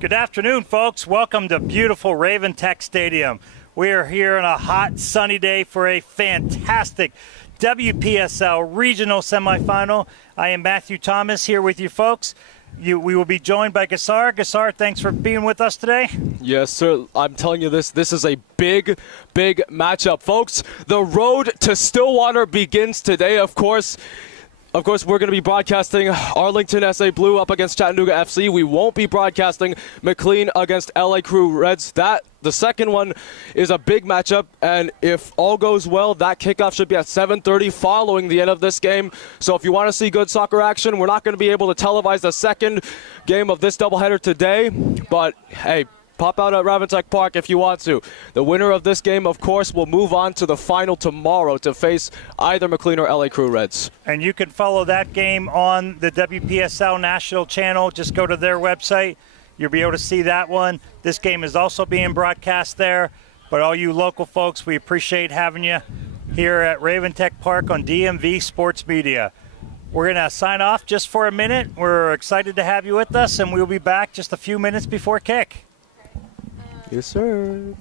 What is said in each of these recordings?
Good afternoon, folks. Welcome to beautiful Raven Tech Stadium. We are here on a hot, sunny day for a fantastic WPSL regional semifinal. I am Matthew Thomas here with you, folks. We will be joined by Gassar. Gassar, thanks for being with us today. Yes, sir. I'm telling you this is a big matchup, folks. The road to Stillwater begins today, of course. Of course, we're going to be broadcasting Arlington SA Blue up against Chattanooga FC. We won't be broadcasting McLean against LA Crew Reds. The second one is a big matchup, and if all goes well, that kickoff should be at 7:30 following the end of this game. So if you want to see good soccer action, we're not going to be able to televise the second game of this doubleheader today, but hey, pop out at Raventech Park if you want to. The winner of this game, of course, will move on to the final tomorrow to face either McLean or LA Crew Reds. And you can follow that game on the WPSL national channel. Just go to their website. You'll be able to see that one. This game is also being broadcast there. But all you local folks, we appreciate having you here at Raventech Park on DMV Sports Media. We're going to sign off just for a minute. We're excited to have you with us, and we'll be back just a few minutes before kick. Yes, sir.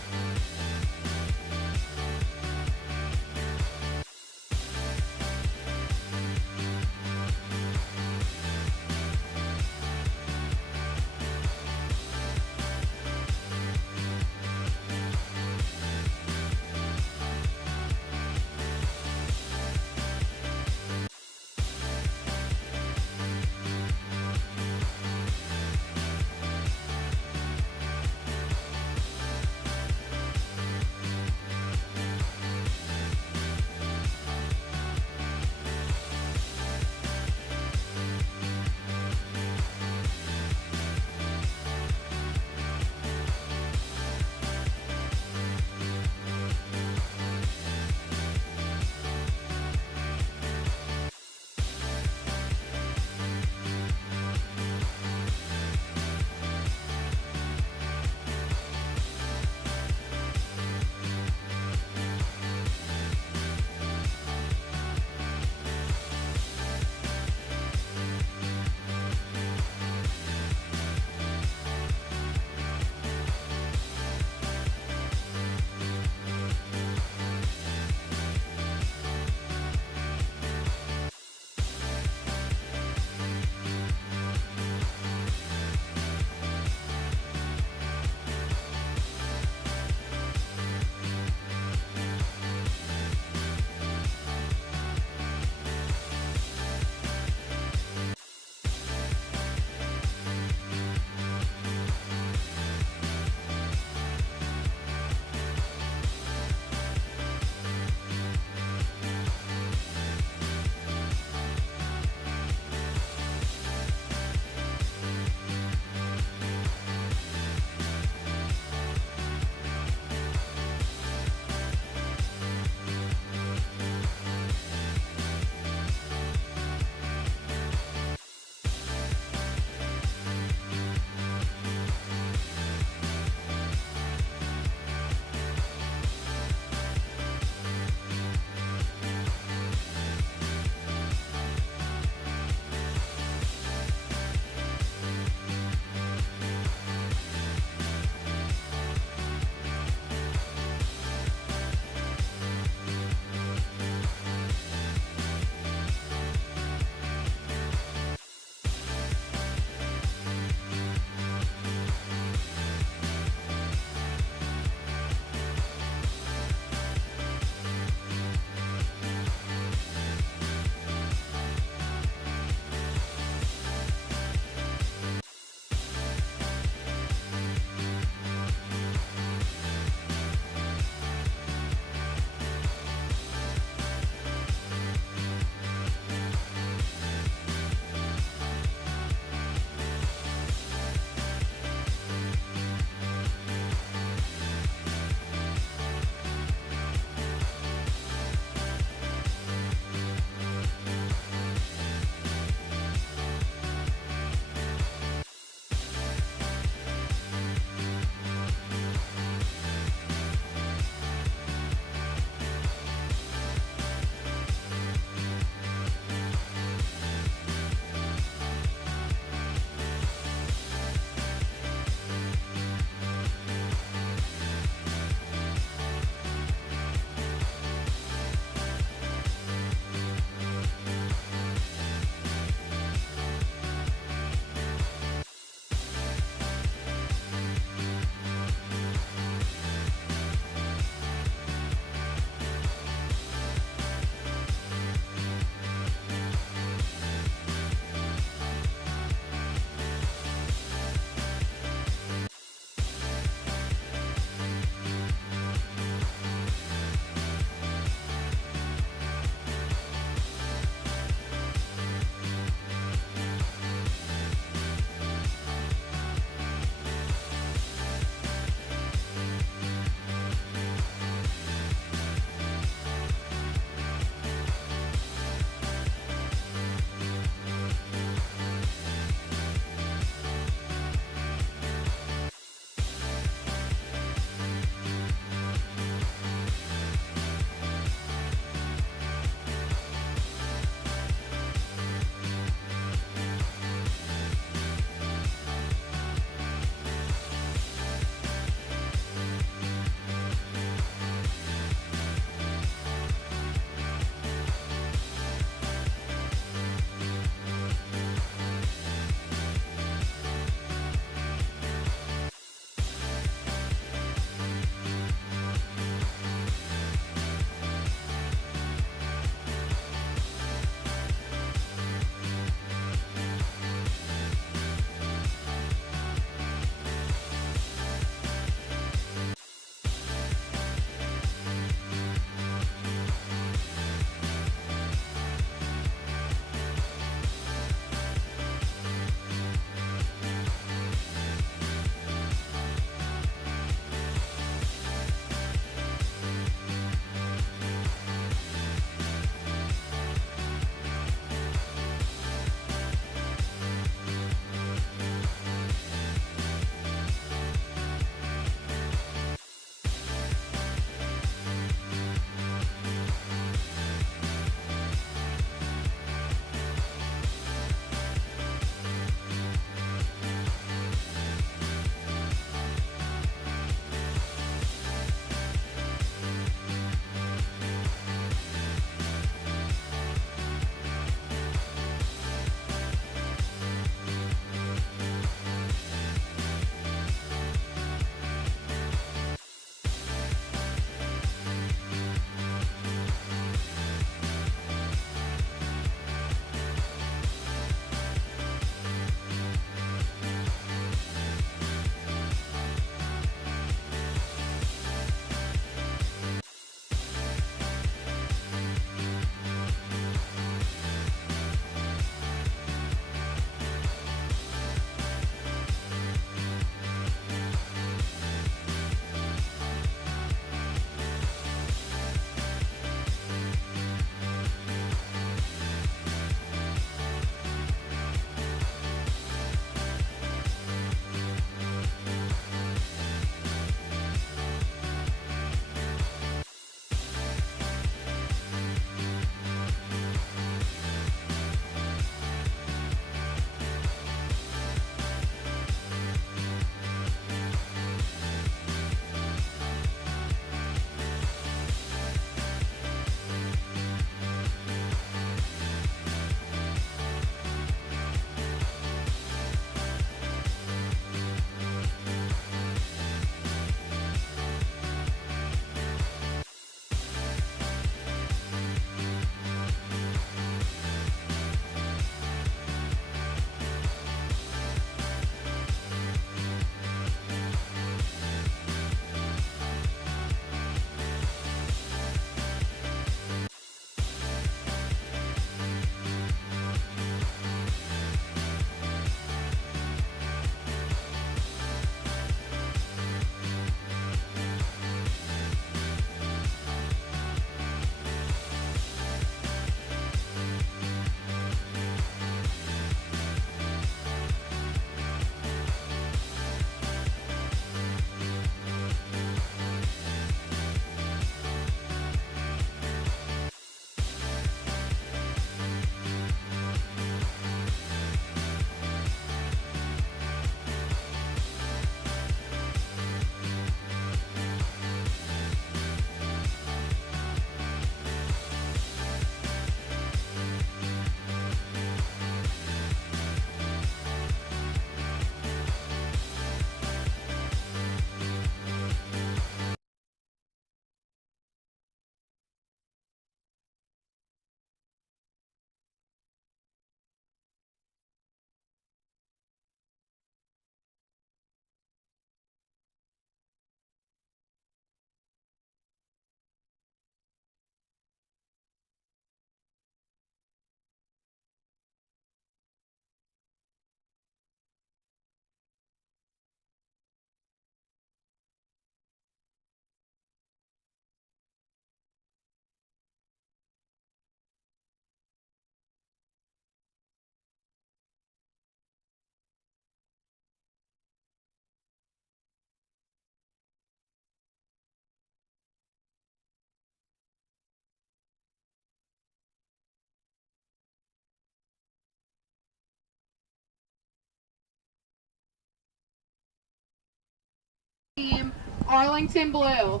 Arlington Blue.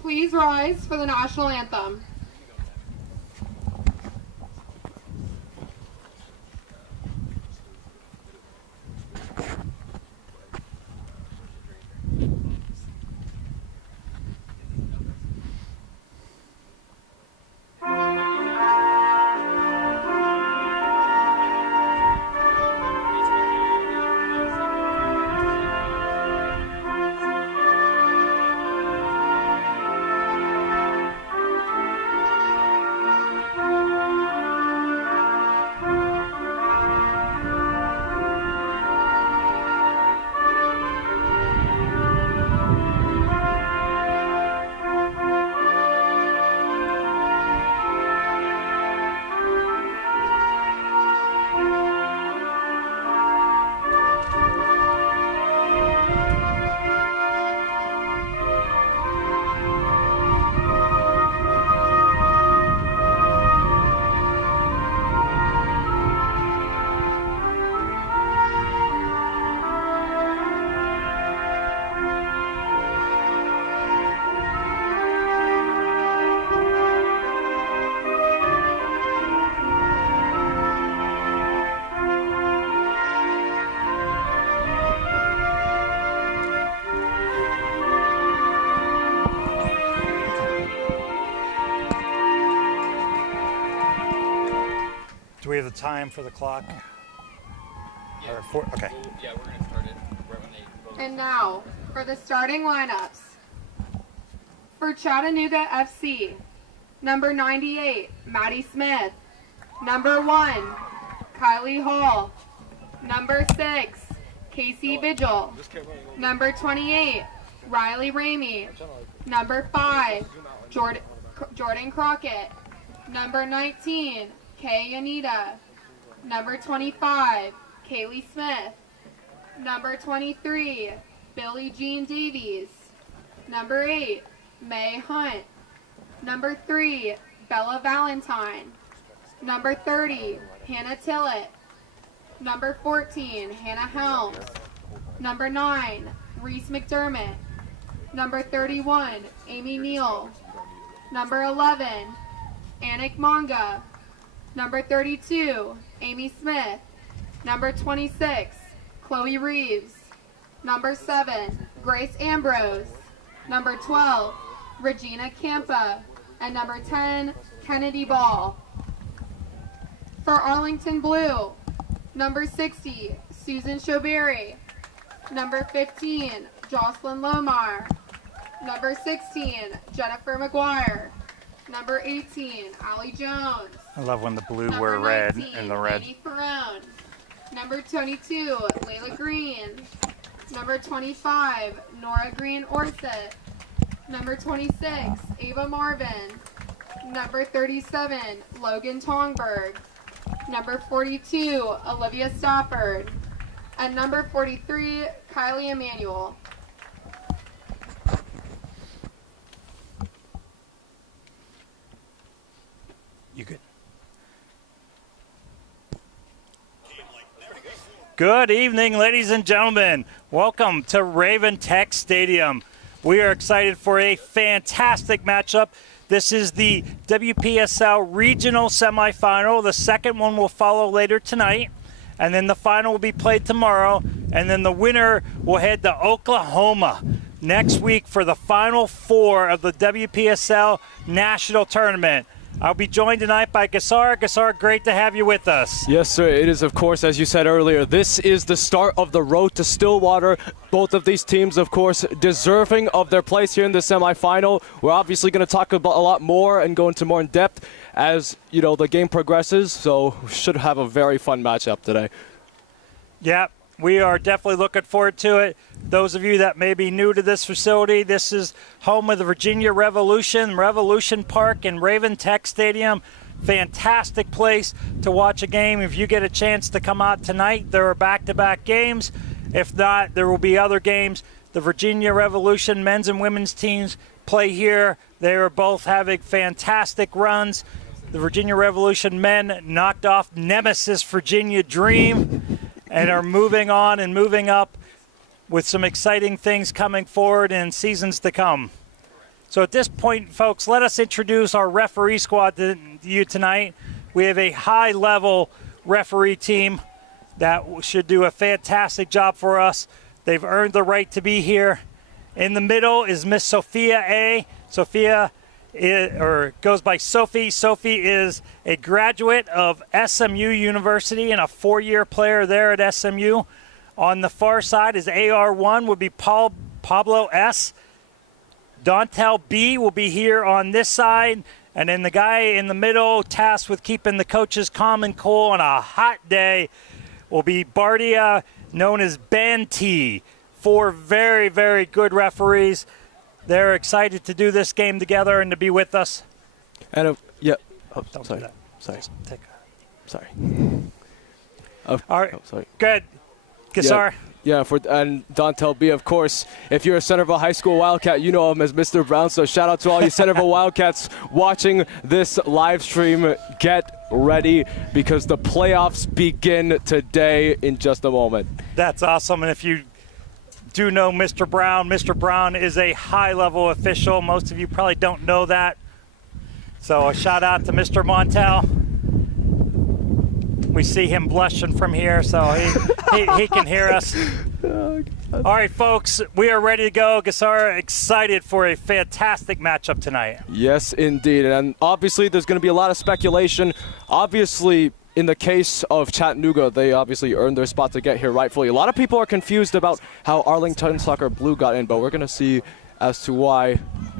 Please rise for the national anthem. Do we have the time for the clock? Yeah. Okay. Yeah, we're going to start it right when they vote. And now, for the starting lineups. For Chattanooga FC, number 98, Maddie Smith. Number 1, Kylie Hall. Number 6, Casey Vigil. Number 28, Riley Ramey. Number 5, Jordan Crockett. Number 19, Kay Anita. Number 25, Kaylee Smith. Number 23, Billie Jean Davies. Number 8, May Hunt. Number 3, Bella Valentine. Number 30, Hannah Tillett. Number 14, Hannah Helms. Number 9, Reese McDermott. Number 31, Amy Neal. Number 11, Anik Manga. Number 32, Amy Smith. Number 26, Chloe Reeves. Number 7, Grace Ambrose. Number 12, Regina Campa. And number 10, Kennedy Ball. For Arlington Blue, number 60, Susan Showberry. Number 15, Jocelyn Lomar. Number 16, Jennifer McGuire. Number 18, Allie Jones. I love when the blue Number were red 19, and the red. Amy Ferrone. Number 22, Layla Green. Number 25, Nora Green Orset. Number 26, Ava Marvin. Number 37, Logan Tongberg. Number 42, Olivia Stafford. And number 43, Kylie Emanuel. You good? Good evening, ladies and gentlemen. Welcome to Raven Tech Stadium. We are excited for a fantastic matchup. This is the WPSL Regional Semifinal. The second one will follow later tonight, and then the final will be played tomorrow, and then the winner will head to Oklahoma next week for the Final Four of the WPSL National Tournament. I'll be joined tonight by Gassar. Gassar, great to have you with us. Yes, sir. It is, of course, as you said earlier, this is the start of the road to Stillwater. Both of these teams, of course, deserving of their place here in the semifinal. We're obviously going to talk about a lot more and go into more in depth as, you know, the game progresses. So we should have a very fun matchup today. Yeah, we are definitely looking forward to it. Those of you that may be new to this facility, this is home of the Virginia Revolution, Revolution Park and Raven Tech Stadium. Fantastic place to watch a game. If you get a chance to come out tonight, there are back-to-back games. If not, there will be other games. The Virginia Revolution men's and women's teams play here. They are both having fantastic runs. The Virginia Revolution men knocked off Nemesis Virginia Dream. and are moving on and moving up with some exciting things coming forward in seasons to come. So at this point, folks, let us introduce our referee squad to you tonight. We have a high-level referee team that should do a fantastic job for us. They've earned the right to be here. In the middle is Miss Sophia A. Sophia goes by Sophie. Sophie is a graduate of SMU University and a 4-year player there at SMU. On the far side is AR1 would be Pablo S. Dontel B will be here on this side. And then the guy in the middle tasked with keeping the coaches calm and cool on a hot day will be Bardia, known as Banty. 4 very, very good referees. They're excited to do this game together and to be with us. And yeah. Oh, Don't sorry. do that. Sorry. Take Sorry. All right. Oh, sorry. Good. Gassar. Yeah, and Dontel B, of course, if you're a Centerville High School Wildcat, you know him as Mr. Brown. So shout out to all you Centerville Wildcats watching this live stream. Get ready because the playoffs begin today in just a moment. That's awesome. And if you do know Mr. Brown is a high-level official. Most of you probably don't know that. So a shout out to Mr. Montel. We see him blushing from here, so he can hear us. All right, folks, we are ready to go. Gassar, excited for a fantastic matchup tonight. Yes, indeed. And obviously there's going to be a lot of speculation. Obviously, in the case of Chattanooga, they obviously earned their spot to get here rightfully. A lot of people are confused about how Arlington Soccer Blue got in, but we're going to see as to why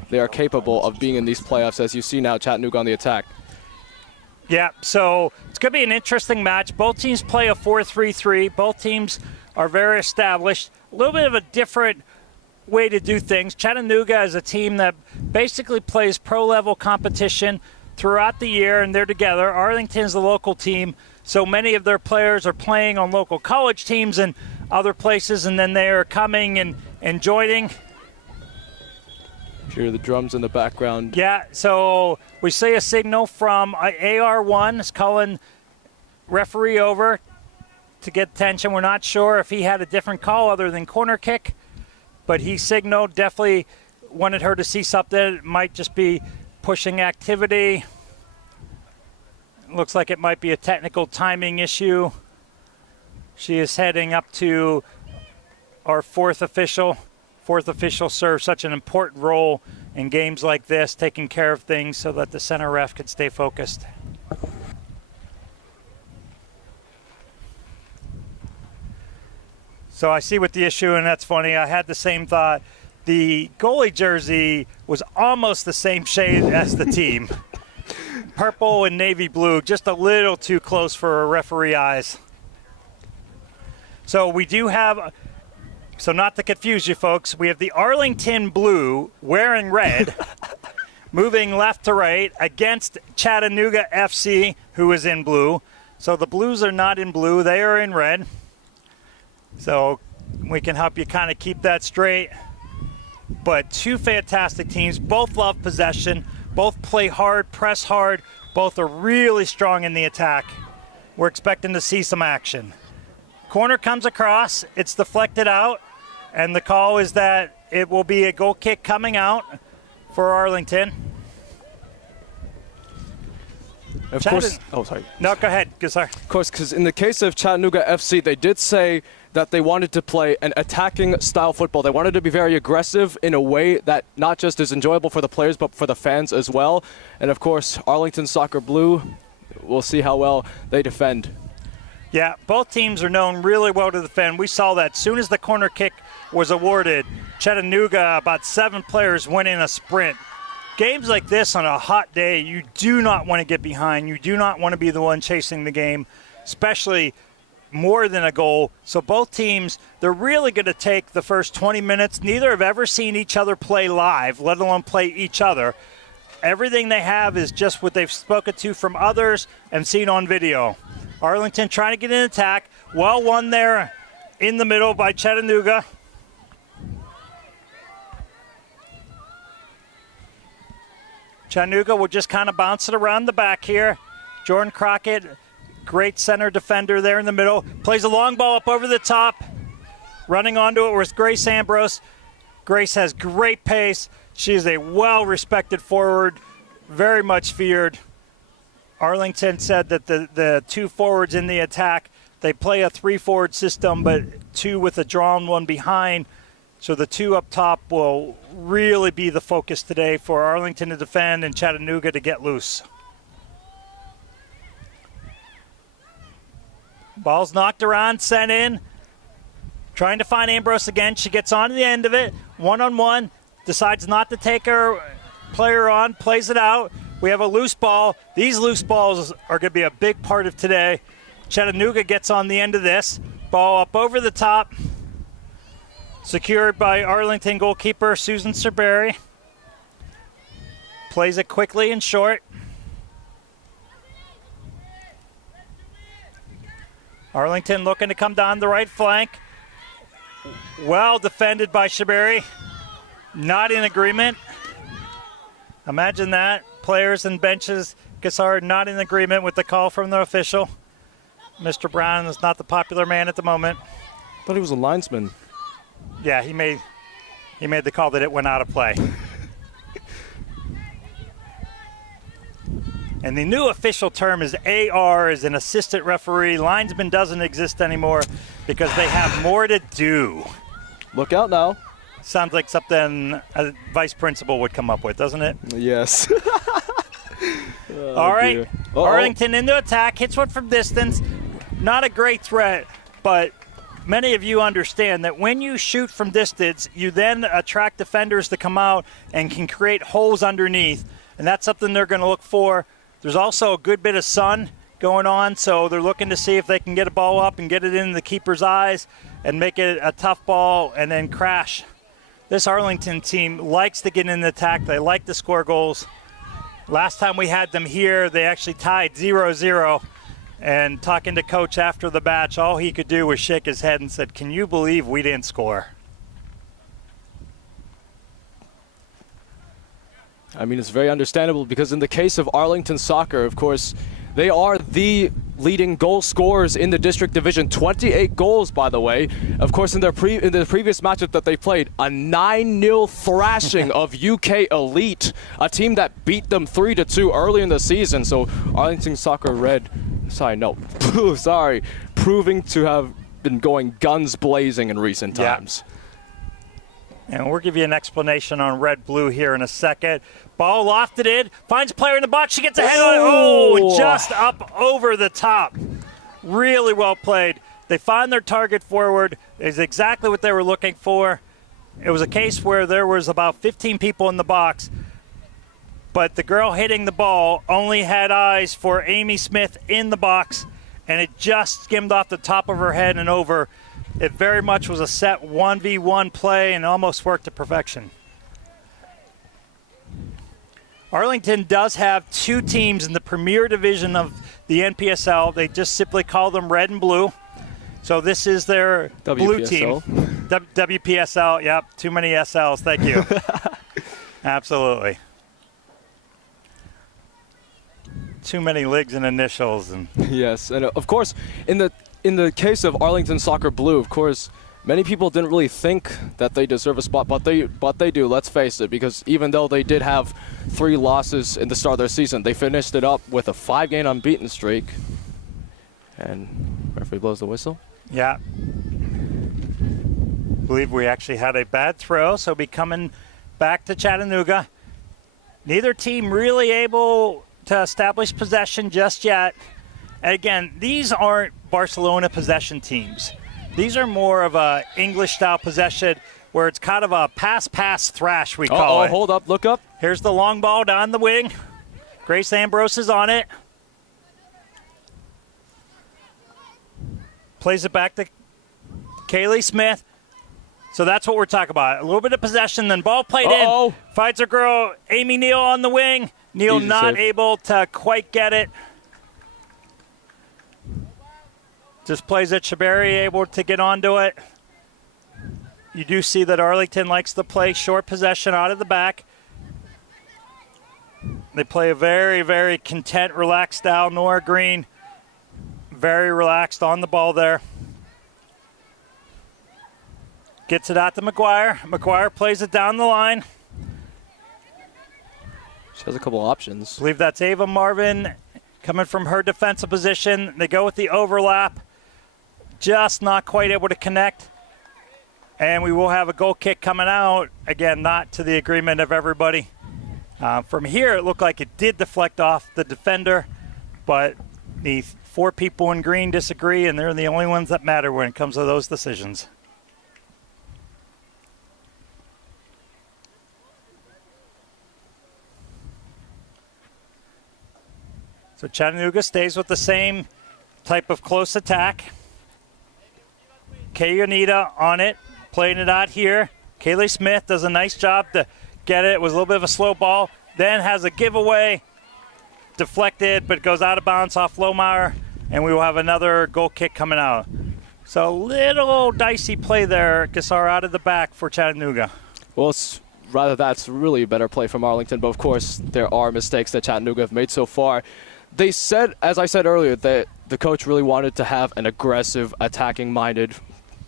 they are capable of being in these playoffs. As you see now, Chattanooga on the attack. Yeah, so it's going to be an interesting match. Both teams play a 4-3-3. Both teams are very established. A little bit of a different way to do things. Chattanooga is a team that basically plays pro-level competition throughout the year, and they're together. Arlington's the local team, so many of their players are playing on local college teams and other places, and then they are coming and joining. Hear the drums in the background. Yeah, so we see a signal from AR1 is calling referee over to get attention. We're not sure if he had a different call other than corner kick, but he signaled, definitely wanted her to see something. It might just be pushing activity. Looks like it might be a technical timing issue. She is heading up to our fourth official. Fourth official serves such an important role in games like this, taking care of things so that the center ref can stay focused. So I see what the issue, and that's funny. I had the same thought. The goalie jersey was almost the same shade as the team. Purple and navy blue, just a little too close for referee eyes. So we do have... So not to confuse you folks, we have the Arlington blue wearing red, moving left to right against Chattanooga FC, who is in blue. So the blues are not in blue, they are in red. So we can help you kind of keep that straight. But two fantastic teams, both love possession, both play hard, press hard, both are really strong in the attack. We're expecting to see some action. Corner comes across, it's deflected out, and the call is that it will be a goal kick coming out for Arlington. Of course. Oh, sorry. No, go ahead, Gassar. Of course, because in the case of Chattanooga FC, they did say that they wanted to play an attacking style football. They wanted to be very aggressive in a way that not just is enjoyable for the players, but for the fans as well. And of course, Arlington Soccer Blue, we'll see how well they defend. Yeah, both teams are known really well to defend. We saw that as soon as the corner kick was awarded, Chattanooga, about 7 players went in a sprint. Games like this on a hot day, you do not want to get behind. You do not want to be the one chasing the game, especially more than a goal. So both teams, they're really going to take the first 20 minutes. Neither have ever seen each other play live, let alone play each other. Everything they have is just what they've spoken to from others and seen on video. Arlington trying to get an attack. Well won there in the middle by Chattanooga. Chattanooga will just kind of bounce it around the back here. Jordan Crockett great center defender there in the middle. Plays a long ball up over the top. Running onto it was Grace Ambrose. Grace has great pace. She is a well-respected forward, very much feared. Arlington said that the two forwards in the attack, they play a 3-forward system, but 2 with a drawn one behind. So the 2 up top will really be the focus today for Arlington to defend and Chattanooga to get loose. Ball's knocked around, sent in. Trying to find Ambrose again. She gets on to the end of it. One-on-one. Decides not to take her player on. Plays it out. We have a loose ball. These loose balls are going to be a big part of today. Chattanooga gets on the end of this. Ball up over the top. Secured by Arlington goalkeeper Susan Serberry. Plays it quickly and short. Arlington looking to come down the right flank. Well defended by Serberry. Not in agreement. Imagine that. Players and benches, Gassard not in agreement with the call from the official. Mr. Brown is not the popular man at the moment. Thought he was a linesman. Yeah, he made the call that it went out of play. And the new official term is AR, as an assistant referee. Linesman doesn't exist anymore because they have more to do. Look out now. Sounds like something a vice principal would come up with, doesn't it? Yes. All right. Arlington into attack. Hits one from distance. Not a great threat, but many of you understand that when you shoot from distance, you then attract defenders to come out and can create holes underneath. And that's something they're going to look for. There's also a good bit of sun going on, so they're looking to see if they can get a ball up and get it in the keeper's eyes and make it a tough ball and then crash. This Arlington team likes to get in the attack. They like to score goals. Last time we had them here, they actually tied 0-0. And talking to Coach after the match, all he could do was shake his head and said, "Can you believe we didn't score?" I mean, it's very understandable because in the case of Arlington Soccer, of course, they are the leading goal scorers in the district division. 28 goals, by the way. Of course, in the previous matchup that they played, a 9-0 thrashing of UK Elite, a team that beat them 3-2 early in the season. So Arlington Soccer proving to have been going guns blazing in recent times. Yeah. And we'll give you an explanation on red-blue here in a second. Ball lofted in, finds player in the box. She gets ahead on it. Oh, just up over the top. Really well played. They find their target forward. Is exactly what they were looking for. It was a case where there was about 15 people in the box, but the girl hitting the ball only had eyes for Amy Smith in the box, and it just skimmed off the top of her head and over. It very much was a set 1v1 play and almost worked to perfection. Arlington does have 2 teams in the premier division of the NPSL. They just simply call them red and blue. So this is their WPSL. Blue team. WPSL, yep. Too many SLs, thank you. Absolutely. Too many leagues and initials. Yes, and of course, in the case of Arlington Soccer Blue, of course, many people didn't really think that they deserve a spot, but they do, let's face it, because even though they did have 3 losses in the start of their season, they finished it up with a 5-game unbeaten streak. And referee blows the whistle. Yeah. Believe we actually had a bad throw, so be coming back to Chattanooga. Neither team really able to establish possession just yet. And again, these aren't Barcelona possession teams. These are more of a English-style possession where it's kind of a pass-pass thrash, we call it. Hold up, look up. Here's the long ball down the wing. Grace Ambrose is on it. Plays it back to Kaylee Smith. So that's what we're talking about. A little bit of possession, then ball played in. Finds her girl, Amy Neal, on the wing. Neal Easy not save. able to quite get it. Just plays it. Shabari able to get onto it. You do see that Arlington likes to play short possession out of the back. They play a very, very content, relaxed style. Nora Green very relaxed on the ball there. Gets it out to McGuire. McGuire plays it down the line. She has a couple options. I believe that's Ava Marvin coming from her defensive position. They go with the overlap. Just not quite able to connect. And we will have a goal kick coming out. Again, not to the agreement of everybody. From here, it looked like it did deflect off the defender, but the 4 people in green disagree, and they're the only ones that matter when it comes to those decisions. So Chattanooga stays with the same type of close attack. Kayonita on it, playing it out here. Kaylee Smith does a nice job to get it. It was a little bit of a slow ball. Then has a giveaway, deflected, but goes out of bounds off Lohmeyer, and we will have another goal kick coming out. So little dicey play there, Gassar out of the back for Chattanooga. Well, that's really a better play from Arlington, but of course there are mistakes that Chattanooga have made so far. They said, as I said earlier, that the coach really wanted to have an aggressive, attacking-minded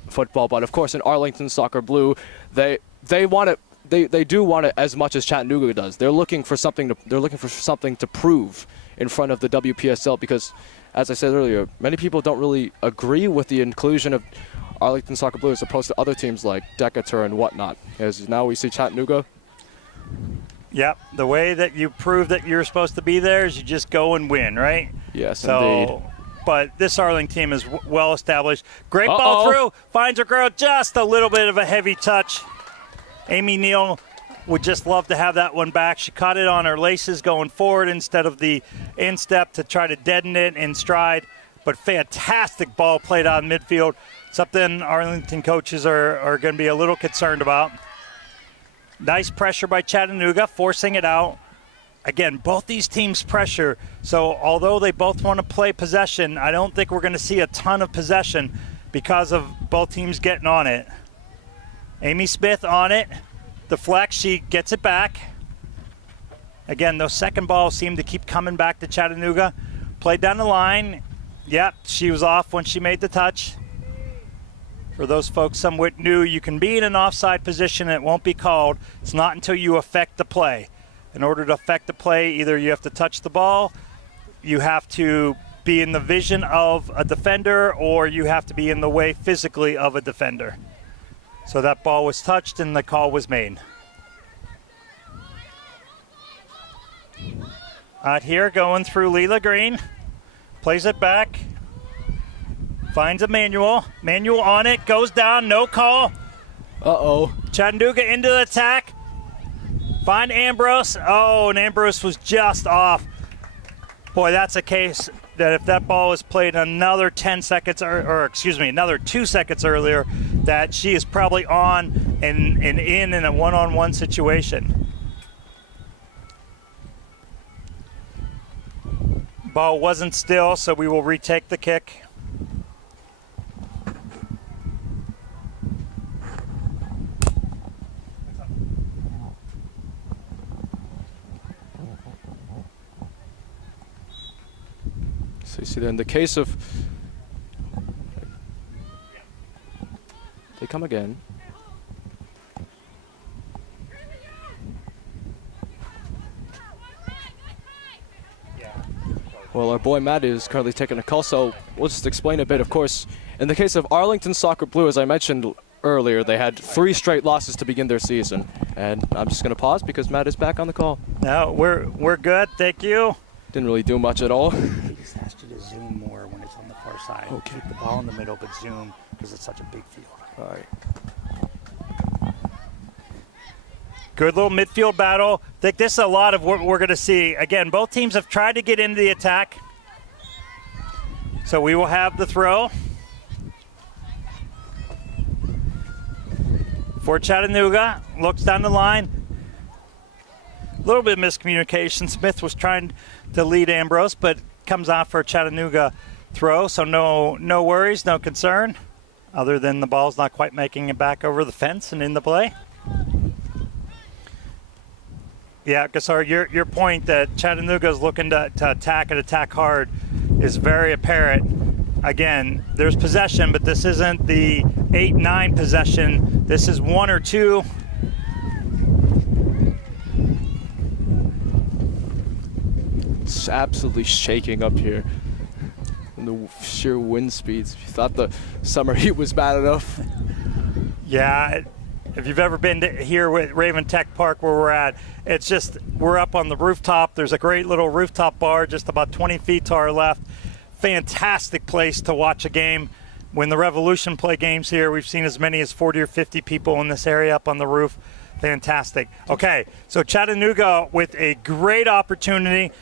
football, but of course in Arlington Soccer Blue, they want it. They do want it as much as Chattanooga does. They're looking for something to prove in front of the WPSL because, as I said earlier, many people don't really agree with the inclusion of Arlington Soccer Blue as opposed to other teams like Decatur and whatnot. As now we see Chattanooga. Yep, the way that you prove that you're supposed to be there is you just go and win, right? Yes, indeed. But this Arlington team is well established. Great ball through, finds her girl, just a little bit of a heavy touch. Amy Neal would just love to have that one back. She caught it on her laces going forward instead of the instep to try to deaden it in stride. But fantastic ball played out in midfield. Something Arlington coaches are going to be a little concerned about. Nice pressure by Chattanooga, forcing it out. Again, both these teams pressure. So although they both want to play possession, I don't think we're going to see a ton of possession because of both teams getting on it. Amy Smith on it. Deflects, she gets it back. Again, those second balls seem to keep coming back to Chattanooga. Played down the line. Yep, she was off when she made the touch. For those folks somewhat new, you can be in an offside position and it won't be called. It's not until you affect the play. In order to affect the play, either you have to touch the ball, you have to be in the vision of a defender, or you have to be in the way physically of a defender. So that ball was touched and the call was made. Out here going through Leela Green. Plays it back. Finds Emmanuel. Emmanuel on it. Goes down. No call. Uh-oh. Chattanooga into the attack. Find Ambrose. Oh, and Ambrose was just off. Boy, that's a case that if that ball was played another 10 seconds, another 2 seconds earlier, that she is probably on and in a one-on-one situation. Ball wasn't still, so we will retake the kick. So you see that in the case of... They come again. Well, our boy Matt is currently taking a call, so we'll just explain a bit. Of course, in the case of Arlington Soccer Blue, as I mentioned earlier, they had 3 straight losses to begin their season. And I'm just going to pause because Matt is back on the call. No, we're good. Thank you. Didn't really do much at all. He just asked you to zoom more when it's on the far side. Okay. Keep the ball in the middle, but zoom because it's such a big field. All right. Good little midfield battle. I think this is a lot of what we're going to see. Again, both teams have tried to get into the attack. So we will have the throw. For Chattanooga, looks down the line. A little bit of miscommunication. Smith was trying to lead Ambrose, but comes out for a Chattanooga throw. So no worries, no concern, other than the ball's not quite making it back over the fence and in the play. Yeah, Gassar, your point that Chattanooga is looking to attack and attack hard is very apparent. again, there's possession, but this isn't the 8-9 possession. This is 1 or 2. It's absolutely shaking up here. And the sheer wind speeds. If you thought the summer heat was bad enough. Yeah, if you've ever been to here with Raven Tech Park where we're at, it's just, we're up on the rooftop. There's a great little rooftop bar just about 20 feet to our left. Fantastic place to watch a game. When the Revolution play games here, we've seen as many as 40 or 50 people in this area up on the roof. Fantastic. Okay, so Chattanooga with a great opportunity.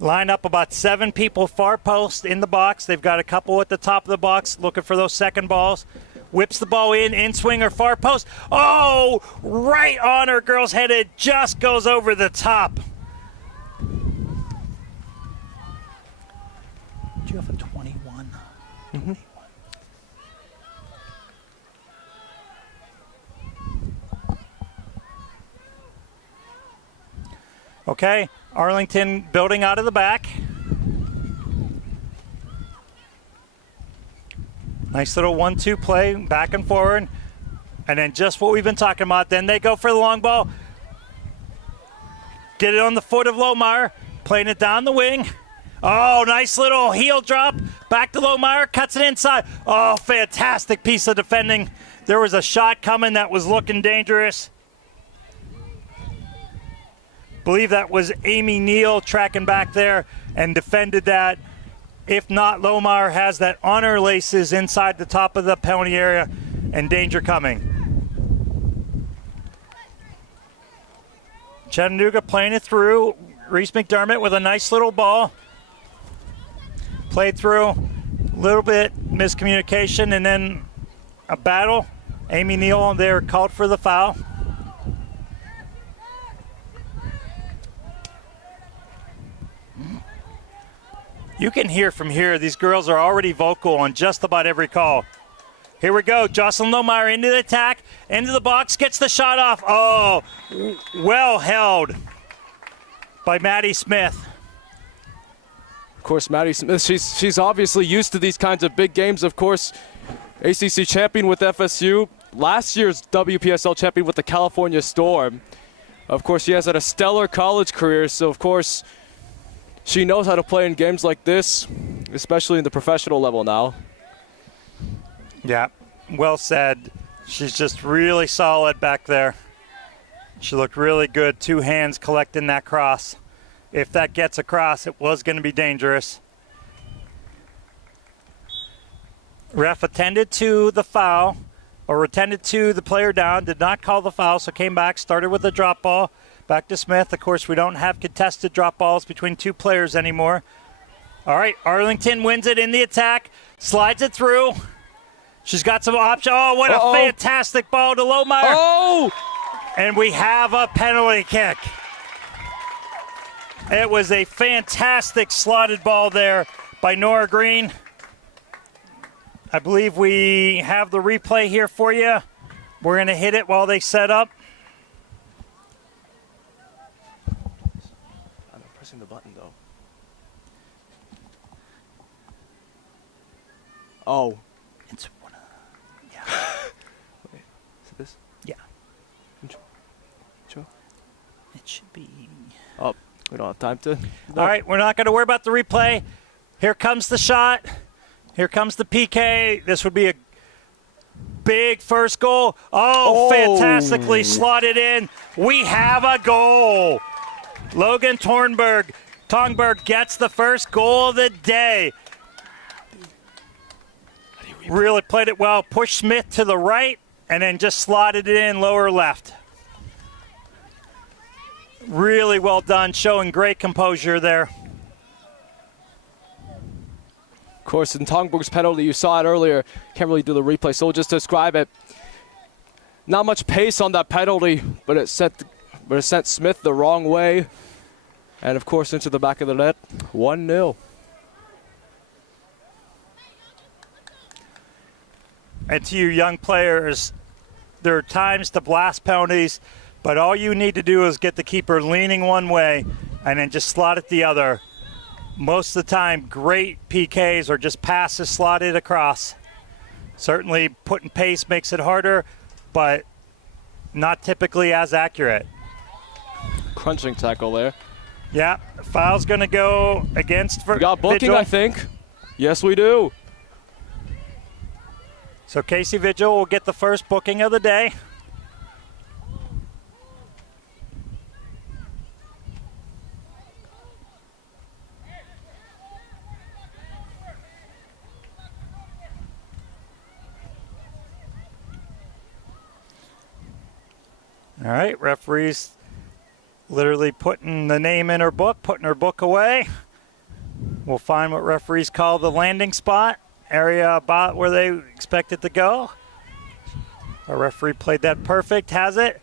Line up about 7 people far post in the box. They've got a couple at the top of the box looking for those second balls. Whips the ball in swing or far post. Oh, right on her girl's head. It just goes over the top. Do you have a 21? Mm-hmm. Okay, Arlington building out of the back. Nice little 1-2 play, back and forward. And then just what we've been talking about. Then they go for the long ball. Get it on the foot of Lohmeyer, playing it down the wing. Oh, nice little heel drop. Back to Lohmeyer, cuts it inside. Oh, fantastic piece of defending. There was a shot coming that was looking dangerous. Believe that was Amy Neal tracking back there and defended that. If not, Lohmeyer has that on her laces inside the top of the penalty area and danger coming. Chattanooga playing it through. Reese McDermott with a nice little ball. Played through, a little bit miscommunication and then a battle. Amy Neal there called for the foul. You can hear from here, these girls are already vocal on just about every call. Here we go, Jocelyn Lohmeyer into the attack, into the box, gets the shot off. Oh, well held by Maddie Smith. Of course, Maddie Smith, she's obviously used to these kinds of big games. Of course, ACC champion with FSU, last year's WPSL champion with the California Storm. Of course, she has had a stellar college career, so of course, she knows how to play in games like this, especially in the professional level now. Yeah, well said. She's just really solid back there. She looked really good, 2 hands collecting that cross. If that gets across, it was going to be dangerous. Ref attended to the foul, or attended to the player down, did not call the foul, so came back, started with a drop ball. Back to Smith. Of course, we don't have contested drop balls between 2 players anymore. All right, Arlington wins it in the attack, slides it through. She's got some options. Oh, what a fantastic ball to Lohmeyer. Oh! And we have a penalty kick. It was a fantastic slotted ball there by Nora Green. I believe we have the replay here for you. We're going to hit it while they set up. The button though. Oh. It's one of, yeah. Wait, is it this? Yeah. Sure. It should be. Oh, we don't have time to. No. All right, we're not going to worry about the replay. Here comes the shot. Here comes the PK. This would be a big first goal. Oh, fantastically slotted in. We have a goal. Logan Tongberg gets the first goal of the day. Really played it well. Pushed Smith to the right and then just slotted it in lower left. Really well done, showing great composure there. Of course, in Tongberg's penalty, you saw it earlier. Can't really do the replay, so we'll just describe it. Not much pace on that penalty, but it sent Smith the wrong way. And, of course, into the back of the net, 1-0. And to you young players, there are times to blast penalties, but all you need to do is get the keeper leaning one way and then just slot it the other. most of the time, great PKs or just passes slotted across. Certainly putting pace makes it harder, but not typically as accurate. Crunching tackle there. Yeah, foul's going to go against We got booking, Vigil. I think. Yes, we do. So Casey Vigil will get the first booking of the day. All right, referees literally putting the name in her book, putting her book away. We'll find what referees call the landing spot, area about where they expect it to go. Our referee played that perfect, has it.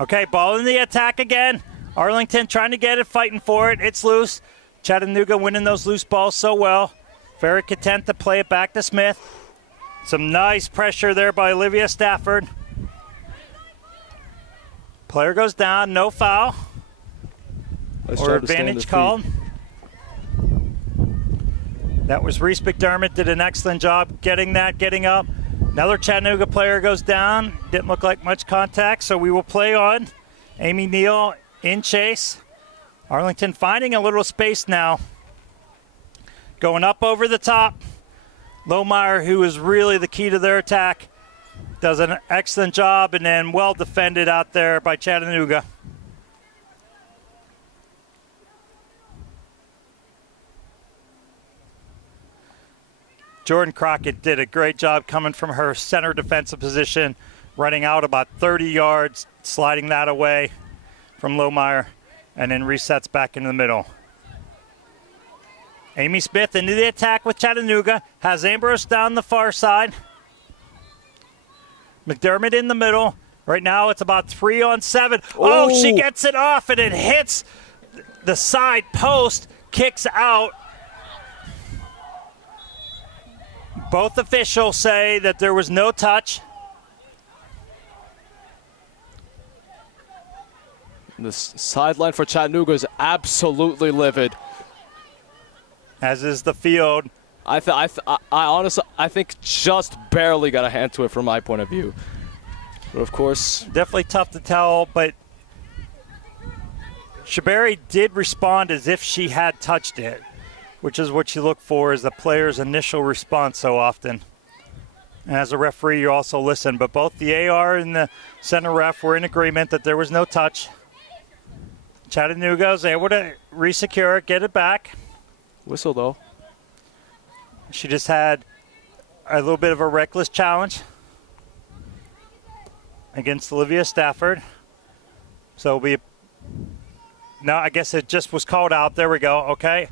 Okay, ball in the attack again. Arlington trying to get it, fighting for it. It's loose. Chattanooga winning those loose balls so well. Very content to play it back to Smith. Some nice pressure there by Olivia Stafford. Player goes down, no foul. Nice Or job to stay on advantage their called. feet. That was Reese McDermott, did an excellent job getting up. Another Chattanooga player goes down. Didn't look like much contact, so we will play on. Amy Neal in chase. Arlington finding a little space now. Going up over the top. Lohmeyer, who is really the key to their attack, does an excellent job, and then well defended out there by Chattanooga. Jordan Crockett did a great job coming from her center defensive position, running out about 30 yards, sliding that away from Lohmeyer, and then resets back into the middle. Amy Smith into the attack with Chattanooga, has Ambrose down the far side. McDermott in the middle. Right now it's about 3-on-7. Oh, she gets it off and it hits the side post, kicks out. Both officials say that there was no touch. The sideline for Chattanooga is absolutely livid. As is the field. I honestly think just barely got a hand to it from my point of view. But of course, definitely tough to tell, but Shabari did respond as if she had touched it, which is what you look for, is the player's initial response so often. And as a referee, you also listen. But both the AR and the center ref were in agreement that there was no touch. Chattanooga was able to resecure it, get it back. Whistle, though. She just had a little bit of a reckless challenge against Olivia Stafford. So no, I guess it just was called out. There we go. Okay.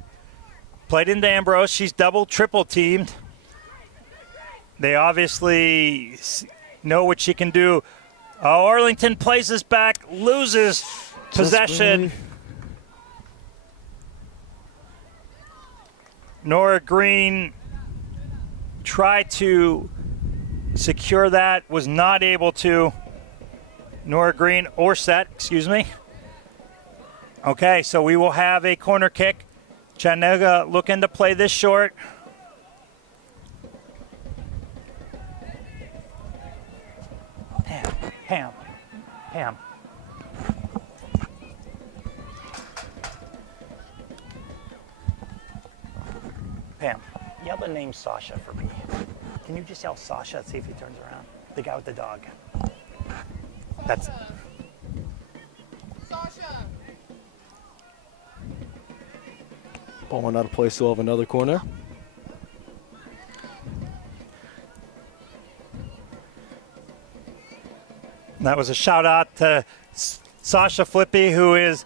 Played into Ambrose. She's double, triple teamed. They obviously know what she can do. Oh, Arlington plays this back, loses possession. Nora Green tried to secure that, was not able to. Nora Green, or set, excuse me. Okay, so we will have a corner kick. Chattanooga looking to play this short. Pam. Pam, yell the name Sasha for me. Can you just yell Sasha, see if he turns around? The guy with the dog. That's Sasha. Ball went out of play, still have another corner. That was a shout out to Sasha Flippy, who is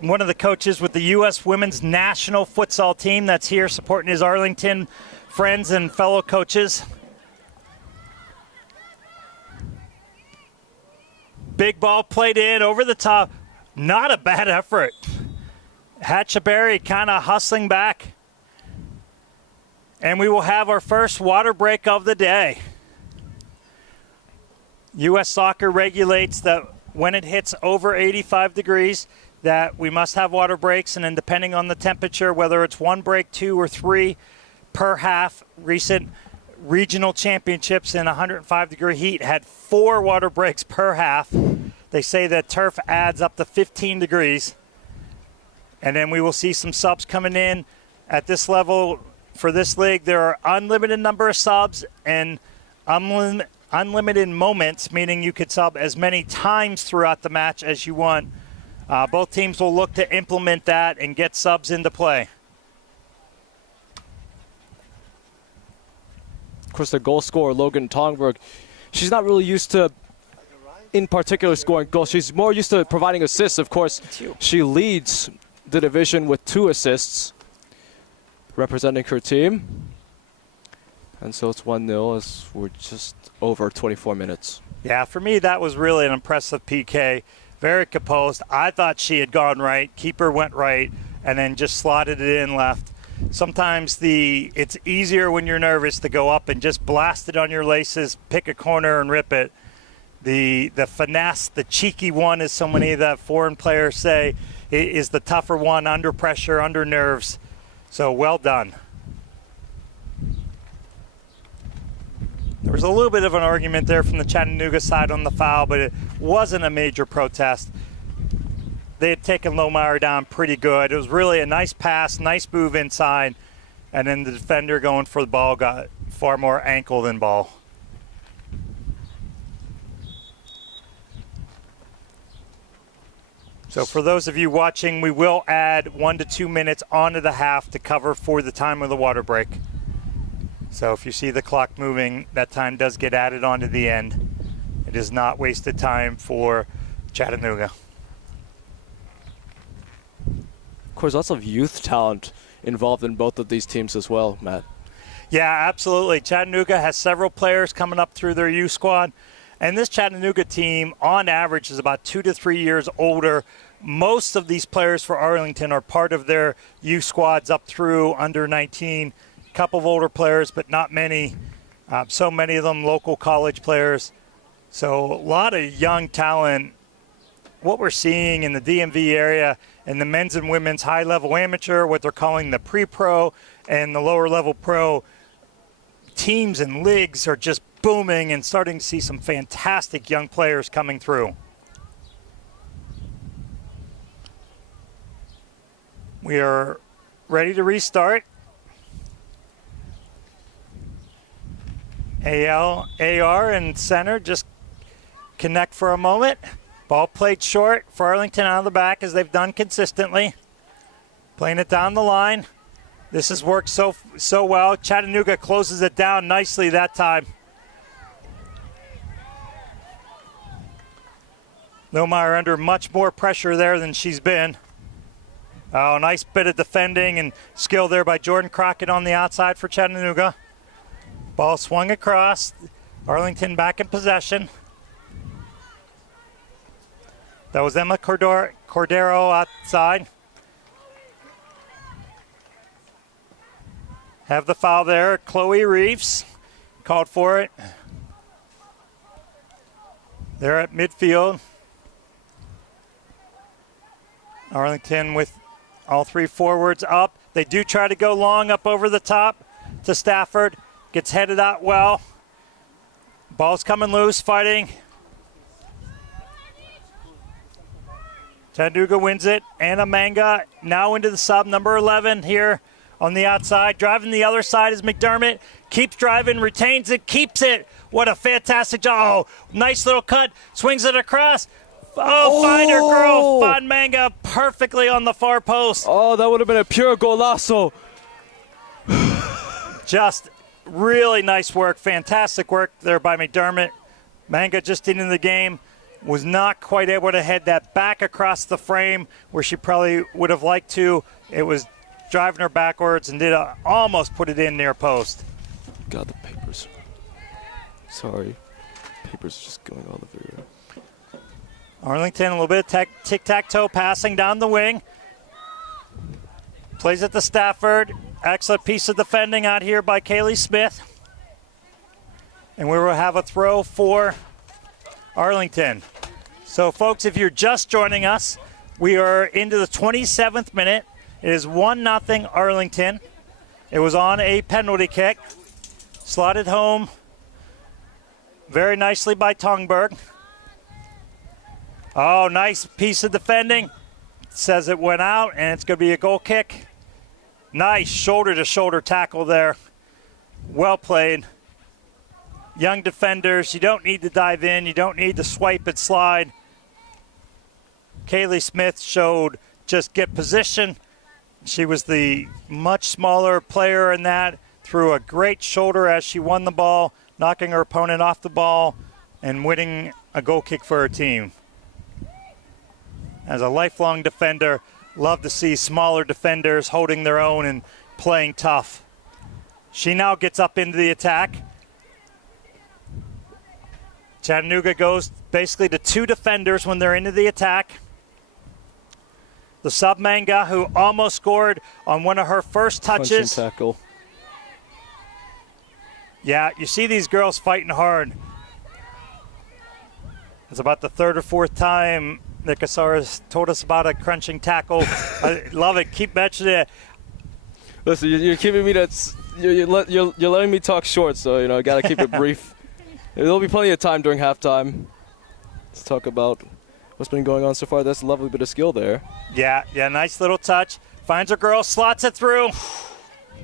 one of the coaches with the U.S. Women's National Futsal team that's here supporting his Arlington friends and fellow coaches. Big ball played in over the top. Not a bad effort. Hatchaberry kind of hustling back. And we will have our first water break of the day. U.S. Soccer regulates that when it hits over 85 degrees, that we must have water breaks, and then depending on the temperature, whether it's 1 break, 2, or 3 per half. Recent regional championships in 105-degree heat had 4 water breaks per half. They say that turf adds up to 15 degrees. And then we will see some subs coming in at this level. For this league, there are unlimited number of subs and unlimited moments, meaning you could sub as many times throughout the match as you want. Both teams will look to implement that and get subs into play. Of course, the goal scorer, Logan Tongberg, she's not really used to, in particular, scoring goals. She's more used to providing assists. Of course, she leads the division with 2 assists, representing her team. And so it's 1-0 as we're just over 24 minutes. Yeah, for me, that was really an impressive PK. Very composed. I thought she had gone right. Keeper went right and then just slotted it in left. Sometimes it's easier when you're nervous to go up and just blast it on your laces, pick a corner and rip it. The finesse, the cheeky one, as so many of the foreign players say, is the tougher one under pressure, under nerves. So well done. There was a little bit of an argument there from the Chattanooga side on the foul, but it wasn't a major protest. They had taken Lohmeyer down pretty good. It was really a nice pass, nice move inside, and then the defender going for the ball got far more ankle than ball. So for those of you watching, we will add 1 to 2 minutes onto the half to cover for the time of the water break. So if you see the clock moving, that time does get added on to the end. It is not wasted time for Chattanooga. Of course, lots of youth talent involved in both of these teams as well, Matt. Yeah, absolutely. Chattanooga has several players coming up through their youth squad. And this Chattanooga team, on average, is about 2 to 3 years older. Most of these players for Arlington are part of their youth squads up through under 19. Couple of older players, but not many. So many of them local college players. So a lot of young talent. What we're seeing in the DMV area in the men's and women's high-level amateur, what they're calling the pre-pro and the lower-level pro teams and leagues are just booming and starting to see some fantastic young players coming through. We are ready to restart. AR in center, just connect for a moment. Ball played short for Arlington out of the back, as they've done consistently. Playing it down the line. This has worked so well. Chattanooga closes it down nicely that time. Lohmeyer under much more pressure there than she's been. Oh, nice bit of defending and skill there by Jordan Crockett on the outside for Chattanooga. Ball swung across. Arlington back in possession. That was Emma Cordero outside. Have the foul there. Chloe Reeves called for it. They're at midfield. Arlington with all 3 forwards up. They do try to go long up over the top to Stafford. Gets headed out well. Ball's coming loose, fighting. Chattanooga wins it. Anna Manga now into the sub, number 11 here on the outside. Driving the other side is McDermott. Keeps driving, retains it, keeps it. What a fantastic job. Oh, nice little cut. Swings it across. Oh, find her, girl. Find Manga perfectly on the far post. Oh, that would have been a pure golazo. Just really nice work. Fantastic work there by McDermott. Manga just into the game. Was not quite able to head that back across the frame where she probably would have liked to. It was driving her backwards and did almost put it in near post. God, the papers. Sorry. Papers just going all the way around. Arlington, a little bit of tic-tac-toe passing down the wing. Plays it to Stafford. Excellent piece of defending out here by Kaylee Smith. And we will have a throw for Arlington. So, folks, if you're just joining us, We are into the 27th minute. It is 1-0 Arlington. It was on a penalty kick. Slotted home very nicely by Tongberg. Oh, nice piece of defending. Says it went out, and it's going to be a goal kick. Nice shoulder-to-shoulder tackle there. Well played. Young defenders, you don't need to dive in. You don't need to swipe and slide. Kaylee Smith showed just get position. She was the much smaller player in that. Threw a great shoulder as she won the ball, knocking her opponent off the ball and winning a goal kick for her team. As a lifelong defender, love to see smaller defenders holding their own and playing tough. She now gets up into the attack. Chattanooga goes basically to 2 defenders when they're into the attack. The sub Manga, who almost scored on one of her first touches. Punching tackle. Yeah, you see these girls fighting hard. It's about the 3rd or 4th time that Casares told us about a crunching tackle. I love it. Keep mentioning it. Listen, you're keeping me you're letting me talk short, so I got to keep it brief. There'll be plenty of time during halftime. Let's talk about what's been going on so far. That's a lovely bit of skill there. Yeah, nice little touch. Finds her girl, slots it through.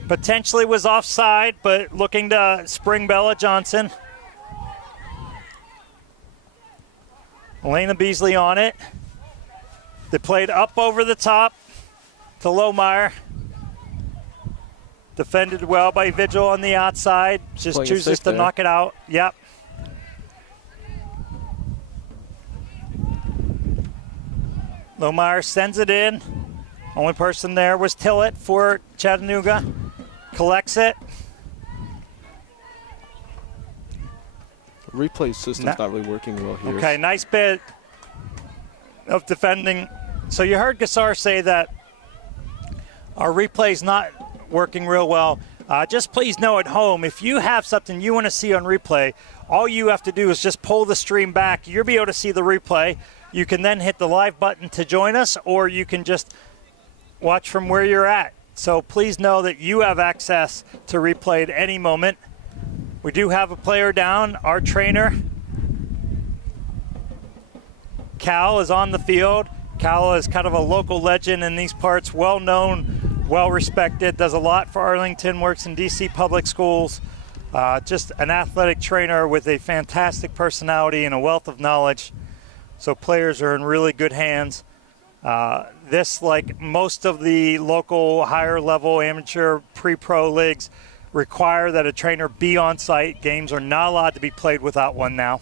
Potentially was offside, but looking to spring Bella Johnson. Elena Beasley on it. They played up over the top to Lohmeyer. Defended well by Vigil on the outside. Just Playing chooses to knock it out. Yep. Lohmeyer sends it in. Only person there was Tillett for Chattanooga. Collects it. Replay system's not really working well here. Okay, nice bit of defending. So you heard Gassar say that our replay's not working real well. Just please know at home, if you have something you want to see on replay, all you have to do is just pull the stream back. You'll be able to see the replay. You can then hit the live button to join us, or you can just watch from where you're at. So please know that you have access to replay at any moment. We do have a player down. Our trainer, Cal, is on the field. Cal is kind of a local legend in these parts, well-known, well-respected, does a lot for Arlington, works in D.C. public schools. Just an athletic trainer with a fantastic personality and a wealth of knowledge. So players are in really good hands. This, like most of the local higher-level amateur pre-pro leagues, require that a trainer be on site. Games are not allowed to be played without one now,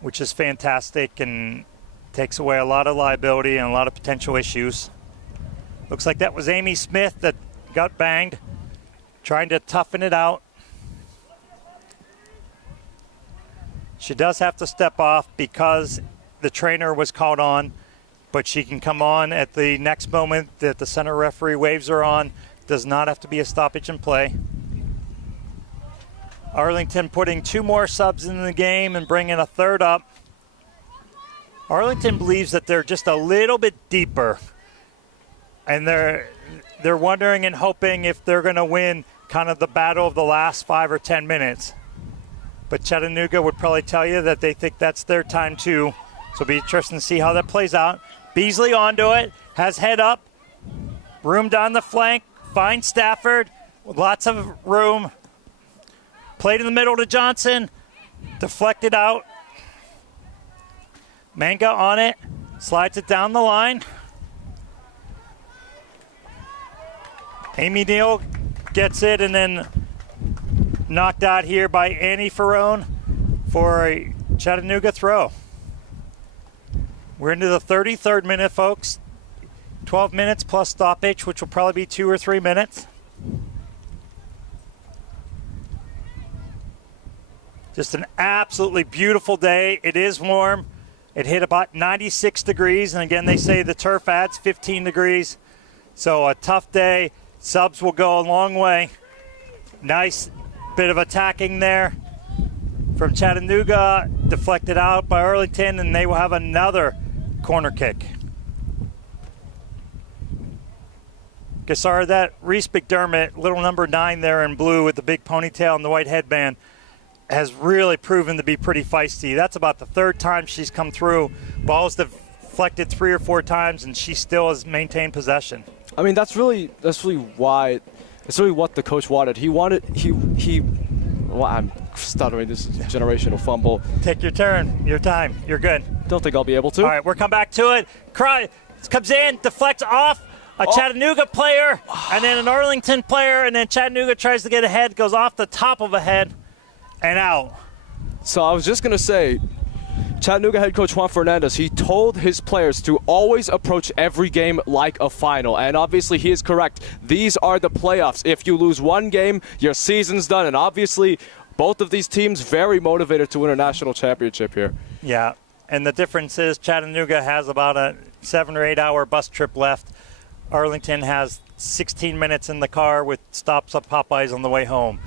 which is fantastic and takes away a lot of liability and a lot of potential issues. Looks like that was Amy Smith that got banged, trying to toughen it out. She does have to step off because the trainer was called on, but she can come on at the next moment that the center referee waves her on. Does not have to be a stoppage in play. Arlington putting 2 more subs in the game and bringing a third up. Arlington believes that they're just a little bit deeper, and they're wondering and hoping if they're going to win kind of the battle of the last 5 or 10 minutes. But Chattanooga would probably tell you that they think that's their time too. So it'll be interesting to see how that plays out. Beasley onto it, has head up, room down the flank, finds Stafford, with lots of room. Played in the middle to Johnson, deflected out. Manga on it, slides it down the line. Amy Neal gets it and then knocked out here by Annie Ferrone for a Chattanooga throw. We're into the 33rd minute, folks. 12 minutes plus stoppage, which will probably be 2 or 3 minutes. Just an absolutely beautiful day. It is warm. It hit about 96 degrees, and again, they say the turf adds 15 degrees. So a tough day. Subs will go a long way. Nice bit of attacking there from Chattanooga, deflected out by Arlington, and they will have another corner kick. Gassar, that Reese McDermott, little number 9 there in blue with the big ponytail and the white headband, has really proven to be pretty feisty. That's about the 3rd time she's come through. Balls deflected 3 or 4 times, and she still has maintained possession. I mean, that's really why. It's really what the coach wanted. Well, I'm stuttering. This is a generational fumble. Take your turn. Your time. You're good. Don't think I'll be able to. All right, we'll come back to it. Comes in, deflects off a Chattanooga player, and then an Arlington player, and then Chattanooga tries to get ahead, goes off the top of a head, and out. So I was just going to say, Chattanooga head coach Juan Fernandez, he told his players to always approach every game like a final. And obviously he is correct. These are the playoffs. If you lose one game, your season's done. And obviously both of these teams very motivated to win a national championship here. Yeah, and the difference is Chattanooga has about a 7 or 8 hour bus trip left. Arlington has 16 minutes in the car with stops at Popeyes on the way home.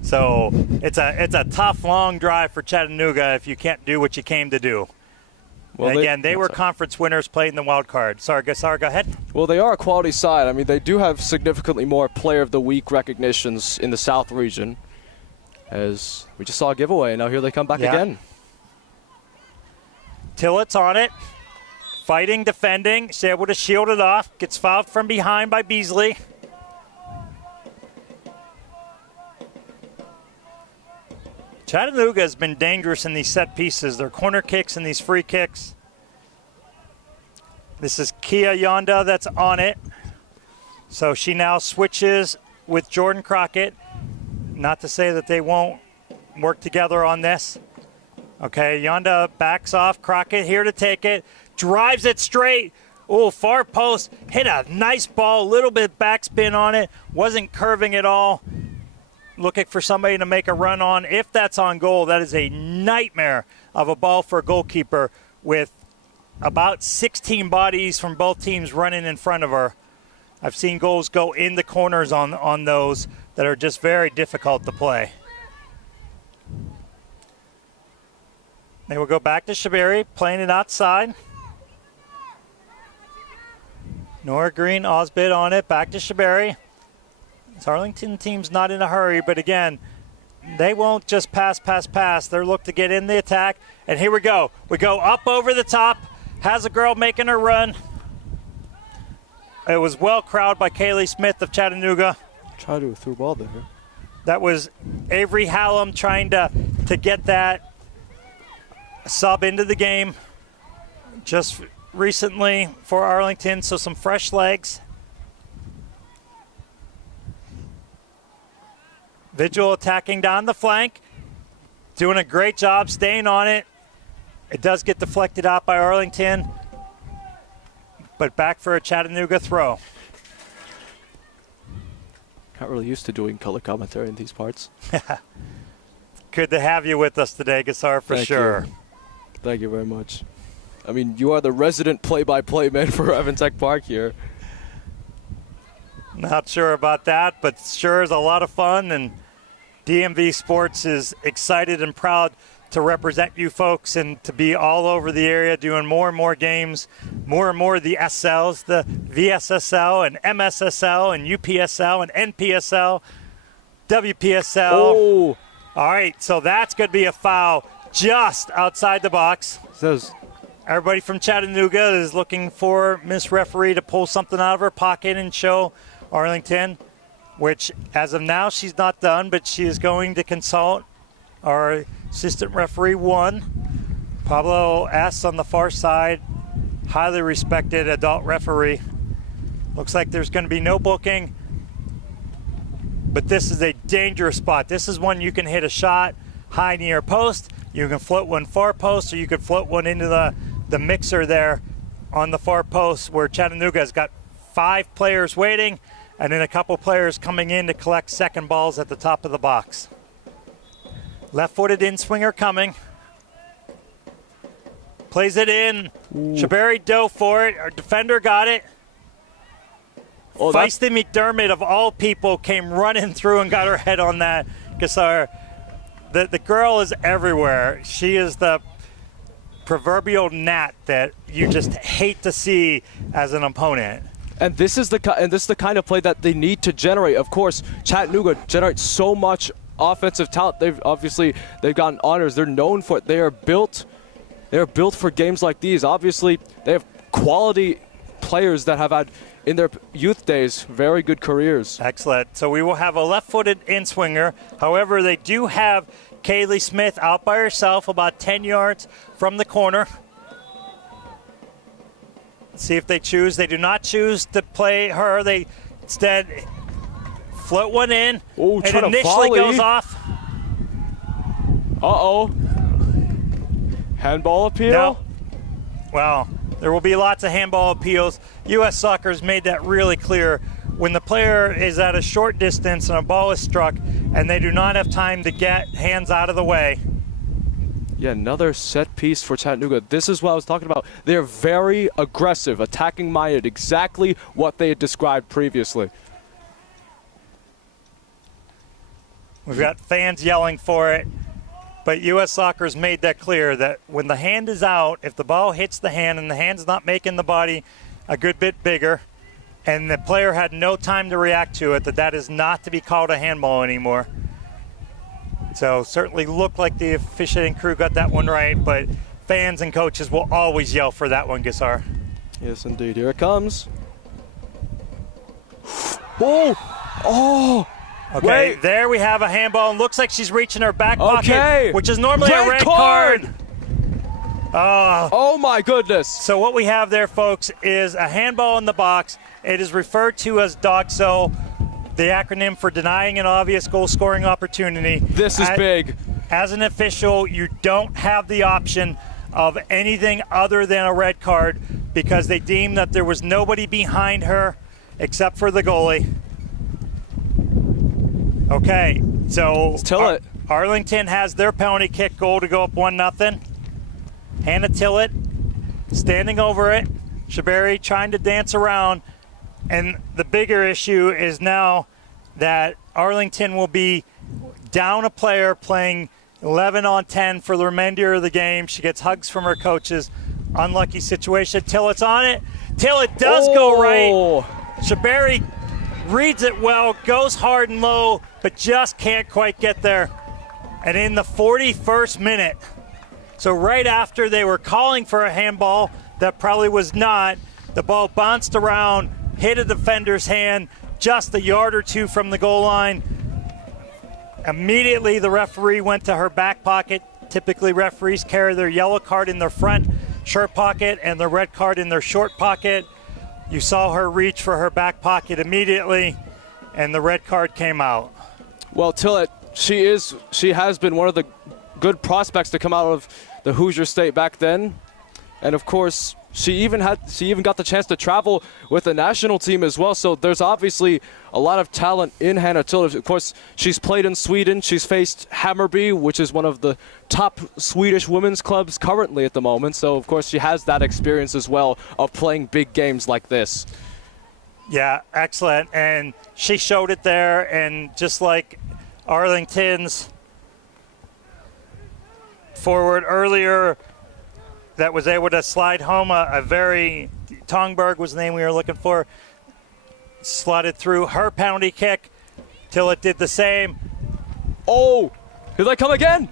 So it's a tough, long drive for Chattanooga if you can't do what you came to do. Well, and again, they were conference winners, played in the wild card. Sorry, go ahead. Well, they are a quality side. I mean, they do have significantly more Player of the Week recognitions in the South region, as we just saw a giveaway, and now here they come back again. Tillett's on it, fighting, defending. She's able to shield it off. Gets fouled from behind by Beasley. Chattanooga has been dangerous in these set pieces. Their corner kicks and these free kicks. This is Kia Yonda that's on it. So she now switches with Jordan Crockett. Not to say that they won't work together on this. Okay, Yonda backs off. Crockett here to take it. Drives it straight. Oh, far post. Hit a nice ball. A little bit backspin on it. Wasn't curving at all. Looking for somebody to make a run on. If that's on goal, that is a nightmare of a ball for a goalkeeper with about 16 bodies from both teams running in front of her. I've seen goals go in the corners on those that are just very difficult to play. They will go back to Shaberi, playing it outside. Nora Green, Osbid on it, back to Shaberi. This Arlington team's not in a hurry, but again, they won't just pass. They're looking to get in the attack. And here we go. We go up over the top. Has a girl making her run. It was well crowded by Kaylee Smith of Chattanooga. Try to through ball there. That was Avery Hallam trying to get that sub into the game just recently for Arlington, so some fresh legs. Vigil attacking down the flank, doing a great job staying on it. It does get deflected out by Arlington, but back for a Chattanooga throw. Not really used to doing color commentary in these parts. Good to have you with us today, Gassar, for sure. Thank you very much. I mean, you are the resident play-by-play man for Evantech Park here. Not sure about that, but sure is a lot of fun, and DMV Sports is excited and proud to represent you folks and to be all over the area doing more and more games, more and more of the SLs, the VSSL and MSSL and UPSL and NPSL, WPSL. Oh. All right, so that's going to be a foul just outside the box. Everybody from Chattanooga is looking for Miss Referee to pull something out of her pocket and show Arlington, which as of now she's not done, but she is going to consult our assistant referee 1, Pablo S. on the far side, highly respected adult referee. Looks like there's going to be no booking, but this is a dangerous spot. This is one you can hit a shot high near post, you can float one far post, or you could float one into the mixer there on the far post, where Chattanooga has got 5 players waiting and then a couple players coming in to collect second balls at the top of the box. Left-footed in-swinger coming. Plays it in. Shaberi dove for it. Our defender got it. Oh, Feisty McDermott, of all people, came running through and got her head on that. Gassar, the girl is everywhere. She is the proverbial gnat that you just hate to see as an opponent. And this is the kind of play that they need to generate. Of course, Chattanooga generates so much offensive talent. They've gotten honors. They're known for it. They are built for games like these. Obviously, they have quality players that have had in their youth days very good careers. Excellent. So we will have a left-footed in-swinger. However, they do have Kaylee Smith out by herself about 10 yards from the corner. See if they choose. They do not choose to play her. They instead float one in. Oh, it initially goes off. Uh-oh. Handball appeal? No. Well, there will be lots of handball appeals. U.S. Soccer has made that really clear. When the player is at a short distance and a ball is struck and they do not have time to get hands out of the way. Yeah, another set piece for Chattanooga. This is what I was talking about. They're very aggressive, attacking minded, exactly what they had described previously. We've got fans yelling for it, but U.S. Soccer has made that clear that when the hand is out, if the ball hits the hand and the hand's not making the body a good bit bigger and the player had no time to react to it, that is not to be called a handball anymore. So certainly looked like the officiating crew got that one right, but fans and coaches will always yell for that one, Gassar. Yes, indeed. Here it comes. Oh! Oh! Okay, wait. There we have a handball, and looks like she's reaching her back pocket, which is normally a red card. Oh my goodness. So what we have there, folks, is a handball in the box. It is referred to as DOGSO, the acronym for denying an obvious goal-scoring opportunity. This is big. As an official, you don't have the option of anything other than a red card because they deemed that there was nobody behind her except for the goalie. Okay, so Arlington has their penalty kick goal to go up 1-0. Hannah Tillett standing over it. Shaberi trying to dance around. And the bigger issue is now that Arlington will be down a player playing 11 on 10 for the remainder of the game. She gets hugs from her coaches. Unlucky situation. Tillett's on it. Tillett does go right. Shaberi reads it well, goes hard and low, but just can't quite get there. And in the 41st minute, so right after they were calling for a handball that probably was not, the ball bounced around, hit a defender's hand just a yard or two from the goal line. Immediately the referee went to her back pocket. Typically referees carry their yellow card in their front shirt pocket and their red card in their short pocket. You saw her reach for her back pocket immediately, and the red card came out. Well, Tillett, she has been one of the good prospects to come out of the Hoosier State back then. And of course, she even got the chance to travel with the national team as well. So there's obviously a lot of talent in Hannah Tillett. Of course, she's played in Sweden. She's faced Hammarby, which is one of the top Swedish women's clubs currently at the moment. So of course, she has that experience as well of playing big games like this. Yeah, excellent. And she showed it there. And just like Arlington's forward earlier, that was able to slide home a very, Tongberg was the name we were looking for, slotted through her penalty kick. Tillett did the same. Oh, here they come again.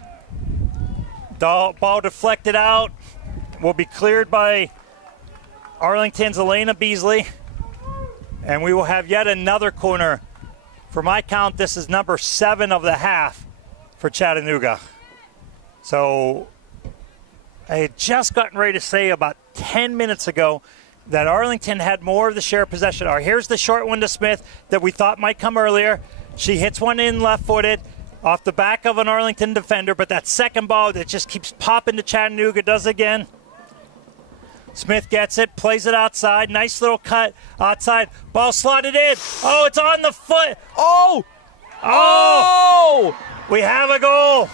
The ball deflected out, will be cleared by Arlington's Elena Beasley. And we will have yet another corner. For my count, this is number 7 of the half for Chattanooga. So I had just gotten ready to say about 10 minutes ago that Arlington had more of the share of possession. All right, here's the short one to Smith that we thought might come earlier. She hits one in left-footed off the back of an Arlington defender, but that second ball that just keeps popping to Chattanooga does again. Smith gets it, plays it outside. Nice little cut outside. Ball slotted in. Oh, it's on the foot. Oh! Oh! We have a goal.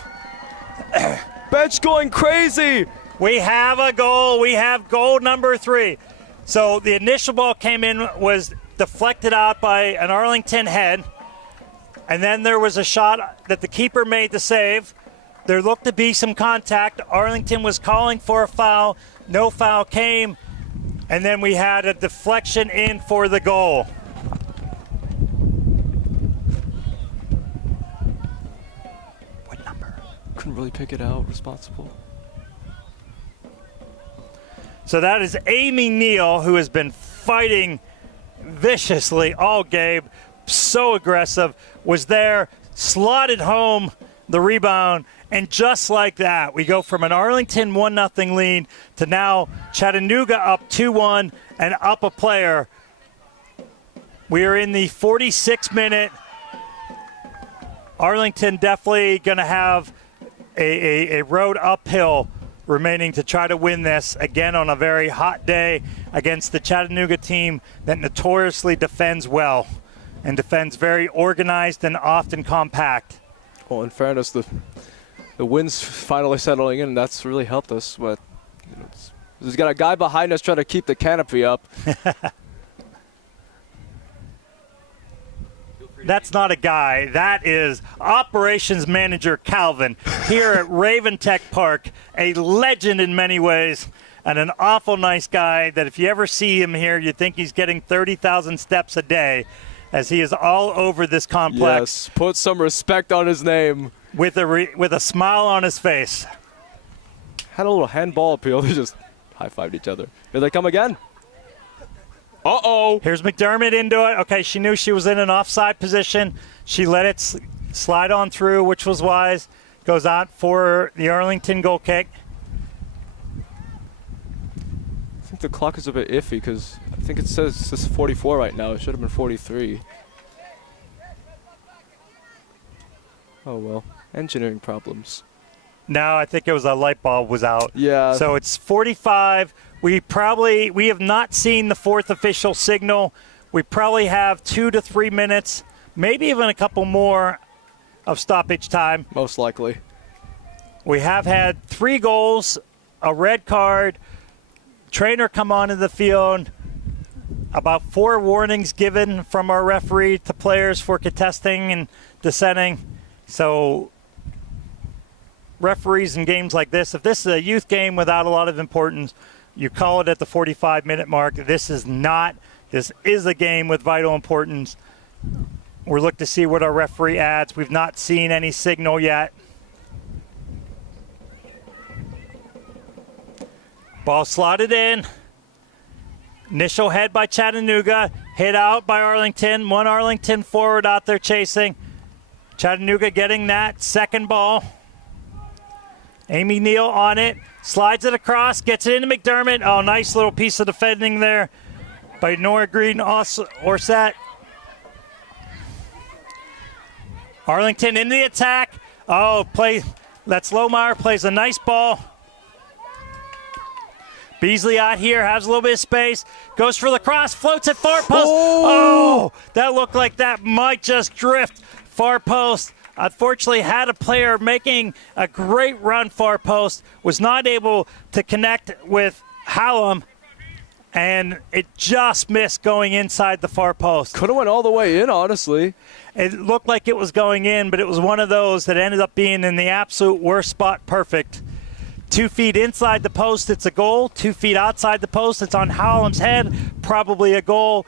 Bench going crazy. We have a goal. We have goal number 3. So the initial ball came in, was deflected out by an Arlington head. And then there was a shot that the keeper made the save. There looked to be some contact. Arlington was calling for a foul. No foul came. And then we had a deflection in for the goal. What number? Couldn't really pick it out. Responsible. So that is Amy Neal, who has been fighting viciously all game. So aggressive. Was there, slotted home the rebound, and just like that, we go from an Arlington 1-0 lead to now Chattanooga up 2-1 and up a player. We are in the 46th minute. Arlington definitely going to have a road uphill remaining to try to win this again on a very hot day against the Chattanooga team that notoriously defends well and defends very organized and often compact. Well, in fairness, the wind's finally settling in, and that's really helped us. But there's got a guy behind us trying to keep the canopy up. That's not a guy. That is operations manager Calvin here at Raven Tech Park, a legend in many ways and an awful nice guy that if you ever see him here, you think he's getting 30,000 steps a day as he is all over this complex. Yes, put some respect on his name. With a smile on his face. Had a little handball appeal. They just high-fived each other. Here they come again. Uh-oh. Here's McDermott into it. Okay, she knew she was in an offside position. She let it slide on through, which was wise. Goes out for the Arlington goal kick. I think the clock is a bit iffy because I think it says this is 44 right now. It should have been 43. Oh, well. Engineering problems. No, I think it was a light bulb was out. Yeah. So it's 45. We have not seen the fourth official signal. We probably have 2 to 3 minutes, maybe even a couple more of stoppage time. Most likely. We have had 3 goals, a red card, trainer come onto the field, about 4 warnings given from our referee to players for contesting and dissenting. So referees in games like this, if this is a youth game without a lot of importance, you call it at the 45-minute mark. This is not. This is a game with vital importance. We're looking to see what our referee adds. We've not seen any signal yet. Ball slotted in. Initial head by Chattanooga. Hit out by Arlington. One Arlington forward out there chasing. Chattanooga getting that second ball. Amy Neal on it. Slides it across. Gets it into McDermott. Oh, nice little piece of defending there by Nora Green Orset. Arlington into the attack. Oh, that's Lohmeyer. Plays a nice ball. Beasley out here, has a little bit of space, goes for the cross, floats at far post. Oh, that looked like that might just drift far post. Unfortunately, had a player making a great run far post, was not able to connect with Hallam, and it just missed going inside the far post. Could have went all the way in, honestly. It looked like it was going in, but it was one of those that ended up being in the absolute worst spot perfect. 2 feet inside the post, it's a goal. 2 feet outside the post, it's on Hallam's head, probably a goal.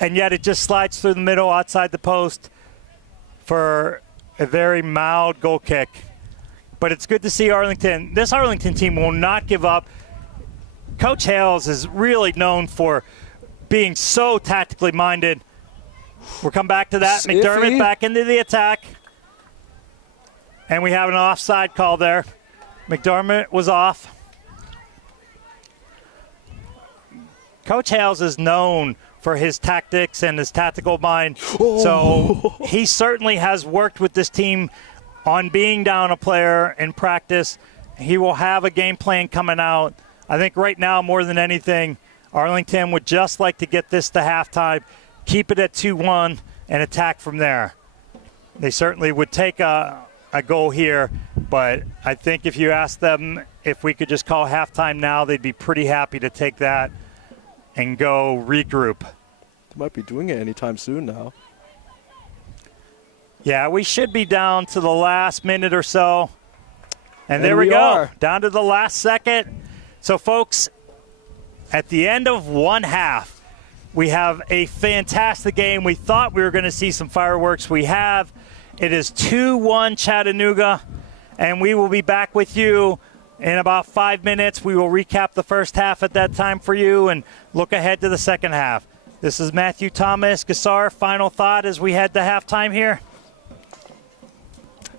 And yet it just slides through the middle outside the post for a very mild goal kick. But it's good to see Arlington. This Arlington team will not give up. Coach Hales is really known for being so tactically minded. We'll come back to that. Iffy. McDermott back into the attack. And we have an offside call there. McDermott was off. Coach Hales is known for his tactics and his tactical mind. So he certainly has worked with this team on being down a player in practice. He will have a game plan coming out. I think right now, more than anything, Arlington would just like to get this to halftime, keep it at 2-1, and attack from there. They certainly would take a goal here, but I think if you ask them if we could just call halftime now, they'd be pretty happy to take that and go regroup. They might be doing it anytime soon now. Yeah, we should be down to the last minute or so. And there we go. are. Down to the last second. So, folks, at the end of one half, we have a fantastic game. We thought we were going to see some fireworks. We have. It is 2-1 Chattanooga, and we will be back with you in about 5 minutes. We will recap the first half at that time for you and look ahead to the second half. This is Matthew Thomas. Gassar, final thought as we head to halftime here?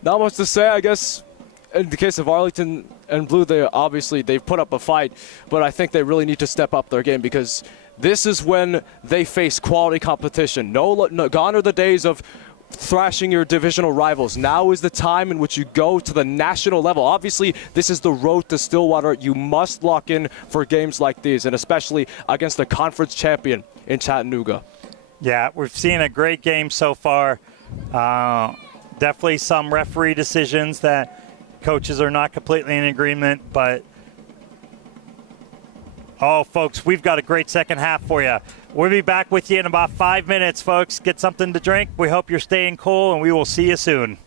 Not much to say, I guess. In the case of Arlington and Blue, they've put up a fight, but I think they really need to step up their game because this is when they face quality competition. No, gone are the days of thrashing your divisional rivals. Now is the time in which you go to the national level. Obviously, this is the road to Stillwater. You must lock in for games like these, and especially against the conference champion in Chattanooga. Yeah, we've seen a great game so far. Definitely some referee decisions that coaches are not completely in agreement, but oh, folks, we've got a great second half for you. We'll be back with you in about 5 minutes, folks. Get something to drink. We hope you're staying cool, and we will see you soon.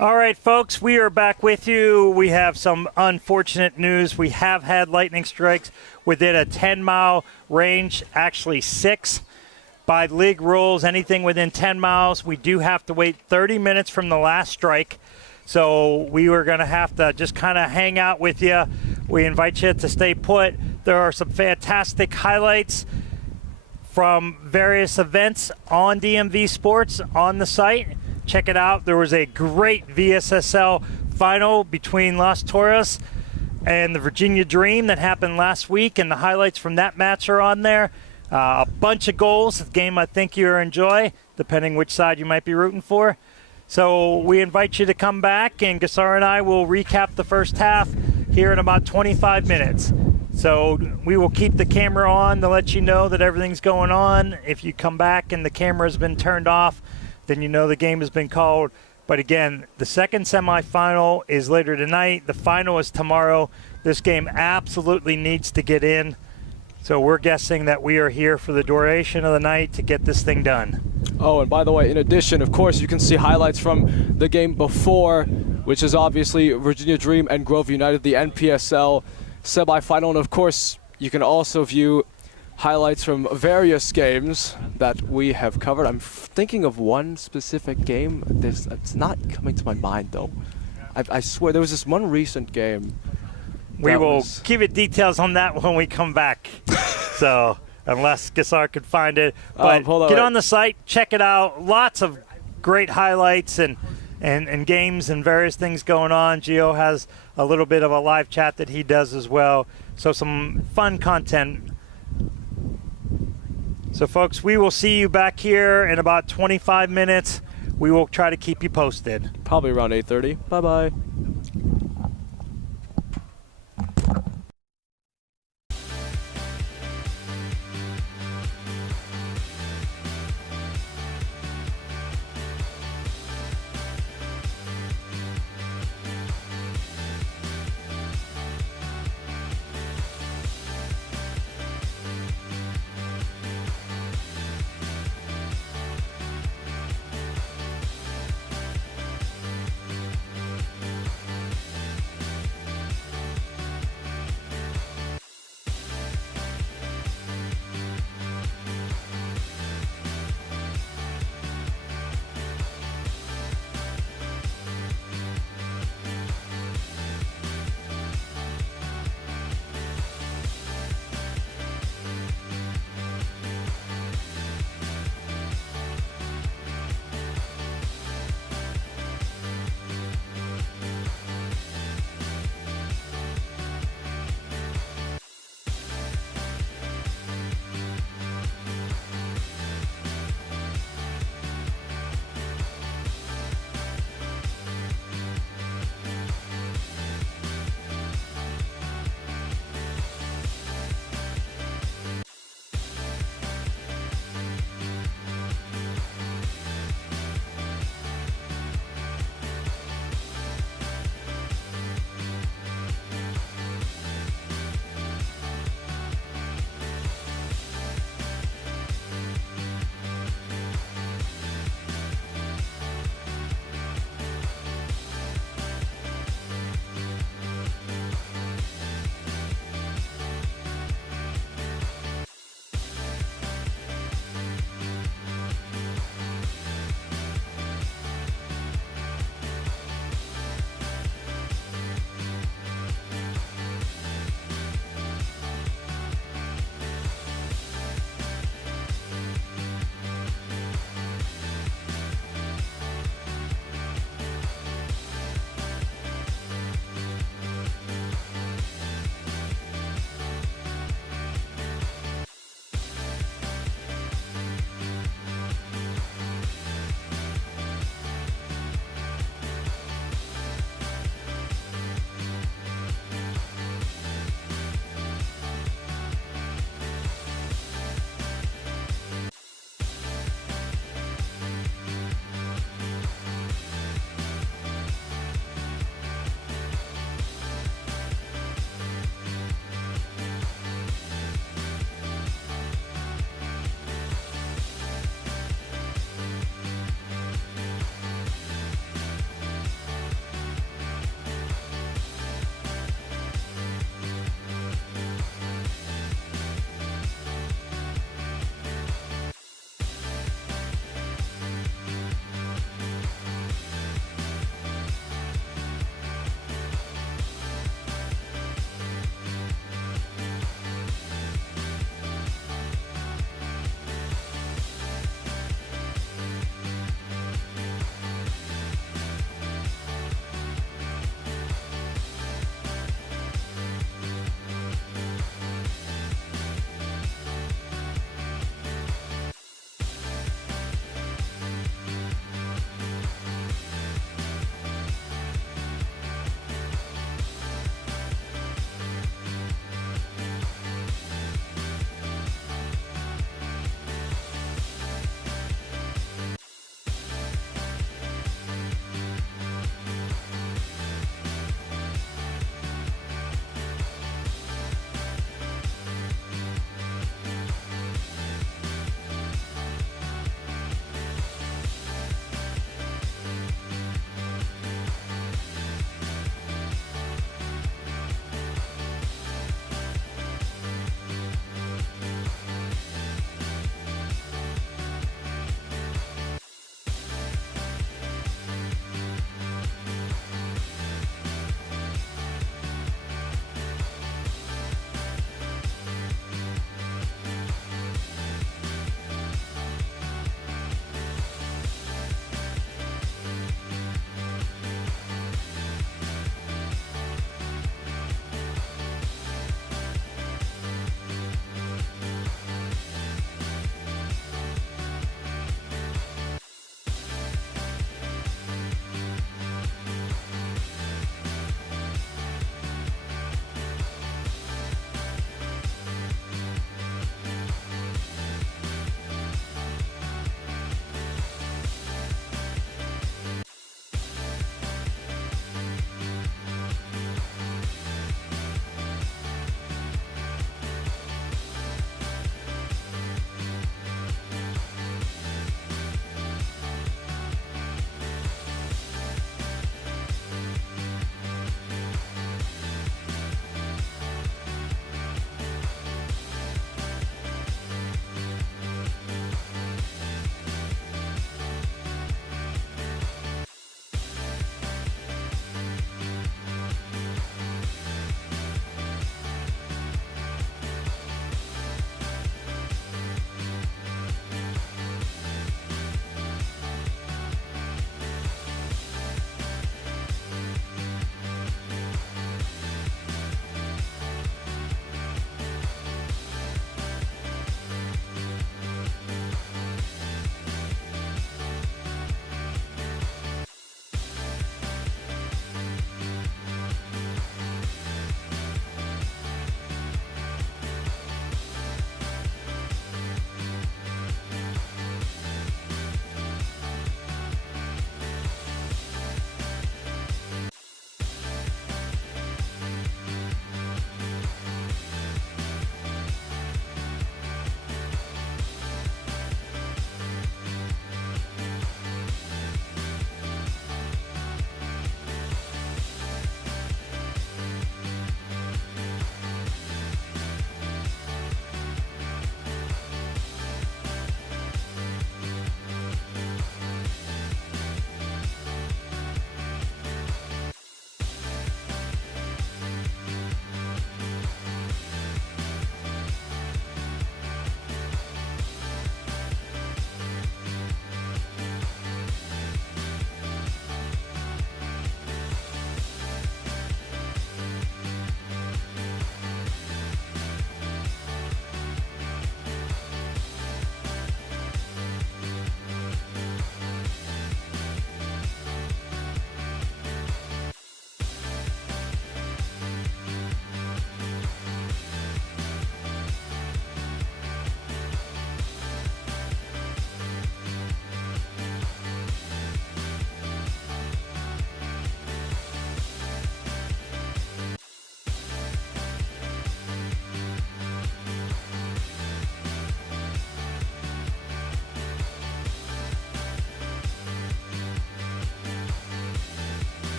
All right, folks, we are back with you. We have some unfortunate news. We have had lightning strikes within a 10-mile range, actually 6. By league rules, anything within 10 miles, we do have to wait 30 minutes from the last strike. So we were going to have to just kind of hang out with you. We invite you to stay put. There are some fantastic highlights from various events on DMV Sports on the site. Check it out. There was a great VSSL final between Las Torres and the Virginia Dream that happened last week, and the highlights from that match are on there. A bunch of goals, a game I think you'll enjoy, depending which side you might be rooting for. So we invite you to come back, and Gassar and I will recap the first half here in about 25 minutes. So we will keep the camera on to let you know that everything's going on. If you come back and the camera's been turned off, then you know the game has been called. But again, the second semifinal is later tonight. The final is tomorrow. This game absolutely needs to get in. So we're guessing that we are here for the duration of the night to get this thing done. Oh, and by the way, in addition, of course, you can see highlights from the game before, which is obviously Virginia Dream and Grove United, the NPSL semifinal. And of course, you can also view highlights from various games that we have covered. I'm thinking of one specific game. It's not coming to my mind, though. I swear, there was this one recent game. We will give you details on that when we come back. So, unless Gassar could find it. But get on the site, check it out. Lots of great highlights and games and various things going on. Gio has a little bit of a live chat that he does as well. So some fun content. So, folks, we will see you back here in about 25 minutes. We will try to keep you posted. Probably around 8:30. Bye-bye.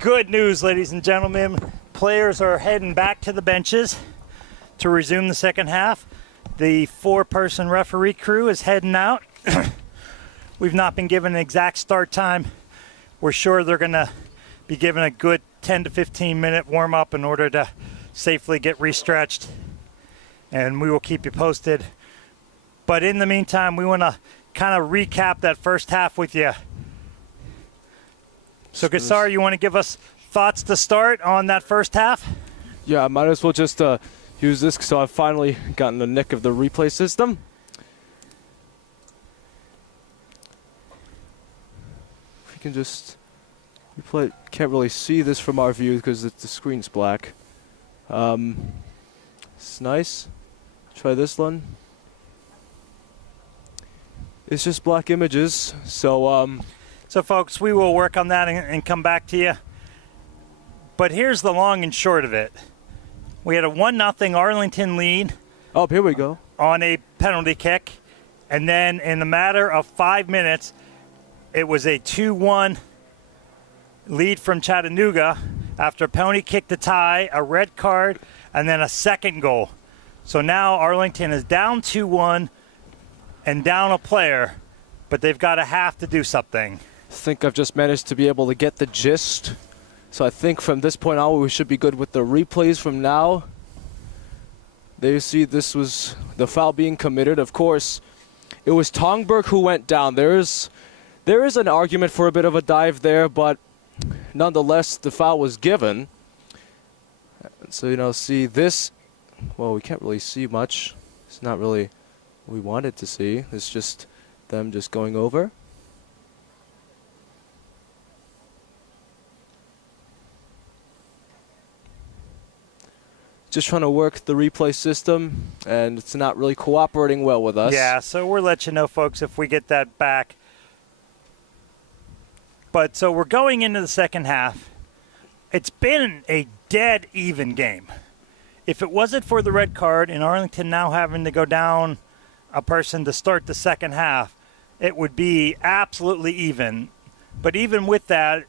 Good news, ladies and gentlemen. Players are heading back to the benches to resume the second half. The 4-person referee crew is heading out. We've not been given an exact start time. We're sure they're going to be given a good 10 to 15 minute warm up in order to safely get restretched. And we will keep you posted. But in the meantime, we want to kind of recap that first half with you. So, Gassar, you want to give us thoughts to start on that first half? Yeah, I might as well just use this so I've finally gotten the nick of the replay system. We can just replay. Can't really see this from our view because the screen's black. It's nice. Try this one. It's just black images, so So, folks, we will work on that and come back to you. But here's the long and short of it. We had a 1-0 Arlington lead. Oh, here we go. On a penalty kick. And then in a matter of 5 minutes, it was a 2-1 lead from Chattanooga after a penalty kick to tie, a red card, and then a second goal. So now Arlington is down 2-1 and down a player, but they've got a half to do something. I think I've just managed to be able to get the gist. So I think from this point on, we should be good with the replays from now. There you see this was the foul being committed. Of course, it was Tongberg who went down. There is an argument for a bit of a dive there, but nonetheless, the foul was given. So, see this. Well, we can't really see much. It's not really what we wanted to see. It's just them just going over. Just trying to work the replay system, and it's not really cooperating well with us. Yeah, so we'll let you know, folks, if we get that back. But so we're going into the second half. It's been a dead even game. If it wasn't for the red card and Arlington now having to go down a person to start the second half, it would be absolutely even. But even with that,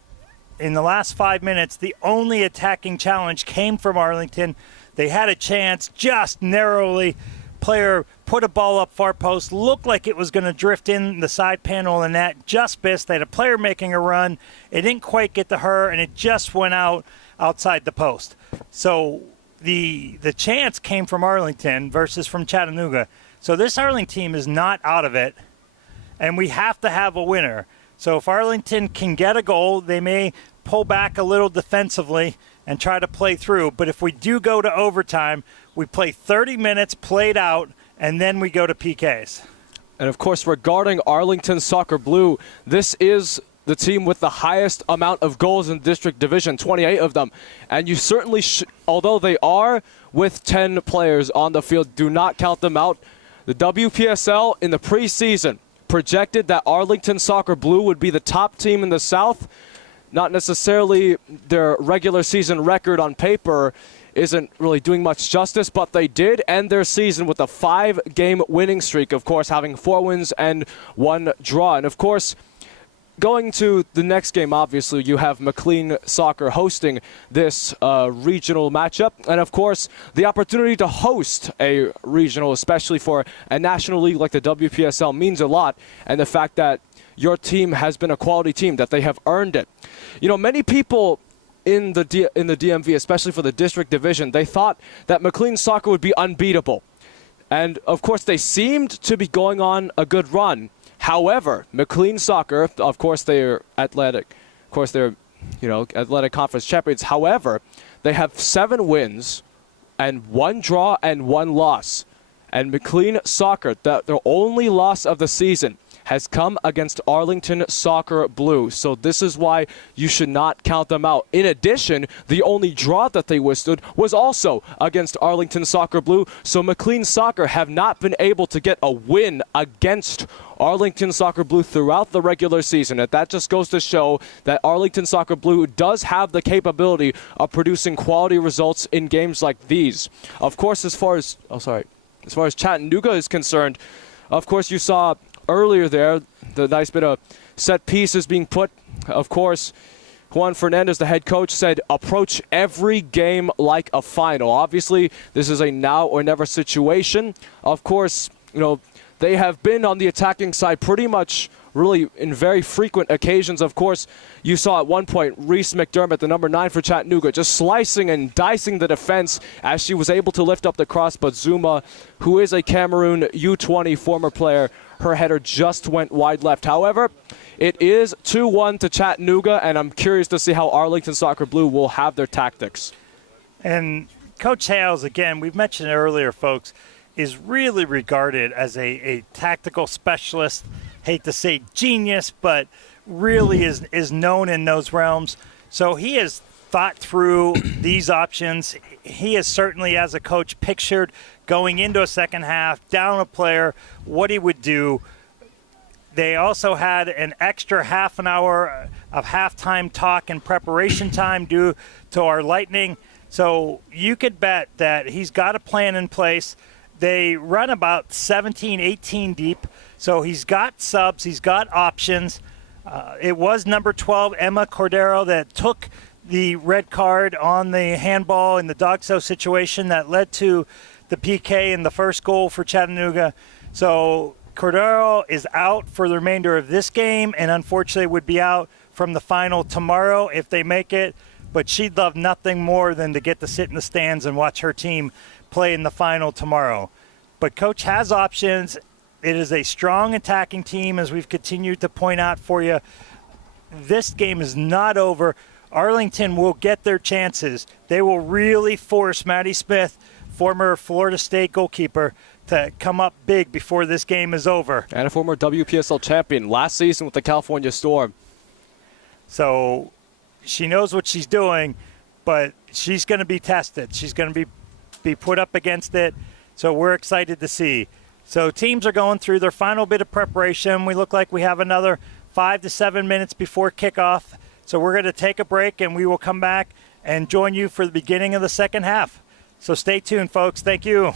in the last 5 minutes, the only attacking challenge came from Arlington. They had a chance, just narrowly. Player put a ball up far post, looked like it was going to drift in the side panel of the net, just missed. They had a player making a run. It didn't quite get to her, and it just went outside the post. So the chance came from Arlington versus from Chattanooga. So this Arlington team is not out of it, and we have to have a winner. So if Arlington can get a goal, they may pull back a little defensively and try to play through. But if we do go to overtime, we play 30 minutes played out, and then we go to PKs. And, of course, regarding Arlington Soccer Blue, this is the team with the highest amount of goals in District Division, 28 of them. And you certainly, although they are with 10 players on the field, do not count them out. The WPSL in the preseason projected that Arlington Soccer Blue would be the top team in the South. Not necessarily their regular season record on paper isn't really doing much justice, but they did end their season with a 5-game winning streak, of course, having 4 wins and 1 draw. And, of course, going to the next game, obviously, you have McLean Soccer hosting this regional matchup. And, of course, the opportunity to host a regional, especially for a national league like the WPSL, means a lot. And the fact that your team has been a quality team, that they have earned it. Many people in the DMV, especially for the district division, they thought that McLean Soccer would be unbeatable. And, of course, they seemed to be going on a good run. However, McLean Soccer, of course, they're athletic. Of course, they're, athletic conference champions. However, they have 7 wins and 1 draw and 1 loss. And McLean Soccer, their only loss of the season, has come against Arlington Soccer Blue. So this is why you should not count them out. In addition, the only draw that they withstood was also against Arlington Soccer Blue. So McLean Soccer have not been able to get a win against Arlington Soccer Blue throughout the regular season. And that just goes to show that Arlington Soccer Blue does have the capability of producing quality results in games like these. Of course, as far as Chattanooga is concerned, of course, you saw earlier there the nice bit of set pieces being put. Of course, Juan Fernandez, the head coach, said approach every game like a final. Obviously, this is a now or never situation. Of course, they have been on the attacking side pretty much really in very frequent occasions. Of course, you saw at one point Reese McDermott, the number 9 for Chattanooga, just slicing and dicing the defense as she was able to lift up the cross. But Zuma, who is a Cameroon U20 former player, her header just went wide left. However, it is 2-1 to Chattanooga, and I'm curious to see how Arlington Soccer Blue will have their tactics. And Coach Hales, again, we've mentioned it earlier, folks, is really regarded as a tactical specialist. Hate to say genius, but really is known in those realms. So he has thought through these options. He has certainly, as a coach, pictured going into a second half, down a player, what he would do. They also had an extra half an hour of halftime talk and preparation time due to our Lightning. So you could bet that he's got a plan in place. They run about 17, 18 deep. So he's got subs, he's got options. It was number 12, Emma Cordero, that took the red card on the handball in the Dogso situation that led to the PK in the first goal for Chattanooga. So Cordero is out for the remainder of this game and unfortunately would be out from the final tomorrow if they make it. But she'd love nothing more than to get to sit in the stands and watch her team play in the final tomorrow. But Coach has options. It is a strong attacking team, as we've continued to point out for you. This game is not over. Arlington will get their chances. They will really force Maddie Smith, former Florida State goalkeeper, to come up big before this game is over. And a former WPSL champion last season with the California Storm. So she knows what she's doing, but she's going to be tested. She's going to be put up against it. So we're excited to see. So teams are going through their final bit of preparation. We look like we have another 5 to 7 minutes before kickoff. So we're going to take a break, and we will come back and join you for the beginning of the second half. So stay tuned, folks. Thank you.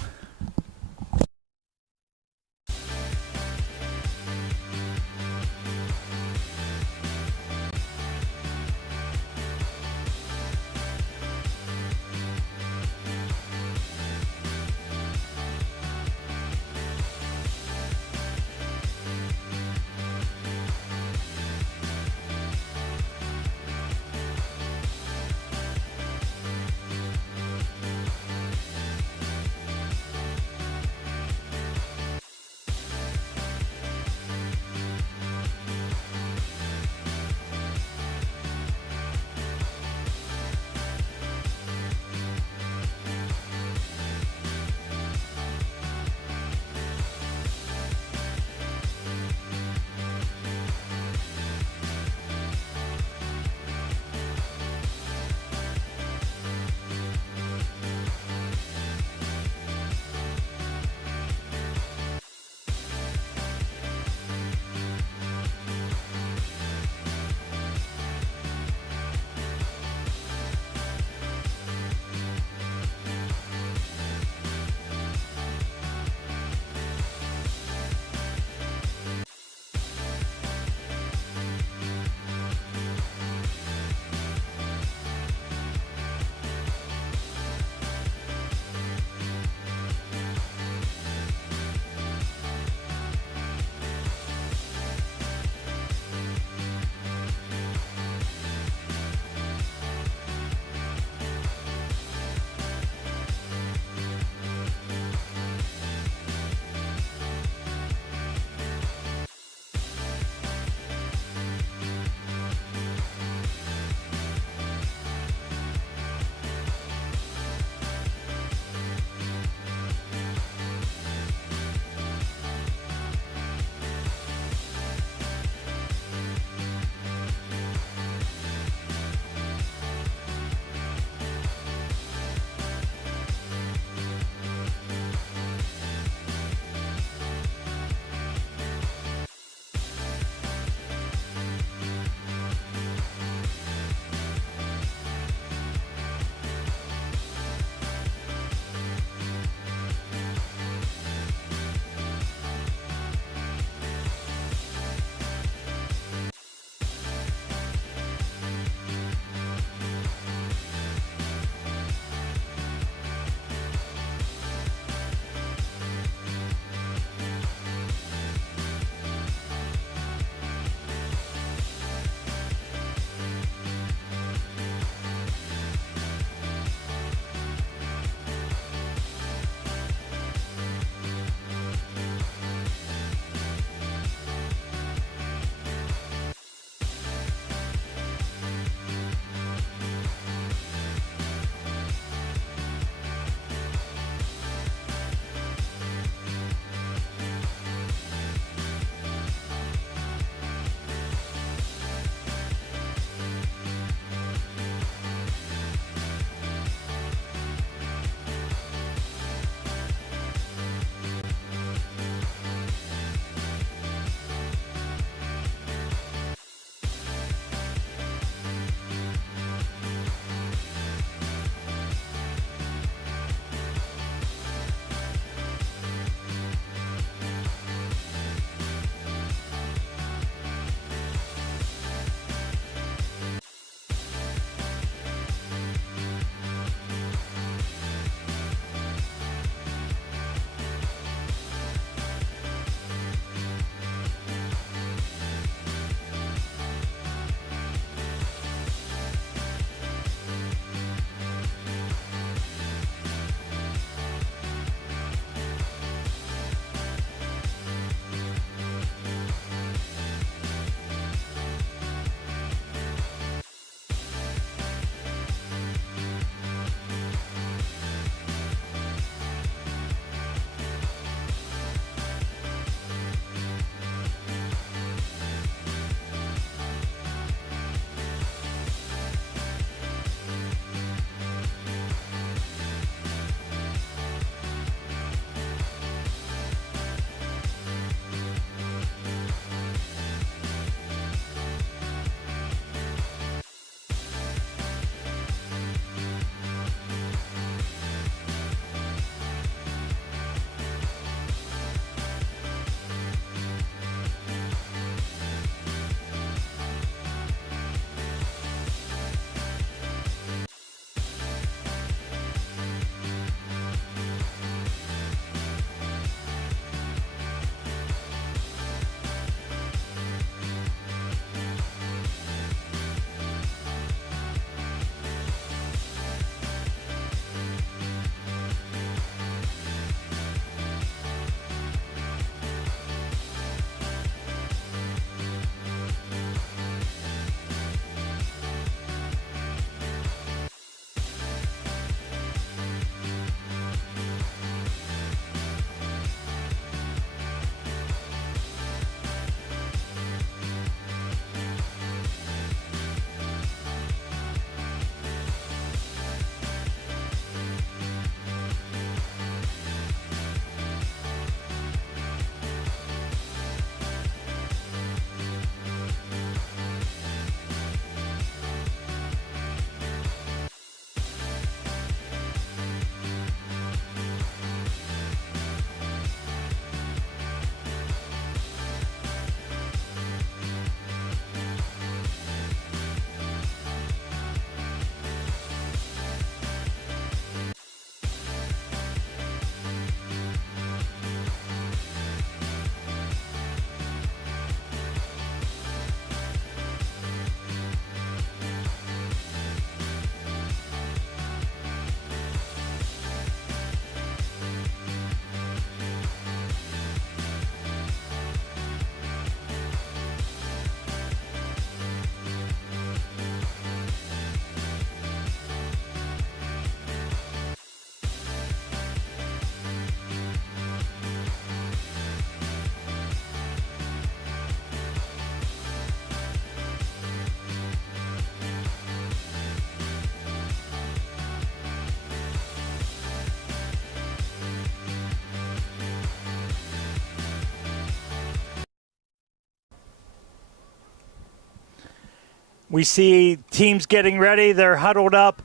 We see teams getting ready. They're huddled up.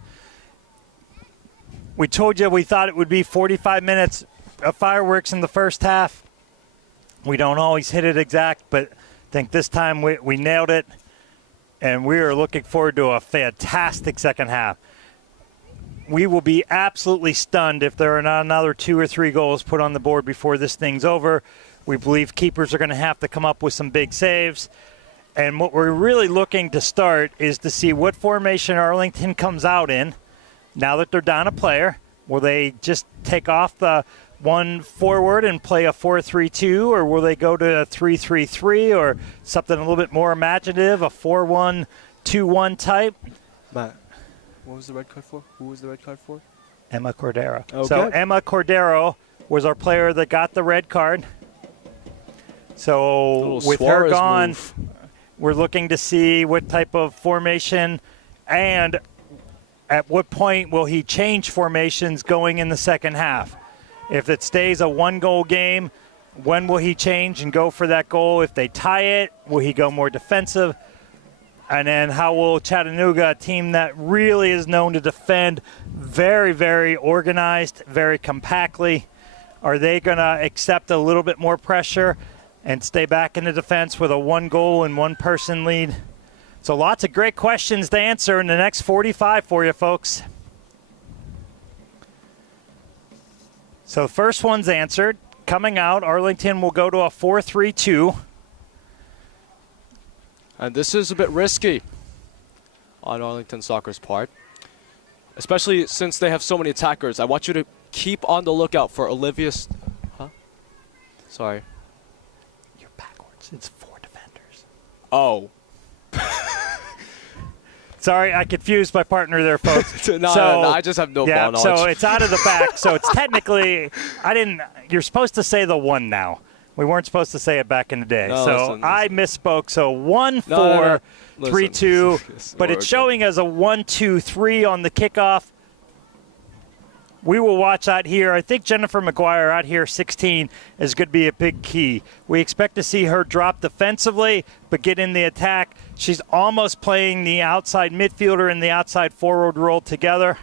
We told you we thought it would be 45 minutes of fireworks in the first half. We don't always hit it exact, but I think this time we nailed it, and we are looking forward to a fantastic second half. We will be absolutely stunned if there are not another 2 or 3 goals put on the board before this thing's over. We believe keepers are going to have to come up with some big saves. And what we're really looking to start is to see what formation Arlington comes out in now that they're down a player. Will they just take off the one forward and play a 4-3-2, or will they go to a 3-3-3 or something a little bit more imaginative, a 4-1-2-1 type? Matt, what was the red card for? Who was the red card for? Emma Cordero. Okay. So Emma Cordero was our player that got the red card. So with her Suarez gone, move. we're looking to see what type of formation and at what point will he change formations going in the second half. If it stays a 1-goal game, when will he change and go for that goal? If they tie it, will he go more defensive? And then how will Chattanooga, a team that really is known to defend very, very organized, very compactly, are they going to accept a little bit more pressure and stay back in the defense with a 1-goal and 1-person lead? So lots of great questions to answer in the next 45 for you, folks. So the first one's answered. Coming out, Arlington will go to a 4-3-2. And this is a bit risky on Arlington Soccer's part, especially since they have so many attackers. I want you to keep on the lookout for Olivia's... Huh? Sorry. You're backwards. It's 4 defenders. Oh. Sorry, I confused my partner there, folks. No, I just have no ball knowledge. So it's out of the back. So it's technically, you're supposed to say the 1 now. We weren't supposed to say it back in the day. No, so listen. I misspoke. So 1-4, 3-2, but it's showing as a 1-2-3 on the kickoff. We will watch out here. I think Jennifer McGuire out here, 16, is going to be a big key. We expect to see her drop defensively, but get in the attack. She's almost playing the outside midfielder and the outside forward role together.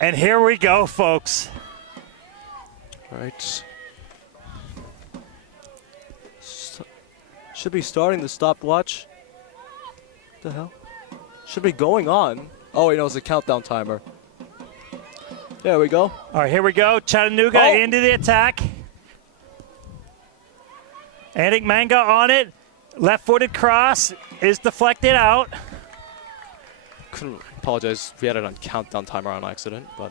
And here we go, folks. Right. Should be starting the stopwatch. What the hell? Should be going on. Oh, wait, no, it's a countdown timer. There we go. All right, here we go. Chattanooga into the attack. Anik Manga on it. Left-footed cross is deflected out. Apologize if we had it on countdown timer on accident, but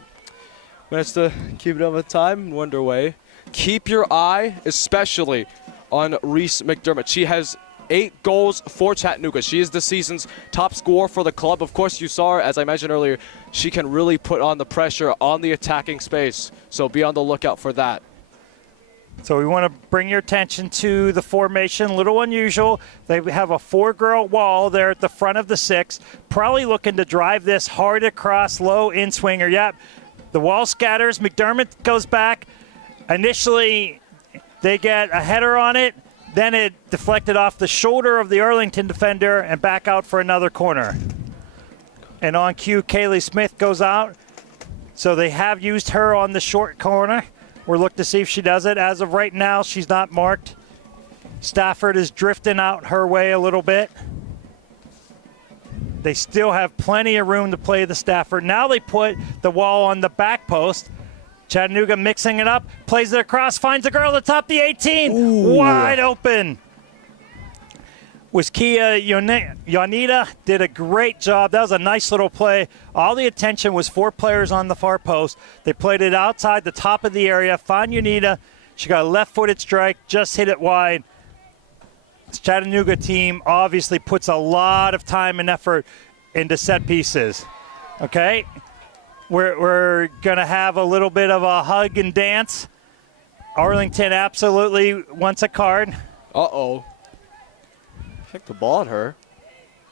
managed to keep it on the time and wonder way. Keep your eye, especially on Reese McDermott. She has 8 goals for Chattanooga. She is the season's top scorer for the club. Of course, you saw her, as I mentioned earlier, she can really put on the pressure on the attacking space. So be on the lookout for that. So we want to bring your attention to the formation. A little unusual. They have a 4-girl wall there at the front of the 6. Probably looking to drive this hard across, low in-swinger. Yep. The wall scatters. McDermott goes back. Initially, they get a header on it. Then it deflected off the shoulder of the Arlington defender and back out for another corner. And on cue, Kaylee Smith goes out. So they have used her on the short corner. We'll look to see if she does it. As of right now, she's not marked. Stafford is drifting out her way a little bit. They still have plenty of room to play the Stafford. Now they put the wall on the back post. Chattanooga mixing it up, plays it across, finds a girl at the top of the 18. Ooh. Wide open. Was Kia Yanita, did a great job. That was a nice little play. All the attention was 4 players on the far post. They played it outside the top of the area. Found Yanita. She got a left-footed strike, just hit it wide. This Chattanooga team obviously puts a lot of time and effort into set pieces. Okay? We're going to have a little bit of a hug and dance. Arlington absolutely wants a card. Uh-oh. Kicked the ball at her.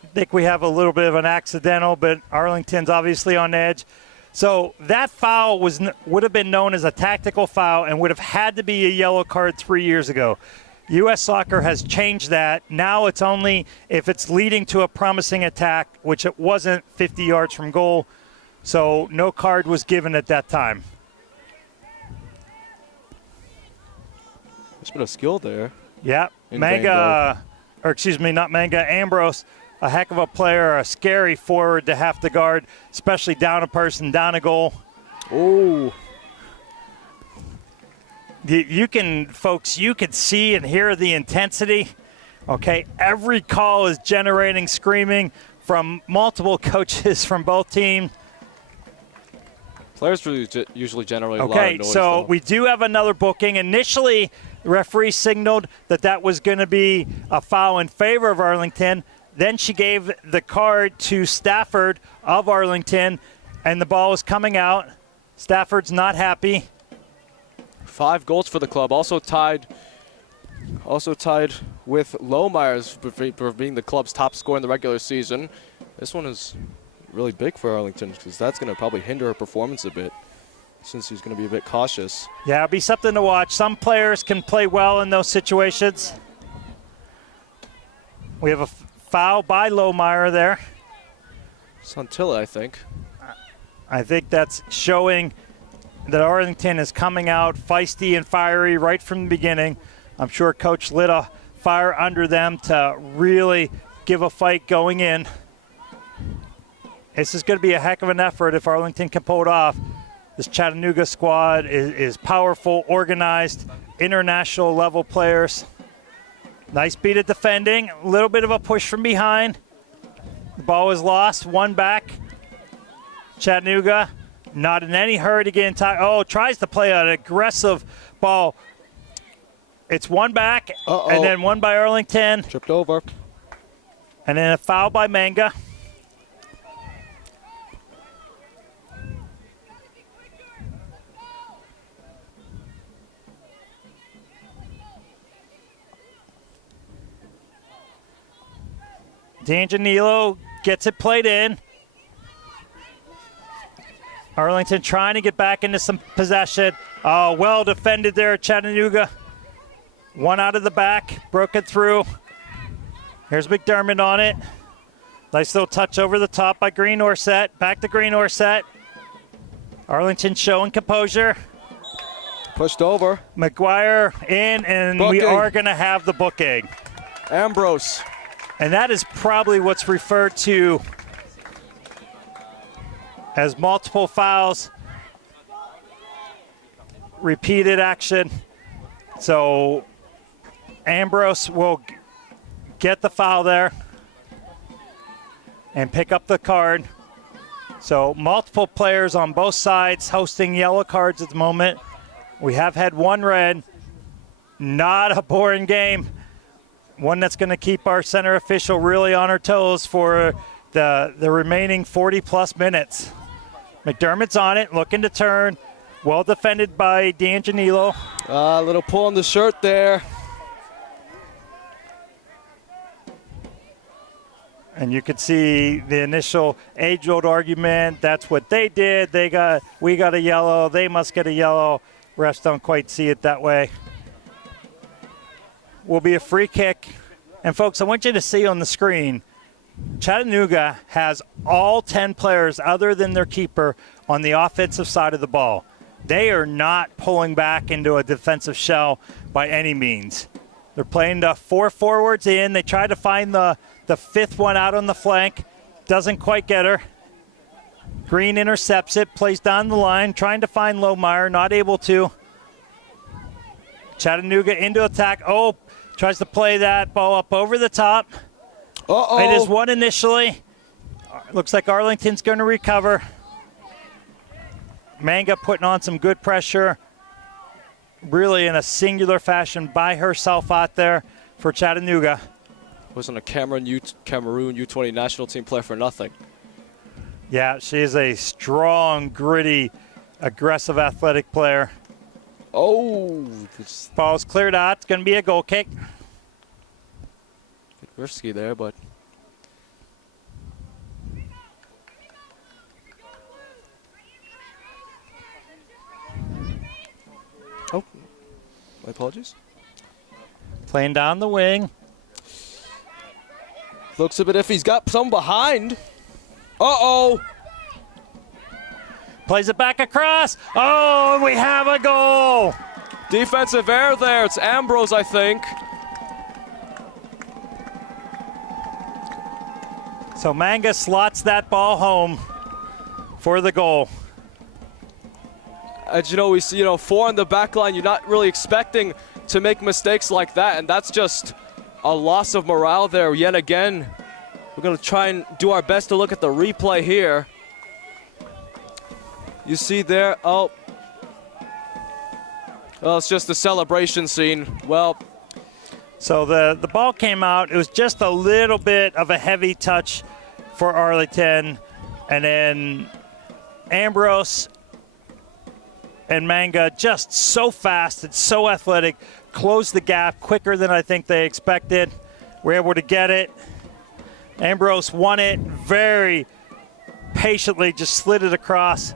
I think we have a little bit of an accidental, but Arlington's obviously on edge. So that foul would have been known as a tactical foul and would have had to be a yellow card 3 years ago. U.S. Soccer has changed that. Now it's only if it's leading to a promising attack, which it wasn't 50 yards from goal. So no card was given at that time. There's been a skill there. Yeah, Manga, or excuse me, not Manga, Ambrose, a heck of a player, a scary forward to have to guard, especially down a person, down a goal. Oh. You can, folks, you can see and hear the intensity. Okay, every call is generating screaming from multiple coaches from both teams. Players usually generate a lot of Okay, noise, so though. we do have another booking. Initially, the referee signaled that was going to be a foul in favor of Arlington. Then she gave the card to Stafford of Arlington, and the ball was coming out. Stafford's not happy. 5 goals for the club, also tied with Lohmeyer's for being the club's top scorer in the regular season. This one is really big for Arlington because that's going to probably hinder her performance a bit since he's going to be a bit cautious. Yeah, it'll be something to watch. Some players can play well in those situations. We have a foul by Lohmeyer there. Santilla, I think. I think that's showing that Arlington is coming out feisty and fiery right from the beginning. I'm sure Coach lit a fire under them to really give a fight going in. This is going to be a heck of an effort if Arlington can pull it off. This Chattanooga squad is powerful, organized, international level players. Nice beat at defending, a little bit of a push from behind. The ball was lost, one back. Chattanooga not in any hurry to get in time. Oh, tries to play an aggressive ball. It's one back, and then one by Arlington. Tripped over. And then a foul by Manga. D'Angelino gets it played in. Arlington trying to get back into some possession. Oh, well defended there at Chattanooga. One out of the back, broke it through. Here's McDermott on it. Nice little touch over the top by Green Orset. Back to Green Orset. Arlington showing composure. Pushed over. McGuire in, and Booking. we are going to have the booking. Ambrose. And that is probably what's referred to as multiple fouls, repeated action. So Ambrose will get the foul there and pick up the card. So multiple players on both sides hosting yellow cards at the moment. We have had one red. Not a boring game. One that's going to keep our center official really on her toes for the remaining 40-plus minutes. McDermott's on it, looking to turn. Well defended by D'Angelino. A little pull on the shirt there. And you could see the initial age-old argument. That's what they did. We got a yellow. They must get a yellow. Refs don't quite see it that way. Will be a free kick. And folks, I want you to see on the screen, Chattanooga has all 10 players other than their keeper on the offensive side of the ball. They are not pulling back into a defensive shell by any means. They're playing the 4 forwards in. They try to find the fifth one out on the flank. Doesn't quite get her. Green intercepts it, plays down the line, trying to find Lohmeyer, not able to. Chattanooga into attack. Oh, tries to play that ball up over the top. It is one initially. Looks like Arlington's going to recover. Manga putting on some good pressure. Really in a singular fashion by herself out there for Chattanooga. Wasn't a Cameroon U20 national team player for nothing. Yeah, she is a strong, gritty, aggressive, athletic player. Oh. Ball's cleared out. It's going to be a goal kick. Bit risky there, but. Oh, my apologies. Playing down the wing. Looks a bit iffy. He's got some behind. Uh-oh. Plays it back across. Oh, and we have a goal. Defensive error there. It's Ambrose, I think. So Manga slots that ball home for the goal. As you know, we see, 4 on the back line. You're not really expecting to make mistakes like that, and that's just a loss of morale there yet again. We're going to try and do our best to look at the replay here. You see there, well, it's just a celebration scene. Well, so the ball came out. It was just a little bit of a heavy touch for Arlington, and then Ambrose and Manga just so fast and so athletic, closed the gap quicker than I think they expected. We're able to get it. Ambrose won it very patiently, just slid it across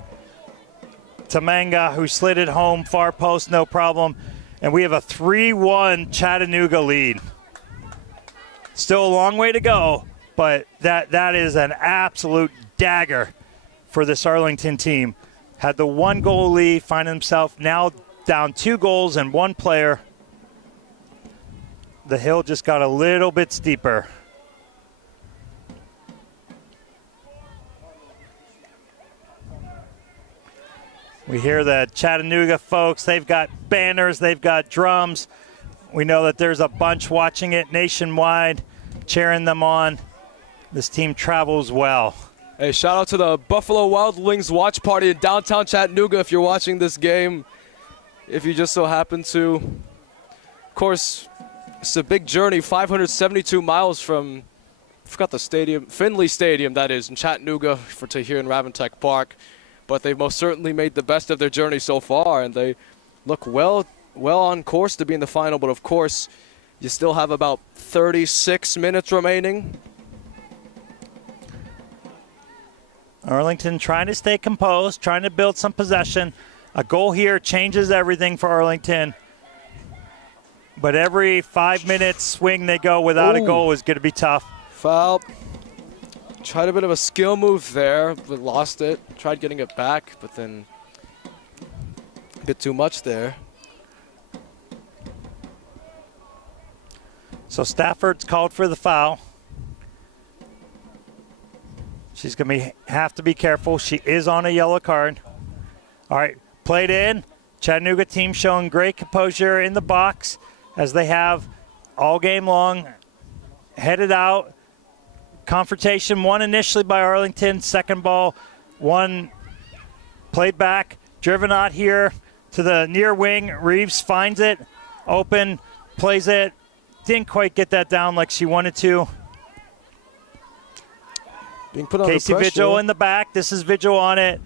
to Manga, who slid it home, far post, no problem. And we have a 3-1 Chattanooga lead. Still a long way to go, but that is an absolute dagger for this Arlington team. Had the 1-goal lead, find himself now down 2 goals and 1 player. The hill just got a little bit steeper. We hear the Chattanooga folks. They've got banners, they've got drums. We know that there's a bunch watching it nationwide, cheering them on. This team travels well. hey, shout out to the Buffalo Wild Wings watch party in downtown Chattanooga if you're watching this game, if you just so happen to. Of course, it's a big journey, 572 miles from, I forgot the stadium, Finley Stadium, that is, in Chattanooga to here in Raventech Park. But they've most certainly made the best of their journey so far, and they look well on course to be in the final. But of course, you still have about 36 minutes remaining. Arlington trying to stay composed, trying to build some possession. A goal here changes everything for Arlington. But every 5-minute swing they go without a goal is going to be tough. Foul. Tried a bit of a skill move there, but lost it. Tried getting it back, but then a bit too much there. So Stafford's called for the foul. She's going to have to be careful. She is on a yellow card. All right, played in. Chattanooga team showing great composure in the box, as they have all game long. Headed out. Confrontation won initially by Arlington. Second ball, one played back. Driven out here to the near wing. Reeves finds it. Open, plays it. Didn't quite get that down like she wanted to. Being put under Casey pressure. Vigil in the back. This is Vigil on it.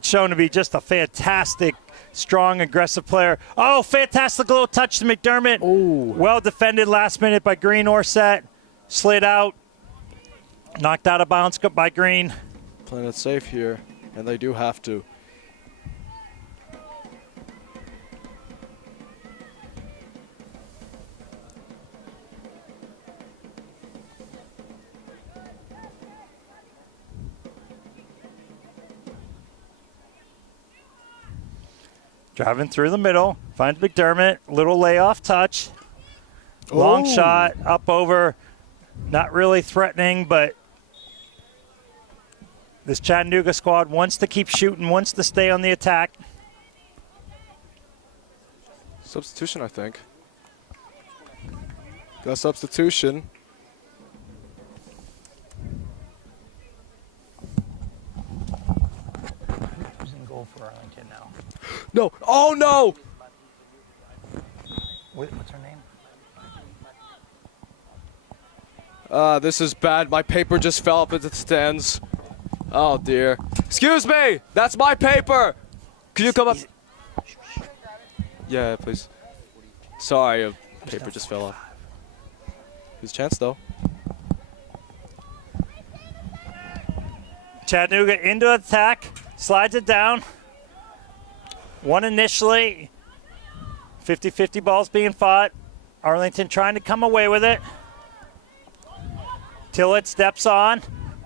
Shown to be just a fantastic, strong, aggressive player. Oh, fantastic little touch to McDermott. Ooh. Well defended last minute by Green Orset. Slid out. Knocked out of bounds by Green. Playing it safe here, and they do have to. Driving through the middle. Finds McDermott. Little layoff touch. Long shot up over. Not really threatening, but this Chattanooga squad wants to keep shooting, wants to stay on the attack. Substitution, I think. Got substitution. Who's in goal for Arlington now? No. Oh, no. What's her name? This is bad. My paper just fell up into the stands. Oh, dear. Excuse me. That's my paper. Could you come up? Yeah, please. Sorry, paper just fell off. His chance, though. Chattanooga into attack. Slides it down. One initially. 50-50 balls being fought. Arlington trying to come away with it. Tillett steps on,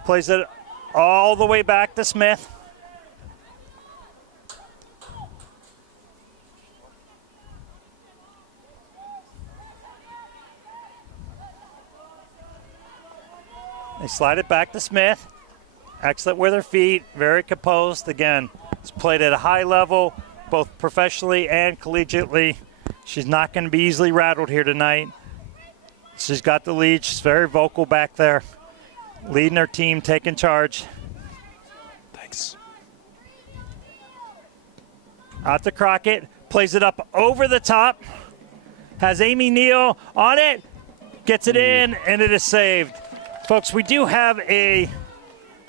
plays it all the way back to Smith. They slide it back to Smith. Excellent with her feet, very composed. Again, it's played at a high level, both professionally and collegiately. She's not going to be easily rattled here tonight. She's got the lead. She's very vocal back there, leading her team, taking charge. Thanks. Out to Crockett, plays it up over the top. Has Amy Neal on it, gets it in, and it is saved. Folks, we do have a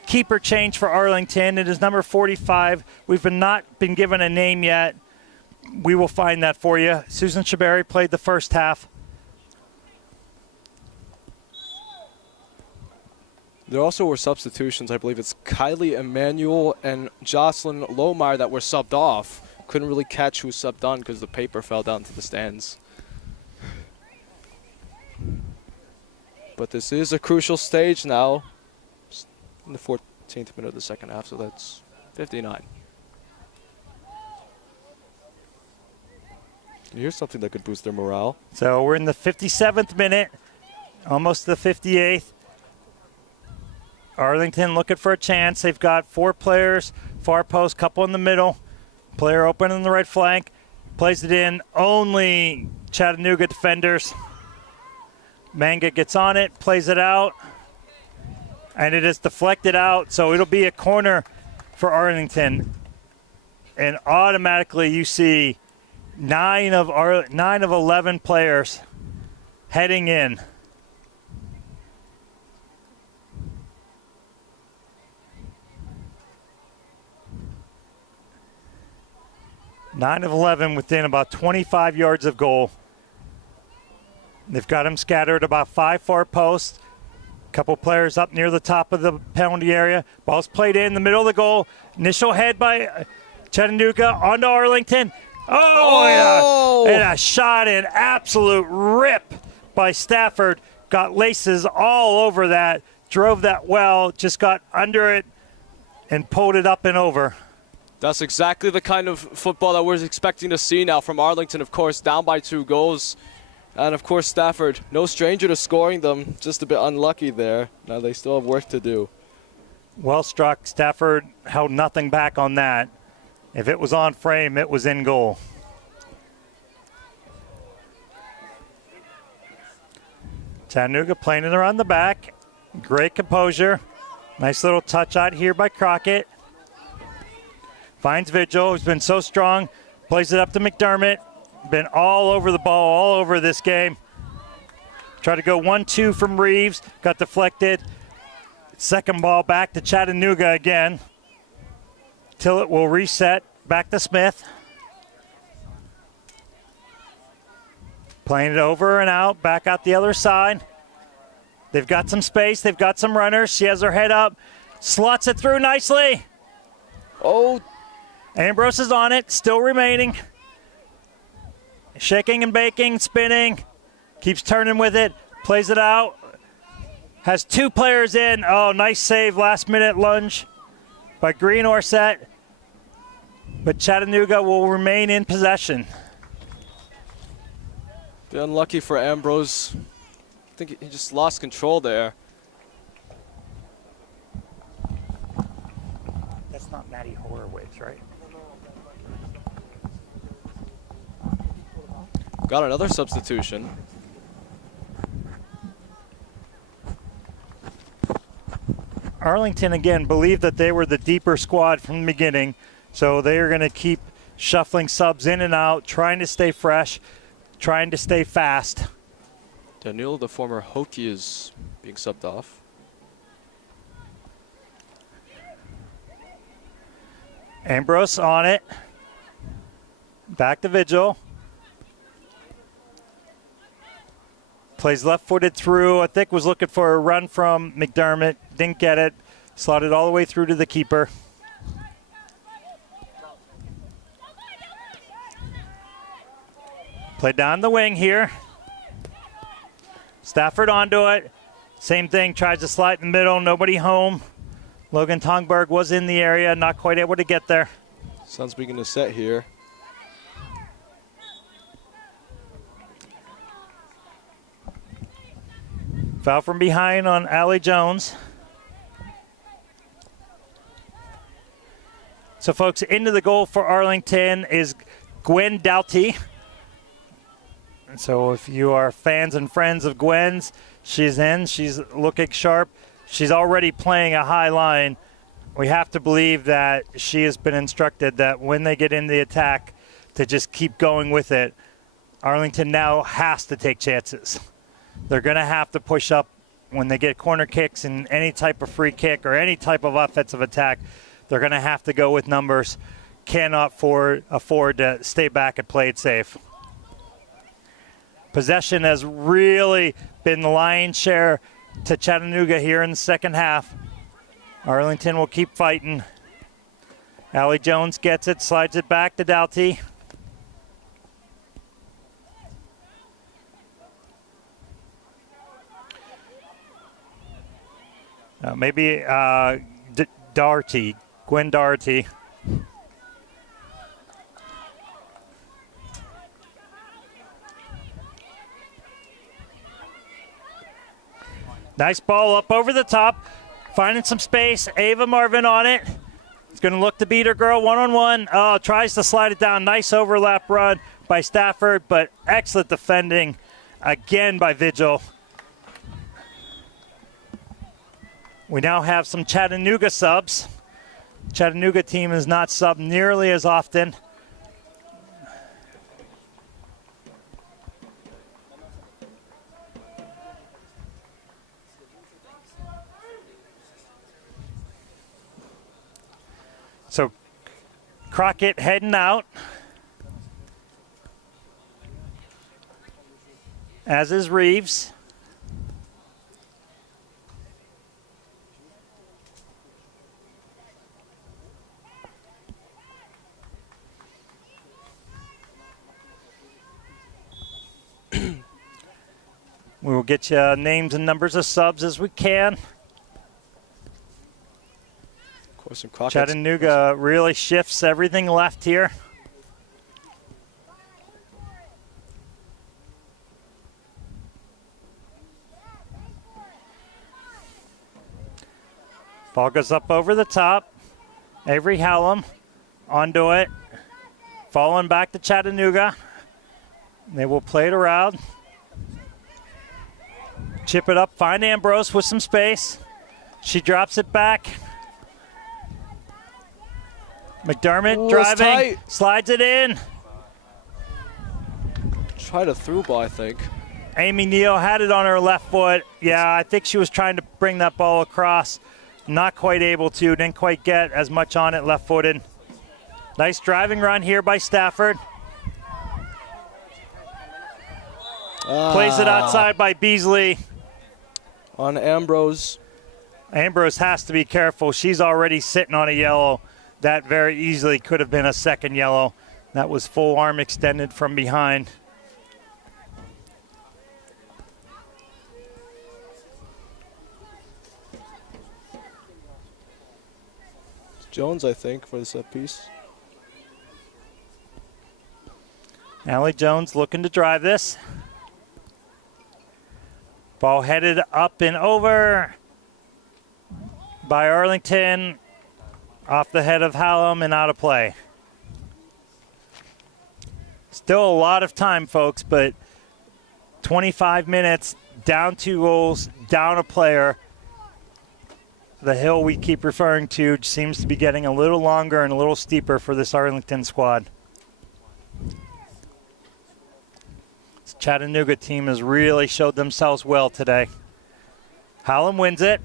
keeper change for Arlington. It is number 45. We've not been given a name yet. We will find that for you. Susan Shaberi played the first half. There also were substitutions. I believe it's Kylie Emanuel and Jocelyn Lohmeyer that were subbed off. Couldn't really catch who subbed on because the paper fell down to the stands. But this is a crucial stage now. In the 14th minute of the second half, so that's 59. Here's something that could boost their morale. So we're in the 57th minute, almost the 58th. Arlington looking for a chance. They've got 4 players, far post, couple in the middle. Player open on the right flank, plays it in. Only Chattanooga defenders. Manga gets on it, plays it out, and it is deflected out, so it'll be a corner for Arlington. And automatically you see 9 of 11 players heading in. Nine of 11 within about 25 yards of goal. They've got them scattered about 5 far posts. A couple players up near the top of the penalty area. Ball's played in the middle of the goal. Initial head by Chattanooga onto Arlington. Oh! Yeah. And a shot in, absolute rip by Stafford. Got laces all over that. Drove that well. Just got under it and pulled it up and over. That's exactly the kind of football that we're expecting to see now from Arlington, of course, down by 2 goals. And, of course, Stafford, no stranger to scoring them, just a bit unlucky there. Now they still have work to do. Well struck. Stafford held nothing back on that. If it was on frame, it was in goal. Chattanooga playing it around the back. Great composure. Nice little touch out here by Crockett. Finds Vigil, who's been so strong. Plays it up to McDermott. Been all over the ball, all over this game. Tried to go 1-2 from Reeves. Got deflected. Second ball back to Chattanooga again. Tillett will reset. Back to Smith. Playing it over and out. Back out the other side. They've got some space. They've got some runners. She has her head up. Slots it through nicely. Oh. Ambrose is on it. Still remaining. Shaking and baking, spinning. Keeps turning with it. Plays it out. Has 2 players in. Oh, nice save. Last minute lunge by Green Orset. But Chattanooga will remain in possession. Bit unlucky for Ambrose. I think he just lost control there. That's not Maddie Horowitz, right? Got another substitution. Arlington, again, believed that they were the deeper squad from the beginning, so they are going to keep shuffling subs in and out, trying to stay fresh, trying to stay fast. Daniel, the former Hokie, is being subbed off. Ambrose on it. Back to Vigil. Plays left-footed through. I think was looking for a run from McDermott. Didn't get it. Slotted all the way through to the keeper. Played down the wing here. Stafford onto it. Same thing, tries to slide in the middle, nobody home. Logan Tongberg was in the area, not quite able to get there. Suns begin to set here. Foul from behind on Allie Jones. So, folks, into the goal for Arlington is Gwen Doughty. And so if you are fans and friends of Gwen's, she's in. She's looking sharp. She's already playing a high line. We have to believe that she has been instructed that when they get in the attack to just keep going with it. Arlington now has to take chances. They're going to have to push up when they get corner kicks and any type of free kick or any type of offensive attack. They're going to have to go with numbers. Cannot afford to stay back and play it safe. Possession has really been the lion's share to Chattanooga here in the second half. Arlington will keep fighting. Allie Jones gets it, slides it back to Doughty. Maybe Darty, Gwen Darty. Nice ball up over the top, finding some space. Ava Marvin on it. It's going to look to beat her girl one-on-one. Oh, tries to slide it down. Nice overlap run by Stafford, but excellent defending again by Vigil. We now have some Chattanooga subs. Chattanooga team is not subbed nearly as often. So Crockett heading out, as is Reeves. We will get you names and numbers of subs as we can. Chattanooga really shifts everything left here. Ball goes up over the top. Avery Hallam onto it. Falling back to Chattanooga. They will play it around. Chip it up, find Ambrose with some space. She drops it back. McDermott driving, slides it in. Tried a through ball, I think. Amy Neal had it on her left foot. Yeah, I think she was trying to bring that ball across. Not quite able to, didn't quite get as much on it left-footed. Nice driving run here by Stafford. Plays it outside by Beasley. On Ambrose. Ambrose has to be careful. She's already sitting on a yellow. That very easily could have been a second yellow. That was full arm extended from behind. Jones, I think, for the set piece. Allie Jones looking to drive this. Ball headed up and over by Arlington. Off the head of Hallam and out of play. Still a lot of time, folks, but 25 minutes, down 2 goals, down a player. The hill we keep referring to seems to be getting a little longer and a little steeper for this Arlington squad. This Chattanooga team has really showed themselves well today. Hallam wins it.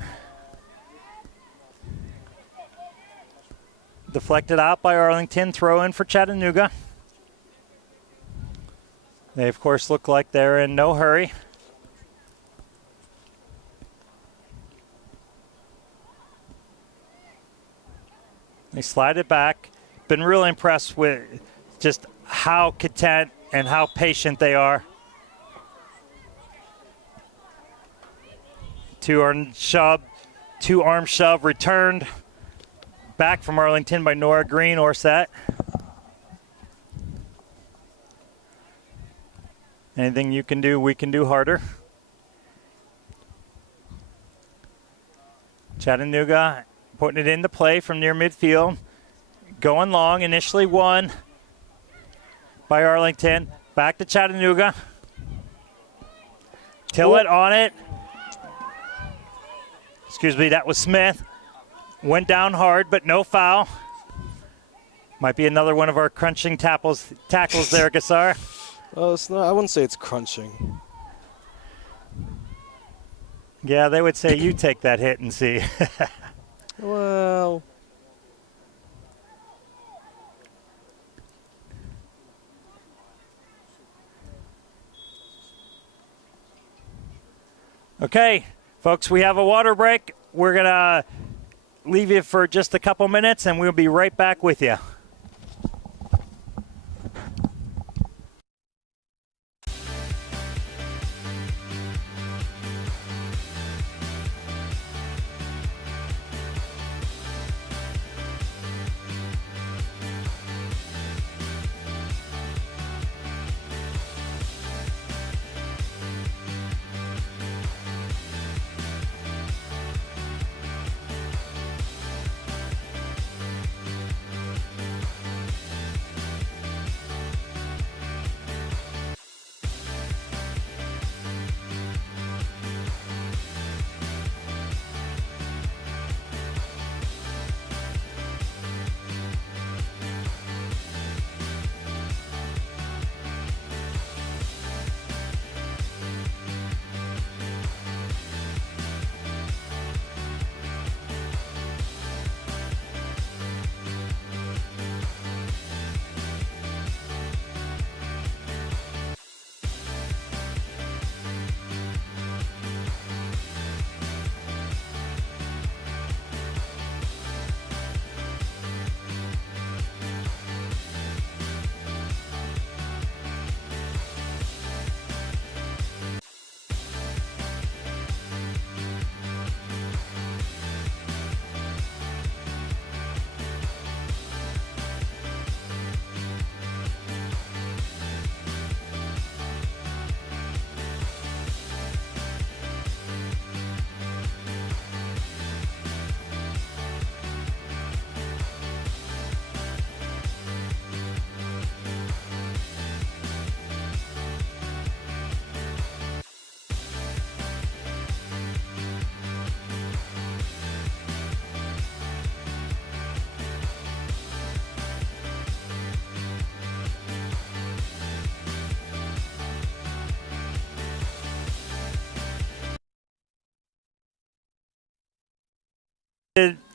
Deflected out by Arlington, throw in for Chattanooga. They, of course, look like they're in no hurry. They slide it back. Been really impressed with just how content and how patient they are. Two-arm shove returned back from Arlington by Nora Green or set. Anything you can do, we can do harder. Chattanooga putting it into play from near midfield. Going long, initially won by Arlington. Back to Chattanooga. Tillett on it. Excuse me, that was Smith. Went down hard, but no foul. Might be another one of our crunching tackles there, Gassar. It's not, I wouldn't say it's crunching. Yeah, they would say you take that hit and see. Well. Okay, folks, we have a water break. We're going to leave you for just a couple minutes, and we'll be right back with you.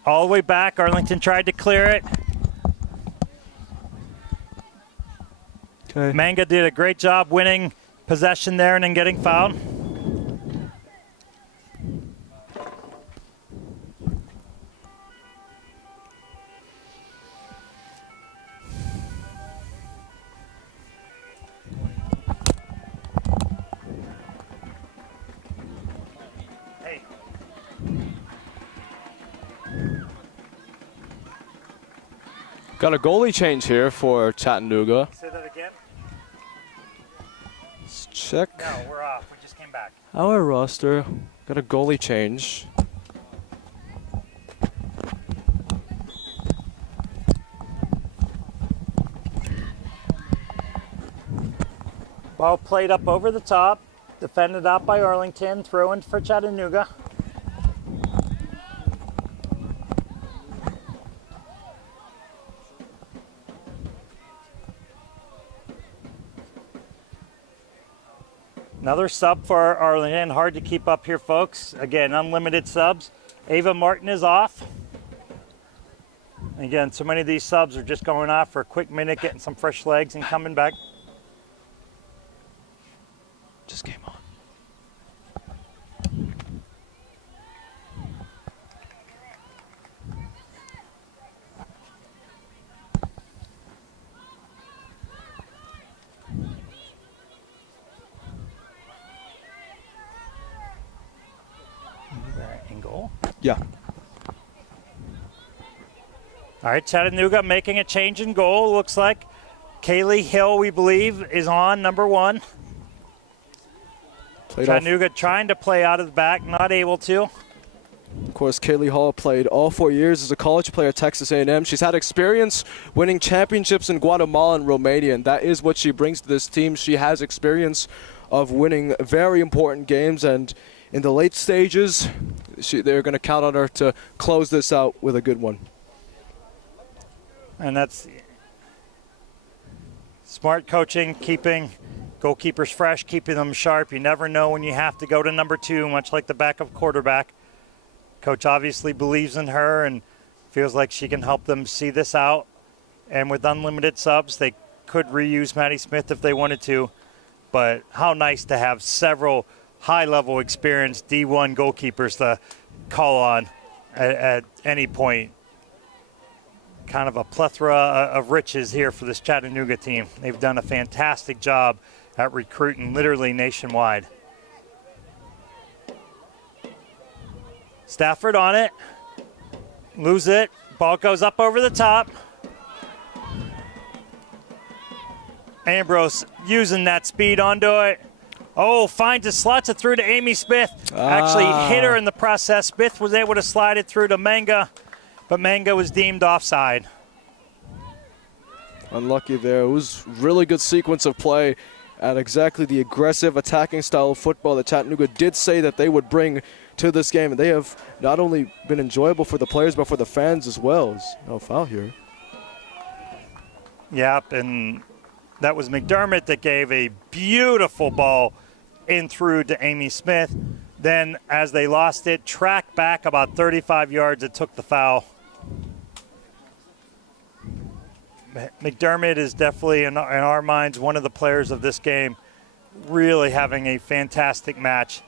All the way back. Arlington tried to clear it. Okay. Manga did a great job winning possession there and then getting fouled. Got a goalie change here for Chattanooga. Say that again? Let's check No, we're off. We just came back. our roster. Got a goalie change. Ball played up over the top. Defended out by Arlington. Throw in for Chattanooga. Another sub for Arlington. Hard to keep up here, folks. Again, unlimited subs. Ava Martin is off. Again, so many of these subs are just going off for a quick minute, getting some fresh legs and coming back. Just came on. in goal. Yeah. All right, Chattanooga making a change in goal. Looks like Kaylee Hill, we believe, is on number 1. Chattanooga trying to play out of the back, not able to. Of course, Kaylee Hall played all 4 years as a college player at Texas A&M. She's had experience winning championships in Guatemala and Romania, and that is what she brings to this team. She has experience of winning very important games, and in the late stages, they're going to count on her to close this out with a good one. And that's smart coaching, keeping goalkeepers fresh, keeping them sharp. You never know when you have to go to number 2, much like the backup quarterback. Coach obviously believes in her and feels like she can help them see this out. And with unlimited subs, they could reuse Maddie Smith if they wanted to. But how nice to have several high-level experienced D1 goalkeepers to call on at any point. Kind of a plethora of riches here for this Chattanooga team. They've done a fantastic job at recruiting literally nationwide. Stafford on it. Lose it. Ball goes up over the top. Ambrose using that speed onto it. Oh, finds it, slots it through to Amy Smith. Actually hit her in the process. Smith was able to slide it through to Manga, but Manga was deemed offside. Unlucky there. It was really good sequence of play and exactly the aggressive attacking style of football that Chattanooga did say that they would bring to this game. And they have not only been enjoyable for the players, but for the fans as well. There's no foul here. Yep, and that was McDermott that gave a beautiful ball in through to Amy Smith. Then as they lost it, tracked back about 35 yards and took the foul. McDermott is definitely, in our minds, one of the players of this game, really having a fantastic match.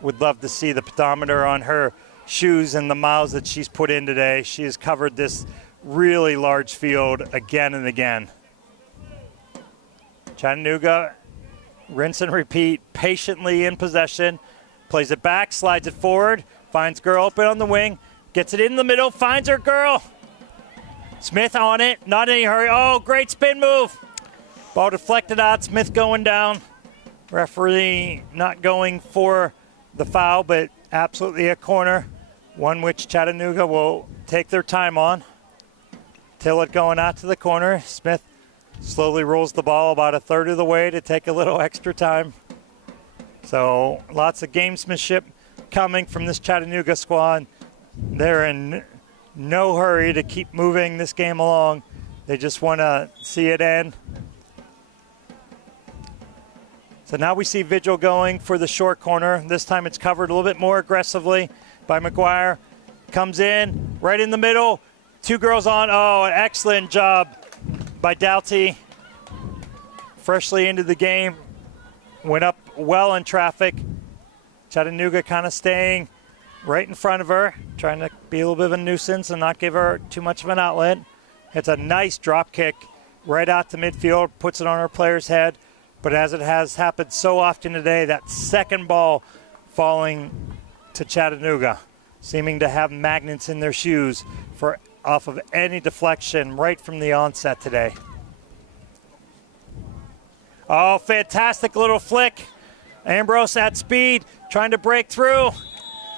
Would love to see the pedometer on her shoes and the miles that she's put in today. She has covered this really large field again and again. Chattanooga, rinse and repeat, patiently in possession, plays it back, slides it forward, finds girl open on the wing, gets it in the middle, finds her girl. Smith on it, not in any hurry. Oh, great spin move. Ball deflected out, Smith going down. Referee not going for the foul, but absolutely a corner, one which Chattanooga will take their time on. Tillett going out to the corner. Smith slowly rolls the ball about a third of the way to take a little extra time. So lots of gamesmanship coming from this Chattanooga squad. They're in no hurry to keep moving this game along. They just want to see it end. So now we see Vigil going for the short corner. This time it's covered a little bit more aggressively by McGuire. Comes in, right in the middle. 2 girls on. Oh, an excellent job by Doughty. Freshly into the game. Went up well in traffic. Chattanooga kind of staying right in front of her, trying to be a little bit of a nuisance and not give her too much of an outlet. It's a nice drop kick right out to midfield, puts it on her player's head. But as it has happened so often today, that second ball falling to Chattanooga, seeming to have magnets in their shoes for off of any deflection right from the onset today. Oh, fantastic little flick. Ambrose at speed, trying to break through.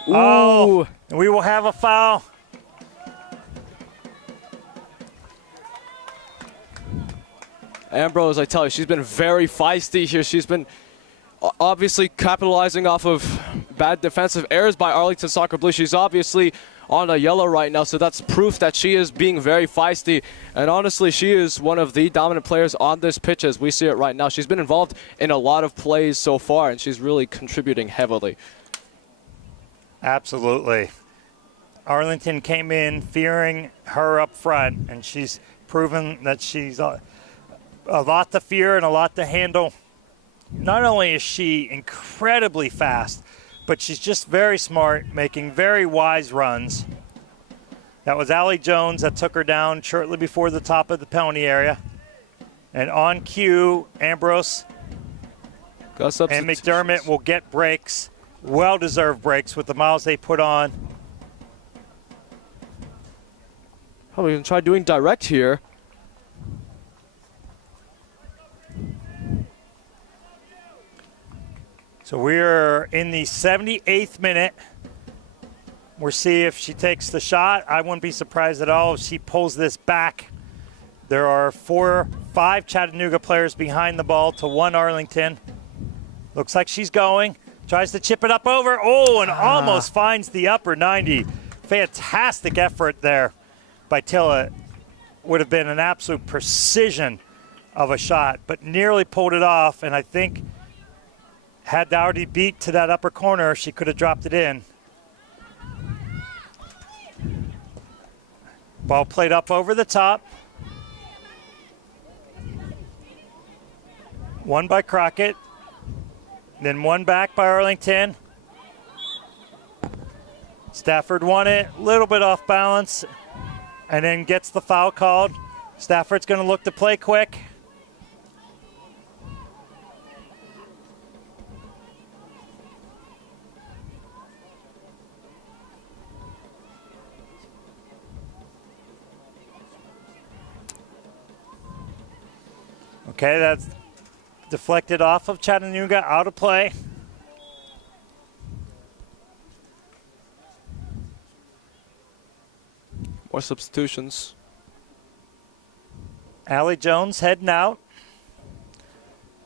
Ooh. Oh, we will have a foul. Ambrose, I tell you, she's been very feisty here. She's been obviously capitalizing off of bad defensive errors by Arlington Soccer Blue. She's obviously on a yellow right now, so that's proof that she is being very feisty. And honestly, she is one of the dominant players on this pitch as we see it right now. She's been involved in a lot of plays so far, and she's really contributing heavily. Absolutely. Arlington came in fearing her up front, and she's proven that she's a lot to fear and a lot to handle. Not only is she incredibly fast, but she's just very smart, making very wise runs. That was Allie Jones that took her down shortly before the top of the penalty area. And on cue, Ambrose and McDermott will get breaks well-deserved breaks with the miles they put on. Probably going to try doing direct here. So we're in the 78th minute. We'll see if she takes the shot. I wouldn't be surprised at all if she pulls this back. There are 5 Chattanooga players behind the ball to 1 Arlington. Looks like she's going. Tries to chip it up over. Oh, and almost finds the upper 90. Fantastic effort there by Tilla. Would have been an absolute precision of a shot, but nearly pulled it off. And I think had Dougherty beat to that upper corner, she could have dropped it in. Ball played up over the top. One by Crockett. Then one back by Arlington. Stafford won it, a little bit off balance, and then gets the foul called. Stafford's going to look to play quick. Okay, that's deflected off of Chattanooga, out of play. More substitutions. Allie Jones heading out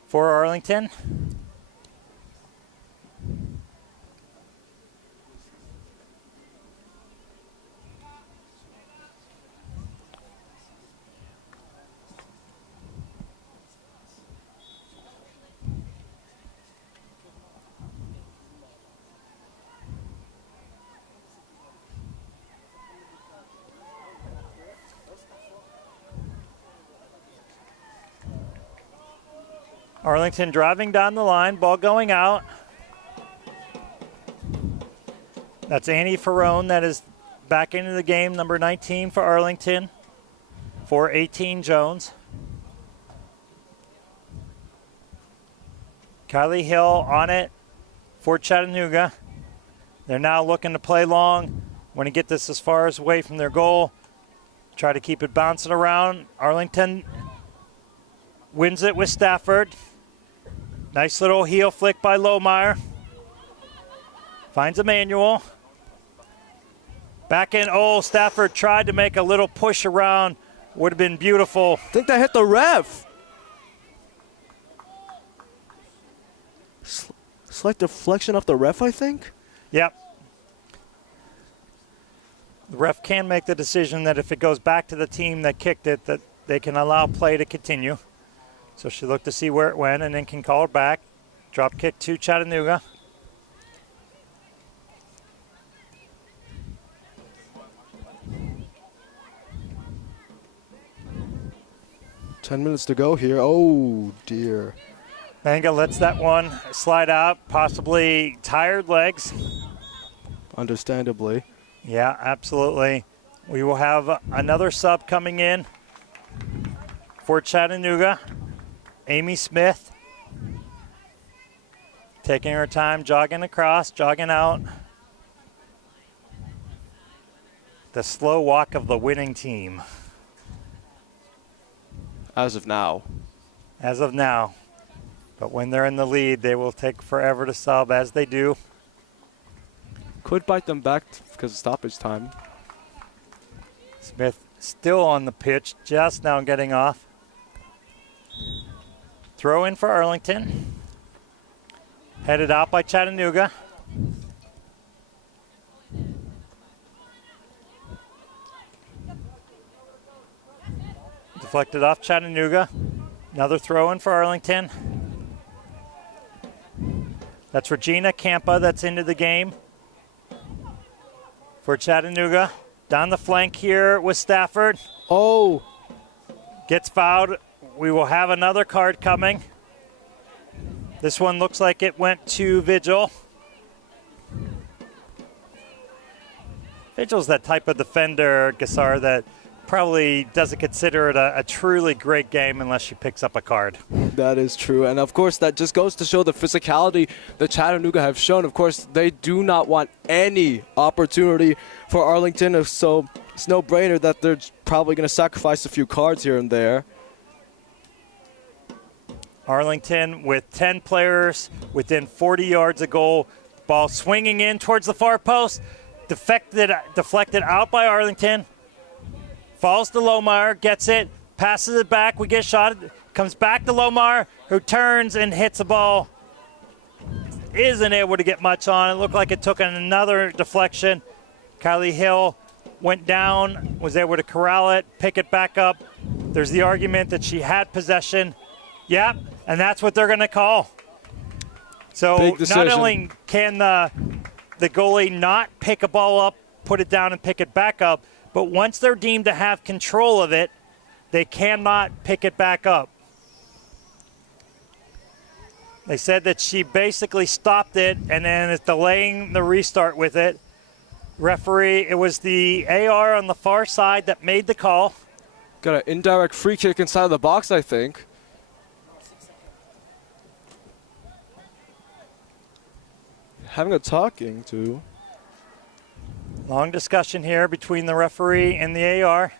for Arlington. Arlington driving down the line, ball going out. That's Annie Ferrone that is back into the game, number 19 for Arlington, for 18 Jones. Kylie Hill on it for Chattanooga. They're now looking to play long. Want to get this as far as away from their goal. Try to keep it bouncing around. Arlington wins it with Stafford. Nice little heel flick by Lohmeyer. Finds Emmanuel. Back in. Oh, Stafford tried to make a little push around. Would have been beautiful. I think that hit the ref. Slight deflection off the ref, I think. Yep. The ref can make the decision that if it goes back to the team that kicked it, that they can allow play to continue. So she looked to see where it went and then can call it back. Drop kick to Chattanooga. Ten minutes to go here. Oh, dear. Manga lets that one slide out, possibly tired legs. Understandably. Yeah, absolutely. We will have another sub coming in for Chattanooga. Amy Smith taking her time, jogging across, jogging out. The slow walk of the winning team. As of now. As of now. But when they're in the lead, they will take forever to sub, as they do. Could bite them back because of stoppage time. Smith still on the pitch, just now getting off. Throw in for Arlington. Headed out by Chattanooga. Deflected off Chattanooga. Another throw in for Arlington. That's Regina Campa that's into the game for Chattanooga. Down the flank here with Stafford. Oh. Gets fouled. We will have another card coming. This one looks like it went to Vigil. Vigil's that type of defender, Gassar, that probably doesn't consider it a truly great game unless she picks up a card. That is true. And, of course, that just goes to show the physicality that Chattanooga have shown. Of course, they do not want any opportunity for Arlington, so it's no brainer that they're probably going to sacrifice a few cards here and there. Arlington with 10 players within 40 yards of goal. Ball swinging in towards the far post. Deflected out by Arlington. Falls to Lohmeyer, gets it, passes it back. We get shot. Comes back to Lohmeyer, who turns and hits the ball. Isn't able to get much on. It looked like it took another deflection. Kylie Hill went down, was able to corral it, pick it back up. There's the argument that she had possession. Yep, and that's what they're going to call. So not only can the goalie not pick a ball up, put it down, and pick it back up, but once they're deemed to have control of it, they cannot pick it back up. They said that she basically stopped it and then is delaying the restart with it. Referee, it was the AR on the far side that made the call. Got an indirect free kick inside of the box, I think. Having a talking to. Long discussion here between the referee and the AR.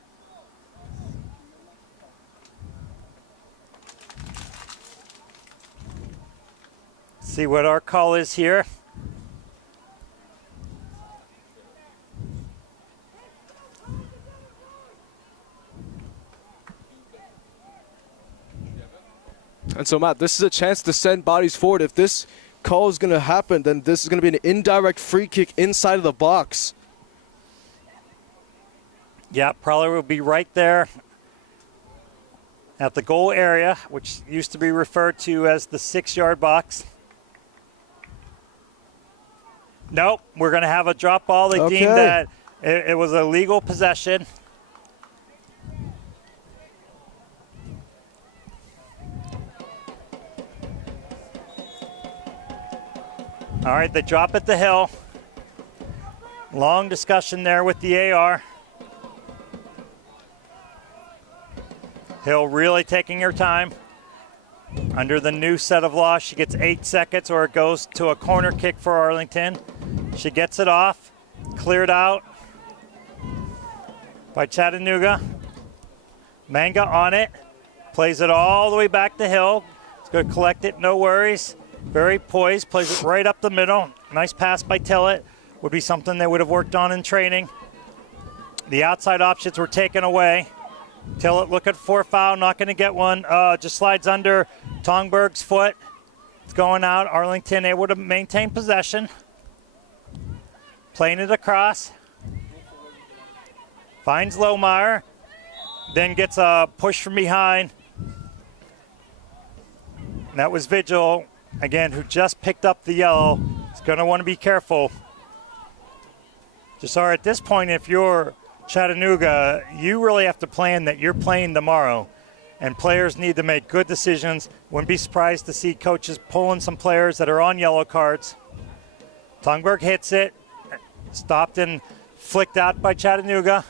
See what our call is here. And so, Matt, this is a chance to send bodies forward. If this call is going to happen, then this is going to be an indirect free kick inside of the box. Yeah, probably will be right there at the goal area, which used to be referred to as the 6-yard box. Nope, we're going to have a drop ball. They deemed that it was a legal possession. All right, they drop at the hill. Long discussion there with the AR. Hill really taking her time. Under the new set of law, she gets 8 seconds or it goes to a corner kick for Arlington. She gets it off, cleared out by Chattanooga. Manga on it, plays it all the way back to Hill. It's going to collect it, no worries. Very poised, plays it right up the middle. Nice pass by Tillett. Would be something they would have worked on in training. The outside options were taken away. Tillett looking for a foul, not going to get one. Just slides under Tongberg's foot. It's going out. Arlington able to maintain possession. Playing it across. Finds Lohmeyer. Then gets a push from behind. And that was Vigil, again, who just picked up the yellow. He's going to want to be careful. Just at this point, if you're Chattanooga, you really have to plan that you're playing tomorrow, and players need to make good decisions. Wouldn't be surprised to see coaches pulling some players that are on yellow cards. Tongberg hits it, stopped and flicked out by Chattanooga.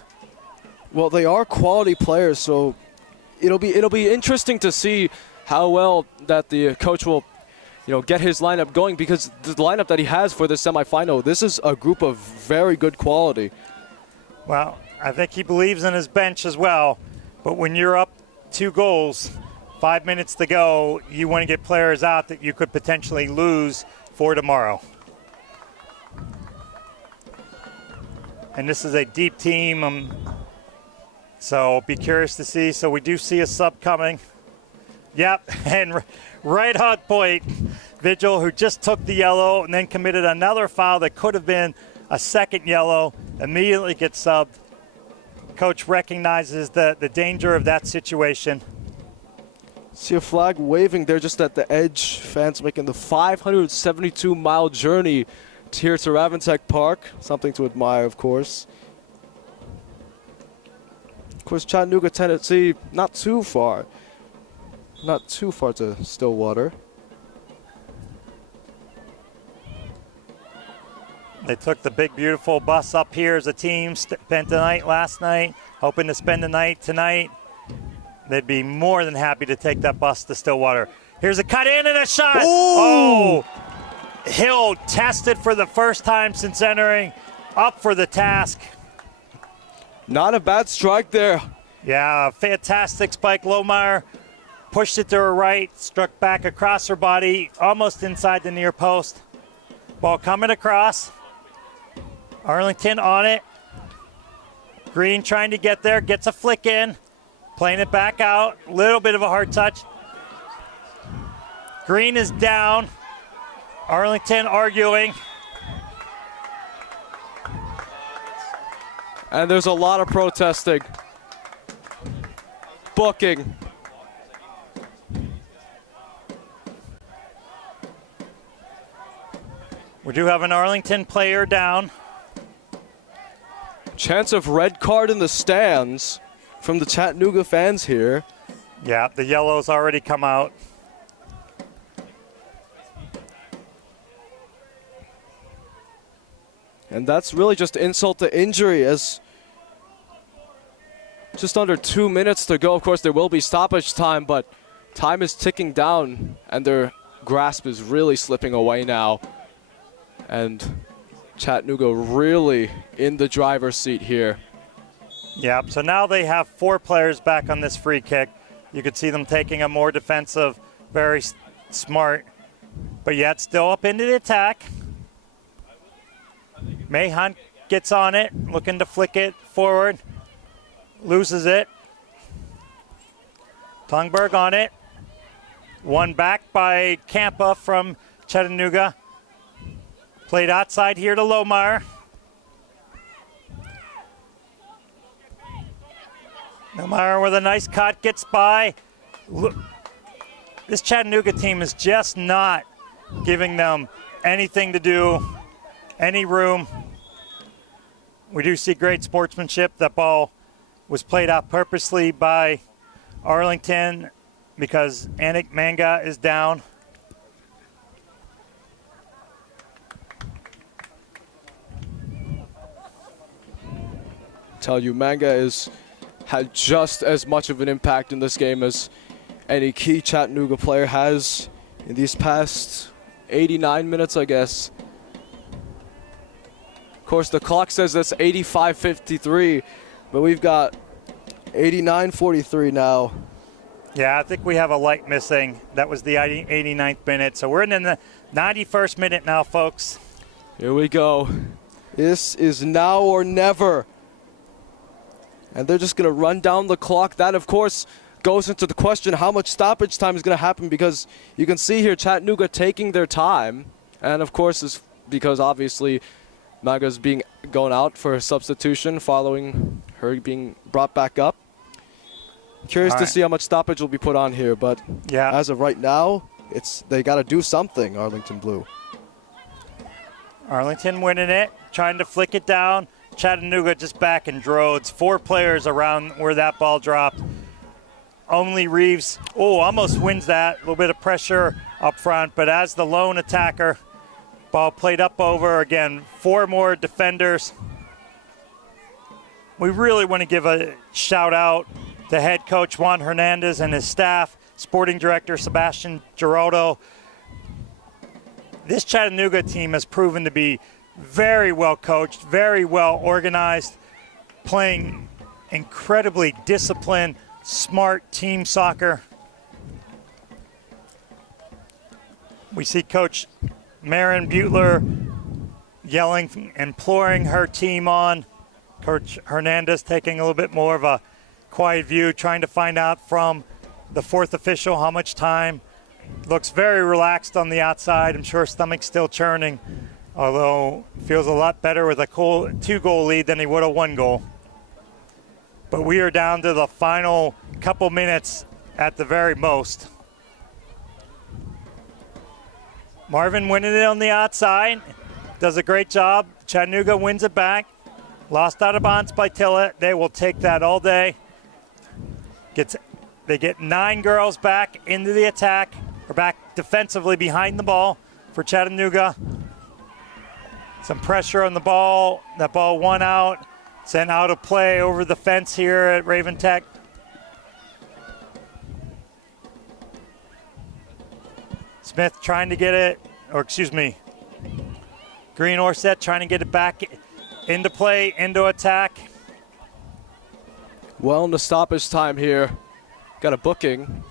Well, they are quality players, so it'll be interesting to see how well that the coach will, get his lineup going, because the lineup that he has for the semifinal, this is a group of very good quality. Well, I think he believes in his bench as well. But when you're up 2 goals, 5 minutes to go, you want to get players out that you could potentially lose for tomorrow. And this is a deep team, so be curious to see. So we do see a sub coming. Yep, and right on point, Vigil, who just took the yellow and then committed another foul that could have been a second yellow, immediately gets subbed. Coach recognizes the danger of that situation. See a flag waving there just at the edge. Fans making the 572-mile journey here to Raventech Park. Something to admire, of course. Of course, Chattanooga, Tennessee, not too far. Not too far to Stillwater. They took the big, beautiful bus up here as a team, spent the night last night, hoping to spend the night tonight. They'd be more than happy to take that bus to Stillwater. Here's a cut in and a shot. Ooh. Oh, Hill tested for the first time since entering, up for the task. Not a bad strike there. Yeah, fantastic spike. Lohmeyer pushed it to her right, struck back across her body, almost inside the near post. Ball coming across. Arlington on it. Green trying to get there, gets a flick in, playing it back out. Little bit of a hard touch. Green is down. Arlington arguing. And there's a lot of protesting. Booking. We do have an Arlington player down. Chance of red card in the stands from the Chattanooga fans here. Yeah, the yellow's already come out. And that's really just insult to injury as just under 2 minutes to go. Of course, there will be stoppage time, but time is ticking down and their grasp is really slipping away now. And Chattanooga really in the driver's seat here. Yep, so now they have 4 players back on this free kick. You could see them taking a more defensive, very smart, but yet still up into the attack. May Hunt gets on it, looking to flick it forward, loses it. Tungberg on it. One back by Campa from Chattanooga. Played outside here to Lohmeyer. Lohmeyer with a nice cut, gets by. This Chattanooga team is just not giving them anything to do, any room. We do see great sportsmanship. That ball was played out purposely by Arlington because Anik Manga is down. Tell you, Manga had just as much of an impact in this game as any key Chattanooga player has in these past 89 minutes, I guess. Of course, the clock says that's 85-53, but we've got 89-43 now. Yeah, I think we have a light missing. That was the 89th minute. So we're in the 91st minute now, folks. Here we go. This is now or never. And they're just going to run down the clock. That, of course, goes into the question how much stoppage time is going to happen, because you can see here Chattanooga taking their time. And, of course, it's because obviously Maga's going out for substitution following her being brought back up. Curious to see how much stoppage will be put on here, but yeah, as of right now, they got to do something, Arlington Blue. Arlington winning it, trying to flick it down. Chattanooga just back in droves. 4 players around where that ball dropped. Only Reeves, almost wins that. A little bit of pressure up front, but as the lone attacker, ball played up over. Again, 4 more defenders. We really want to give a shout out to head coach Juan Hernandez and his staff, sporting director Sebastian Giraldo. This Chattanooga team has proven to be very well coached, very well organized, playing incredibly disciplined, smart team soccer. We see Coach Marin Butler yelling, imploring her team on. Coach Hernandez taking a little bit more of a quiet view, trying to find out from the 4th official how much time. Looks very relaxed on the outside. I'm sure stomach's still churning, although feels a lot better with a 2-goal lead than he would a 1 goal. But we are down to the final couple minutes at the very most. Marvin winning it on the outside. Does a great job. Chattanooga wins it back. Lost out of bounds by Tillett. They will take that all day. They get 9 girls back into the attack, or back defensively behind the ball for Chattanooga. Some pressure on the ball. That ball won out. Sent out of play over the fence here at Raven Tech. Smith trying to get it, or excuse me, Green Orset trying to get it back into play, into attack. Well, in the stoppage time here, got a booking.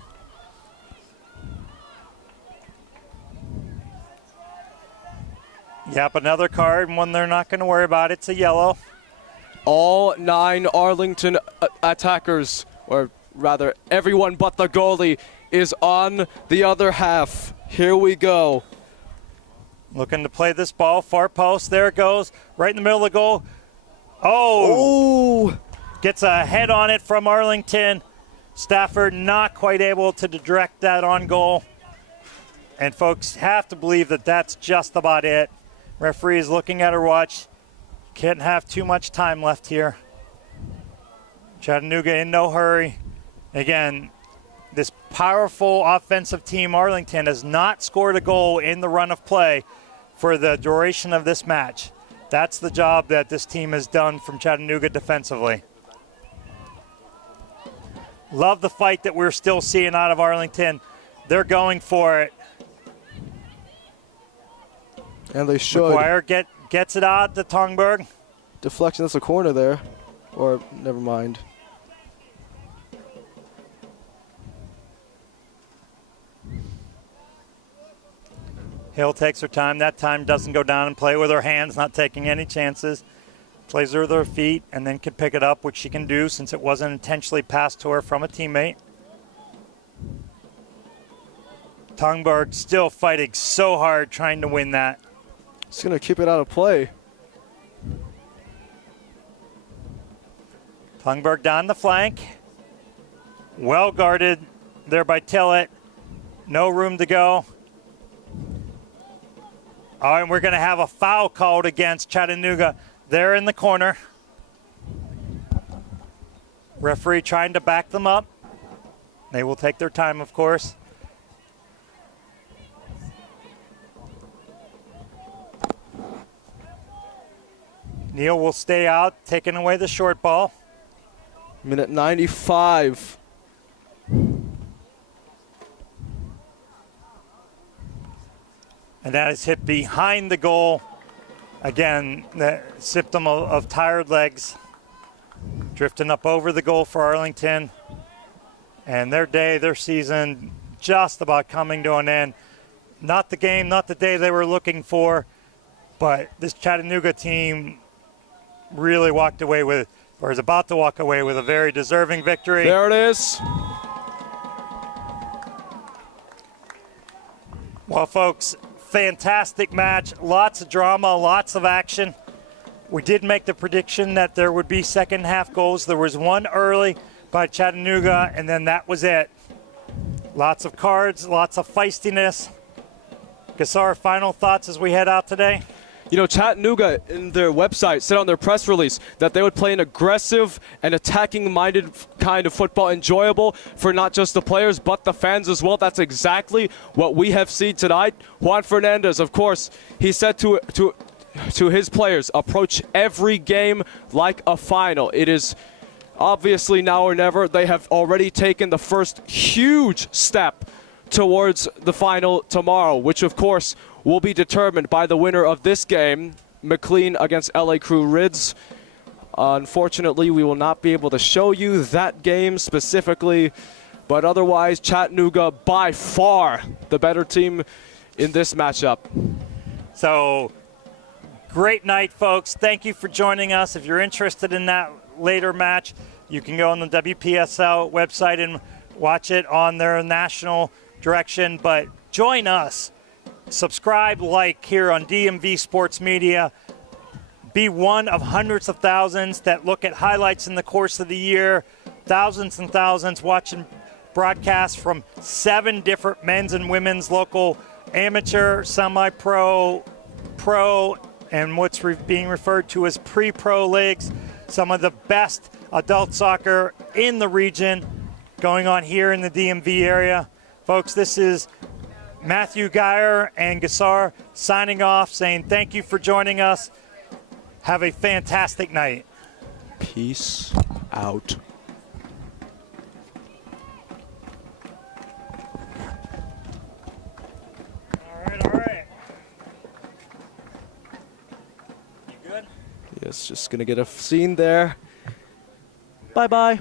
Yep, another card, one they're not going to worry about. It's a yellow. All 9 Arlington attackers, or rather everyone but the goalie, is on the other half. Here we go. Looking to play this ball, far post. There it goes, right in the middle of the goal. Oh! Ooh. Gets a head on it from Arlington. Stafford not quite able to direct that on goal. And folks have to believe that that's just about it. Referee is looking at her watch. Can't have too much time left here. Chattanooga in no hurry. Again, this powerful offensive team, Arlington, has not scored a goal in the run of play for the duration of this match. That's the job that this team has done from Chattanooga defensively. Love the fight that we're still seeing out of Arlington. They're going for it. And they should. McGuire gets it out to Tongberg. Deflection, that's a corner there. Or, never mind. Hill takes her time. That time doesn't go down and play with her hands, not taking any chances. Plays her with her feet and then can pick it up, which she can do since it wasn't intentionally passed to her from a teammate. Tongberg still fighting so hard trying to win that. Just going to keep it out of play. Tongberg down the flank. Well guarded there by Tillett. No room to go. All right, we're going to have a foul called against Chattanooga there in the corner. Referee trying to back them up. They will take their time, of course. Neal will stay out, taking away the short ball. Minute 95. And that is hit behind the goal. Again, the symptom of tired legs. Drifting up over the goal for Arlington. And their day, their season, just about coming to an end. Not the game, not the day they were looking for, but this Chattanooga team really walked away with, or is about to walk away with, a very deserving victory. There it is. Well, folks, fantastic match. Lots of drama, lots of action. We did make the prediction that there would be second half goals. There was one early by Chattanooga, and then that was it. Lots of cards, lots of feistiness. Gassar, final thoughts as we head out today? You know, Chattanooga in their website said on their press release that they would play an aggressive and attacking-minded kind of football, enjoyable for not just the players but the fans as well. That's exactly what we have seen tonight. Juan Fernandez, of course, he said to his players, approach every game like a final. It is obviously now or never. They have already taken the first huge step towards the final tomorrow, which of course will be determined by the winner of this game, McLean against LA Crew Rids. Unfortunately, we will not be able to show you that game specifically, but otherwise, Chattanooga by far the better team in this matchup. So, great night, folks. Thank you for joining us. If you're interested in that later match, you can go on the WPSL website and watch it on their national direction, but join us. Subscribe, like here on DMV Sports Media. Be one of hundreds of thousands that look at highlights in the course of the year. Thousands and thousands watching broadcasts from 7 different men's and women's local amateur, semi-pro, pro, and what's being referred to as pre-pro leagues. Some of the best adult soccer in the region going on here in the DMV area. Folks, this is Matthew Geyer and Gassar signing off, saying thank you for joining us. Have a fantastic night. Peace out. All right. You good? Yes, just gonna get a scene there. Bye-bye.